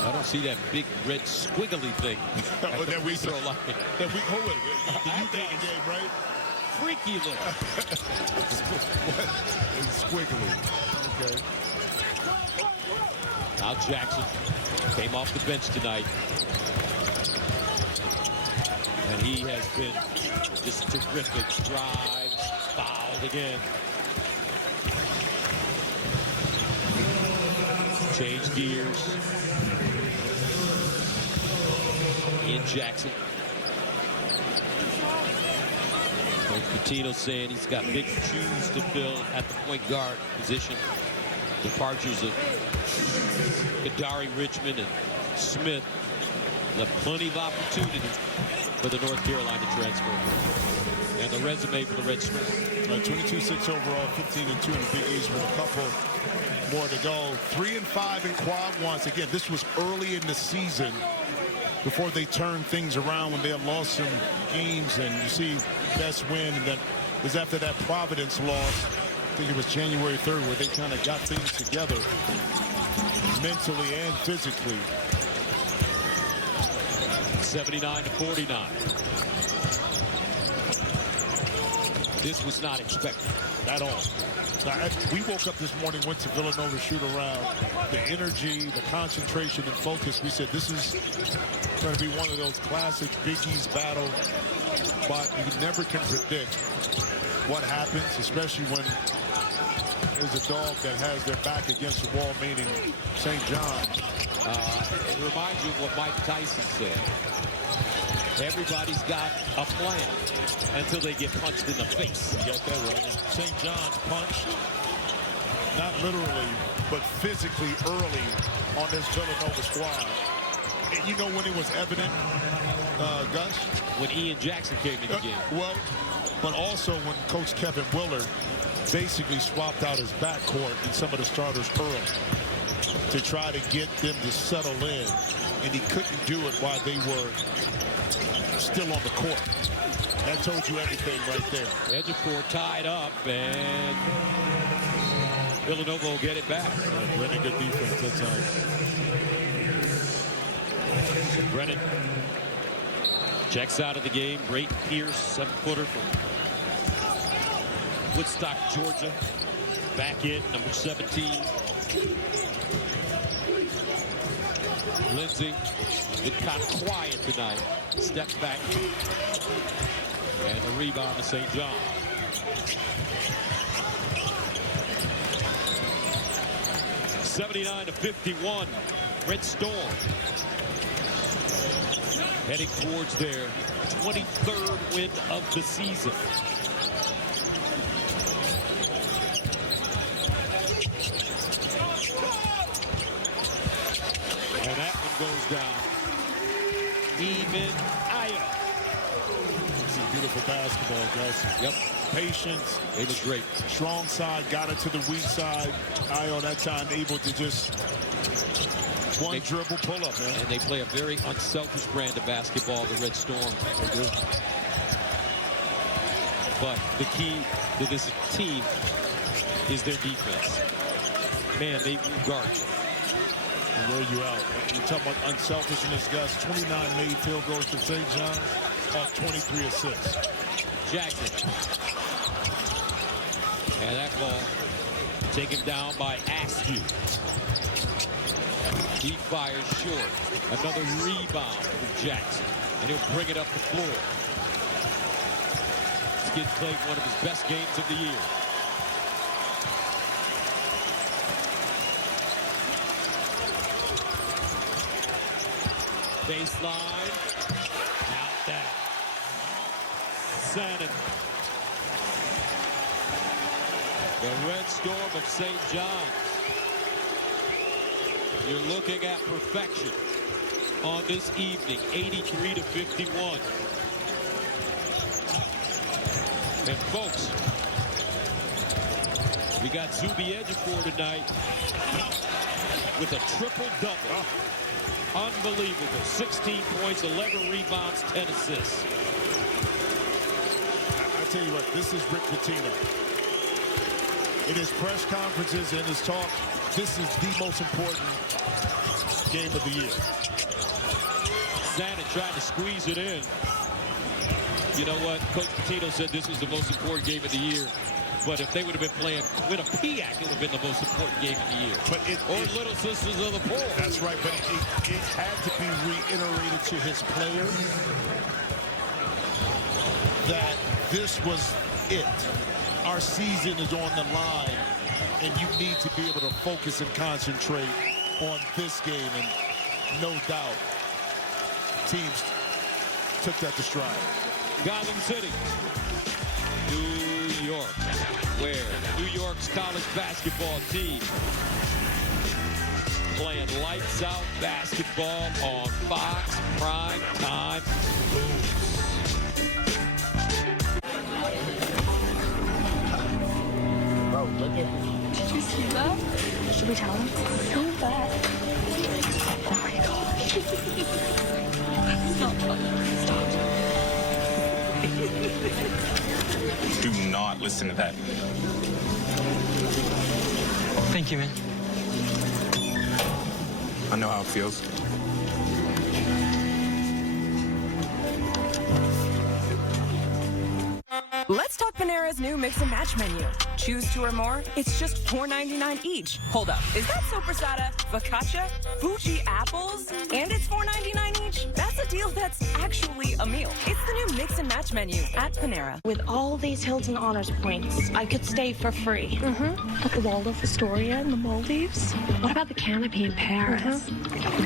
I don't see that big red squiggly thing. That we saw. That we hold it. The UConn game, right? Freaky look. It's squiggly. Okay. Now Jackson came off the bench tonight. And he has been just terrific. Drives, fouled again. Change gears. Ian Jackson. Coach Pitino saying he's got big shoes to fill at the point guard position. Departures of Kadari Richmond and Smith left plenty of opportunities for the North Carolina transfer. And the resume for the Red Storm. 22-6 overall, 15-2 in the Big East with a couple more to go. 3-5 in quad ones. Again, this was early in the season before they turned things around when they had lost some games. And you see best win, and that was after that Providence loss. I think it was January 3rd where they kind of got things together mentally and physically. 79-49. This was not expected at all. Now, we woke up this morning, went to Villanova shoot around. The energy, the concentration, and focus. We said this is going to be one of those classic Big East battle. But you never can predict what happens, especially when there's a dog that has their back against the wall, meaning St. John. It reminds you of what Mike Tyson said. Everybody's got a plan until they get punched in the face. You got that right. St. John punched, not literally, but physically early on this Villanova squad. And you know when it was evident, Gus? When Ian Jackson came in the game. Well, but also when Coach Kevin Willard basically swapped out his backcourt and some of the starters early to try to get them to settle in. And he couldn't do it while they were still on the court. That told you everything right there. Ejiofor tied up, and Villanova will get it back. Really good defense that time. So Brennan checks out of the game. Brayton Pierce, 7-footer from Woodstock, Georgia. Back in, number 17. Lindsay been kind of quiet tonight. Steps back. And the rebound to St. John. (79-51). Red Storm heading towards their 23rd win of the season. And that one goes down. Even Aya. Beautiful basketball, guys. Yep. patience. They look great. Strong side, got it to the weak side. Io that time able to just dribble pull up, man. And they play a very unselfish brand of basketball, the Red Storm. They do. But the key to this team is their defense. Man, they guard you. Wear you out. You talk about unselfishness, guys. 29 made field goals for St. John's off 23 assists. Jackson. And that ball taken down by Askew. He fires short. Another rebound from Jackson. And he'll bring it up the floor. This kid played one of his best games of the year. Baseline. Count that. Sannon. The Red Storm of St. John's. You're looking at perfection on this evening, 83-51. And folks, we got Zuby Ejiofor tonight with a triple-double. Unbelievable. 16 points, 11 rebounds, 10 assists. I tell you what, this is Rick Pitino. In his press conferences and his talk, this is the most important game of the year. Sannon trying to squeeze it in. You know what? Coach Pitino said this was the most important game of the year. But if they would have been playing Quinnipiac, it would have been the most important game of the year. But or Little Sisters of the Poor. That's right, but it had to be reiterated to his players that this was it. Our season is on the line, and you need to be able to focus and concentrate on this game. And no doubt, teams took that to stride. Gotham City, New York, where New York's college basketball team playing lights out basketball on Fox Prime Time. Bro, look at me. Did you see that? Should we tell him? So bad. Oh my gosh. Stop. Do not listen to that. Thank you, man. I know how it feels. Let's talk Panera's new Mix and Match menu. Choose two or more, it's just $4.99 each. Hold up, is that sopressata, focaccia, Fuji apples, and it's $4.99 each? That's a deal that's actually a meal. It's the new Mix and Match menu at Panera. With all these Hilton Honors points, I could stay for free. At the Waldorf Astoria in the Maldives. What about the Canopy in Paris?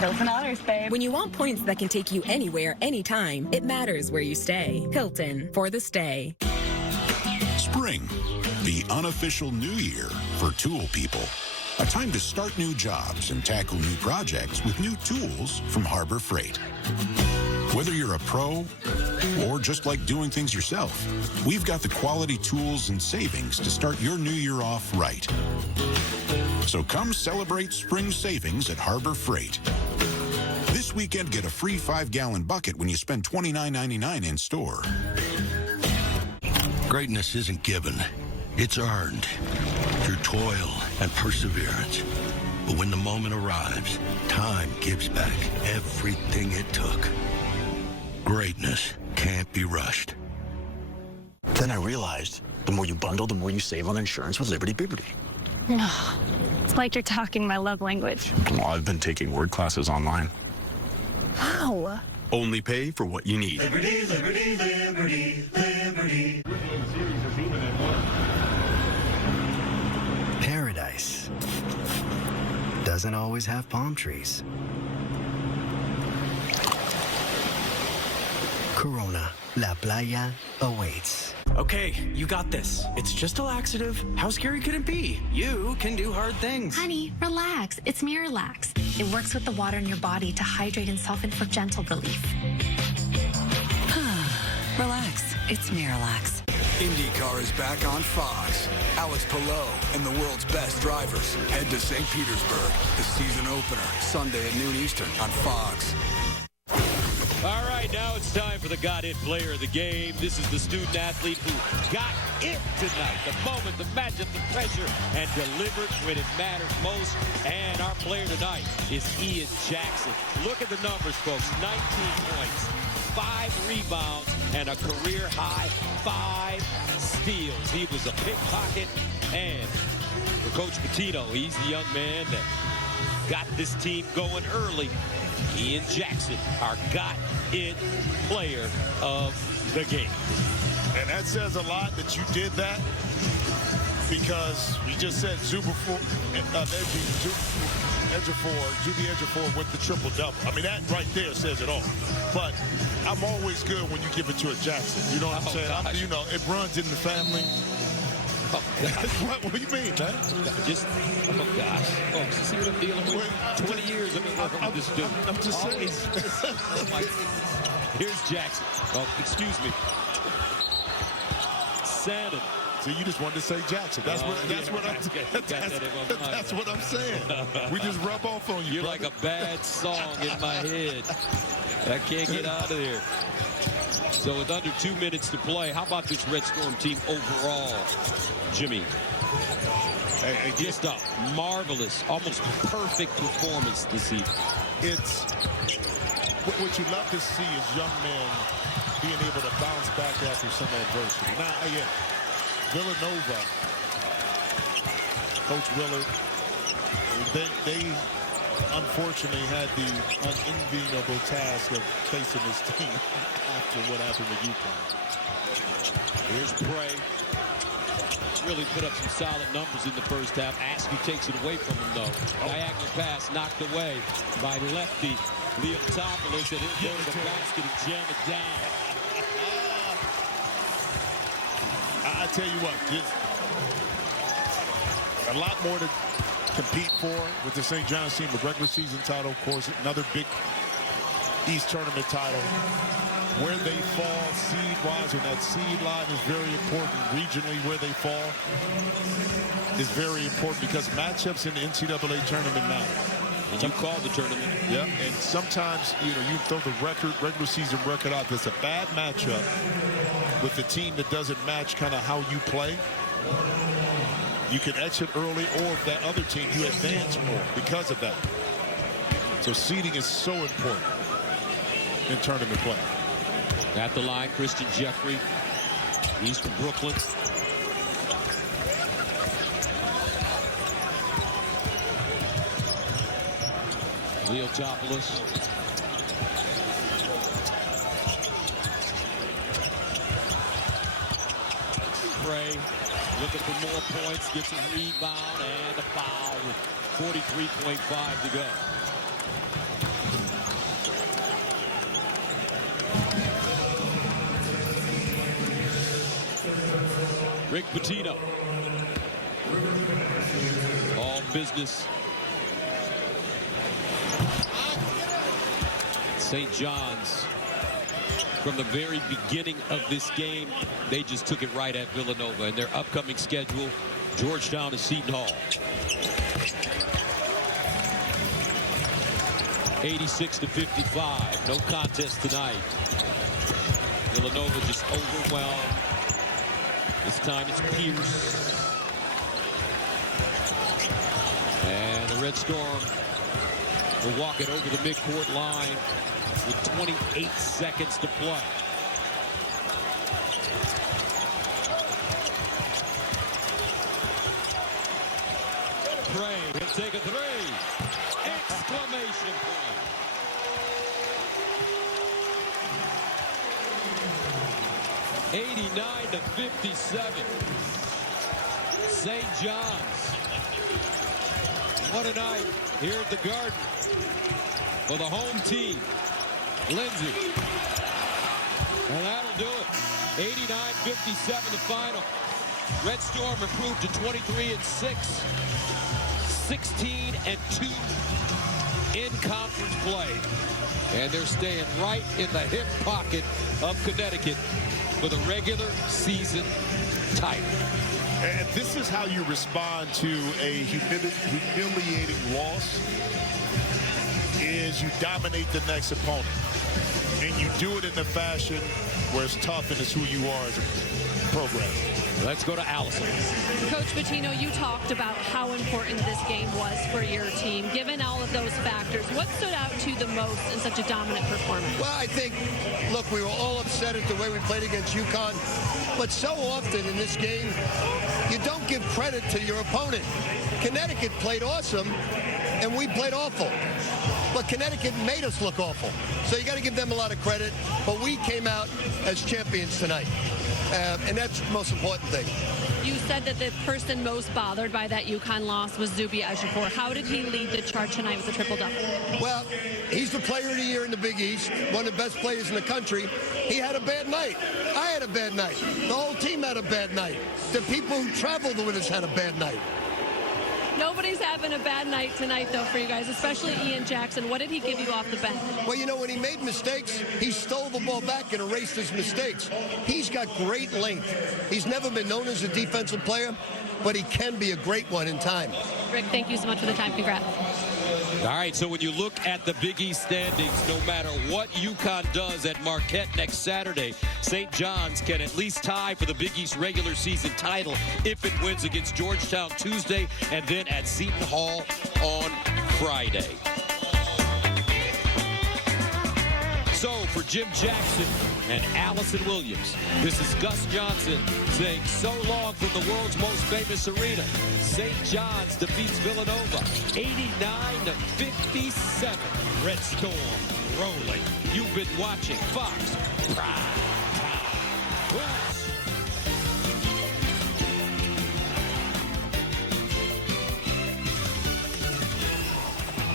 Hilton Honors, babe. When you want points that can take you anywhere, anytime, it matters where you stay. Hilton, for the stay. Spring, the unofficial new year for tool people. A time to start new jobs and tackle new projects with new tools from Harbor Freight. Whether you're a pro or just like doing things yourself, we've got the quality tools and savings to start your new year off right. So come celebrate spring savings at Harbor Freight. This weekend, get a free 5-gallon bucket when you spend $29.99 in store. Greatness isn't given, it's earned through toil and perseverance. But when the moment arrives, time gives back everything it took. Greatness can't be rushed. Then I realized the more you bundle, the more you save on insurance with Liberty Biberty. It's like you're talking my love language. Well, I've been taking word classes online. Wow. Only pay for what you need. Liberty, liberty, liberty, liberty. Paradise doesn't always have palm trees. Corona, La Playa awaits. Okay, you got this. It's just a laxative. How scary could it be? You can do hard things. Honey, relax. It's Miralax. It works with the water in your body to hydrate and soften for gentle relief. Relax. It's Miralax. IndyCar is back on Fox. Alex Palou and the world's best drivers head to St. Petersburg. The season opener, Sunday at noon Eastern on Fox. All right, now it's time for the Got It player of the game. This is the student athlete who got it tonight. The moment, the matchup, the pressure, and delivered when it matters most. And our player tonight is Ian Jackson. Look at the numbers, folks. 19 points, 5 rebounds, and a career-high 5 steals. He was a pickpocket, and for Coach Pitino, he's the young man that got this team going early. Ian Jackson, our Got It player of the game. And that says a lot that you did that, because we just said Zuby Ejiofor with the triple-double. I mean, that right there says it all. But I'm always good when you give it to a Jackson. You know what I'm saying? You know, it runs in the family. Oh, what do you mean, man? Just, oh, gosh. Folks, see what I'm dealing with? 20 years I've been working with this dude. I'm just saying. Oh, my goodness. Here's Jackson. Oh, excuse me. Shannon. So you just wanted to say Jackson. That's what I'm saying. We just rub off on you. You're brother. Like a bad song in my head. I can't get out of there. So with under 2 minutes to play, how about this Red Storm team overall, Jimmy? Just a marvelous, almost perfect performance this season. It's what you love to see is young men being able to bounce back after some adversity. Now, again, Villanova, Coach Willard, they unfortunately had the unenviable task of facing this team after what happened with UConn. Here's Bray. Really put up some solid numbers in the first half. Askew takes it away from him, though. Diagonal pass knocked away by lefty Leotopoulos, and he'll go to the basket and jam it down. I tell you what, a lot more to compete for with the St. John's team. The regular season title, of course, another big East Tournament title. Where they fall seed-wise, and that seed line is very important. Regionally, where they fall is very important, because matchups in the NCAA tournament matter. And you call the tournament. Yeah, and sometimes, you throw the regular season record out. There's a bad matchup with the team that doesn't match kind of how you play. You can exit early, or if that other team, you advance more because of that. So seeding is so important in tournament play. At the line, Christian Jeffrey. He's from Brooklyn. Leotopoulos. Bray looking for more points, gets a rebound and a foul with 43.5 to go. Rick Pitino. All business. St. John's, from the very beginning of this game, they just took it right at Villanova. In their upcoming schedule, Georgetown and Seton Hall. 86-55. No contest tonight. Villanova just overwhelmed. This time it's Pierce. And the Red Storm will walk it over the midcourt line with 28 seconds to play. Bray, he'll take a three. Exclamation point. (89-57). St. John's. What a night here at the Garden for the home team. Lindsay. And that'll do it. 89-57 the final. Red Storm improved to 23-6. 16-2 in conference play. And they're staying right in the hip pocket of Connecticut for the regular season title. And this is how you respond to a humiliating loss, is you dominate the next opponent. And you do it in a fashion where it's tough and it's who you are as a program. Let's go to Allison. Coach Pitino, you talked about how important this game was for your team. Given all of those factors, what stood out to you the most in such a dominant performance? Well, I think, look, we were all upset at the way we played against UConn, but so often in this game, you don't give credit to your opponent. Connecticut played awesome, and we played awful. But Connecticut made us look awful. So you got to give them a lot of credit. But we came out as champions tonight. And that's the most important thing. You said that the person most bothered by that UConn loss was Zubi Ejiofor. How did he lead the charge tonight with a triple-double? Well, he's the player of the year in the Big East, one of the best players in the country. He had a bad night. I had a bad night. The whole team had a bad night. The people who traveled with us had a bad night. Nobody's having a bad night tonight, though, for you guys, especially Ian Jackson. What did he give you off the bench? Well, you know, when he made mistakes, he stole the ball back and erased his mistakes. He's got great length. He's never been known as a defensive player, but he can be a great one in time. Rick, thank you so much for the time. Congrats. All right, so when you look at the Big East standings, no matter what UConn does at Marquette next Saturday, St. John's can at least tie for the Big East regular season title if it wins against Georgetown Tuesday and then at Seton Hall on Friday. So for Jim Jackson and Allison Williams, this is Gus Johnson saying so long from the world's most famous arena. St. John's defeats Villanova 89-57. Red Storm rolling. You've been watching Fox Prime Time.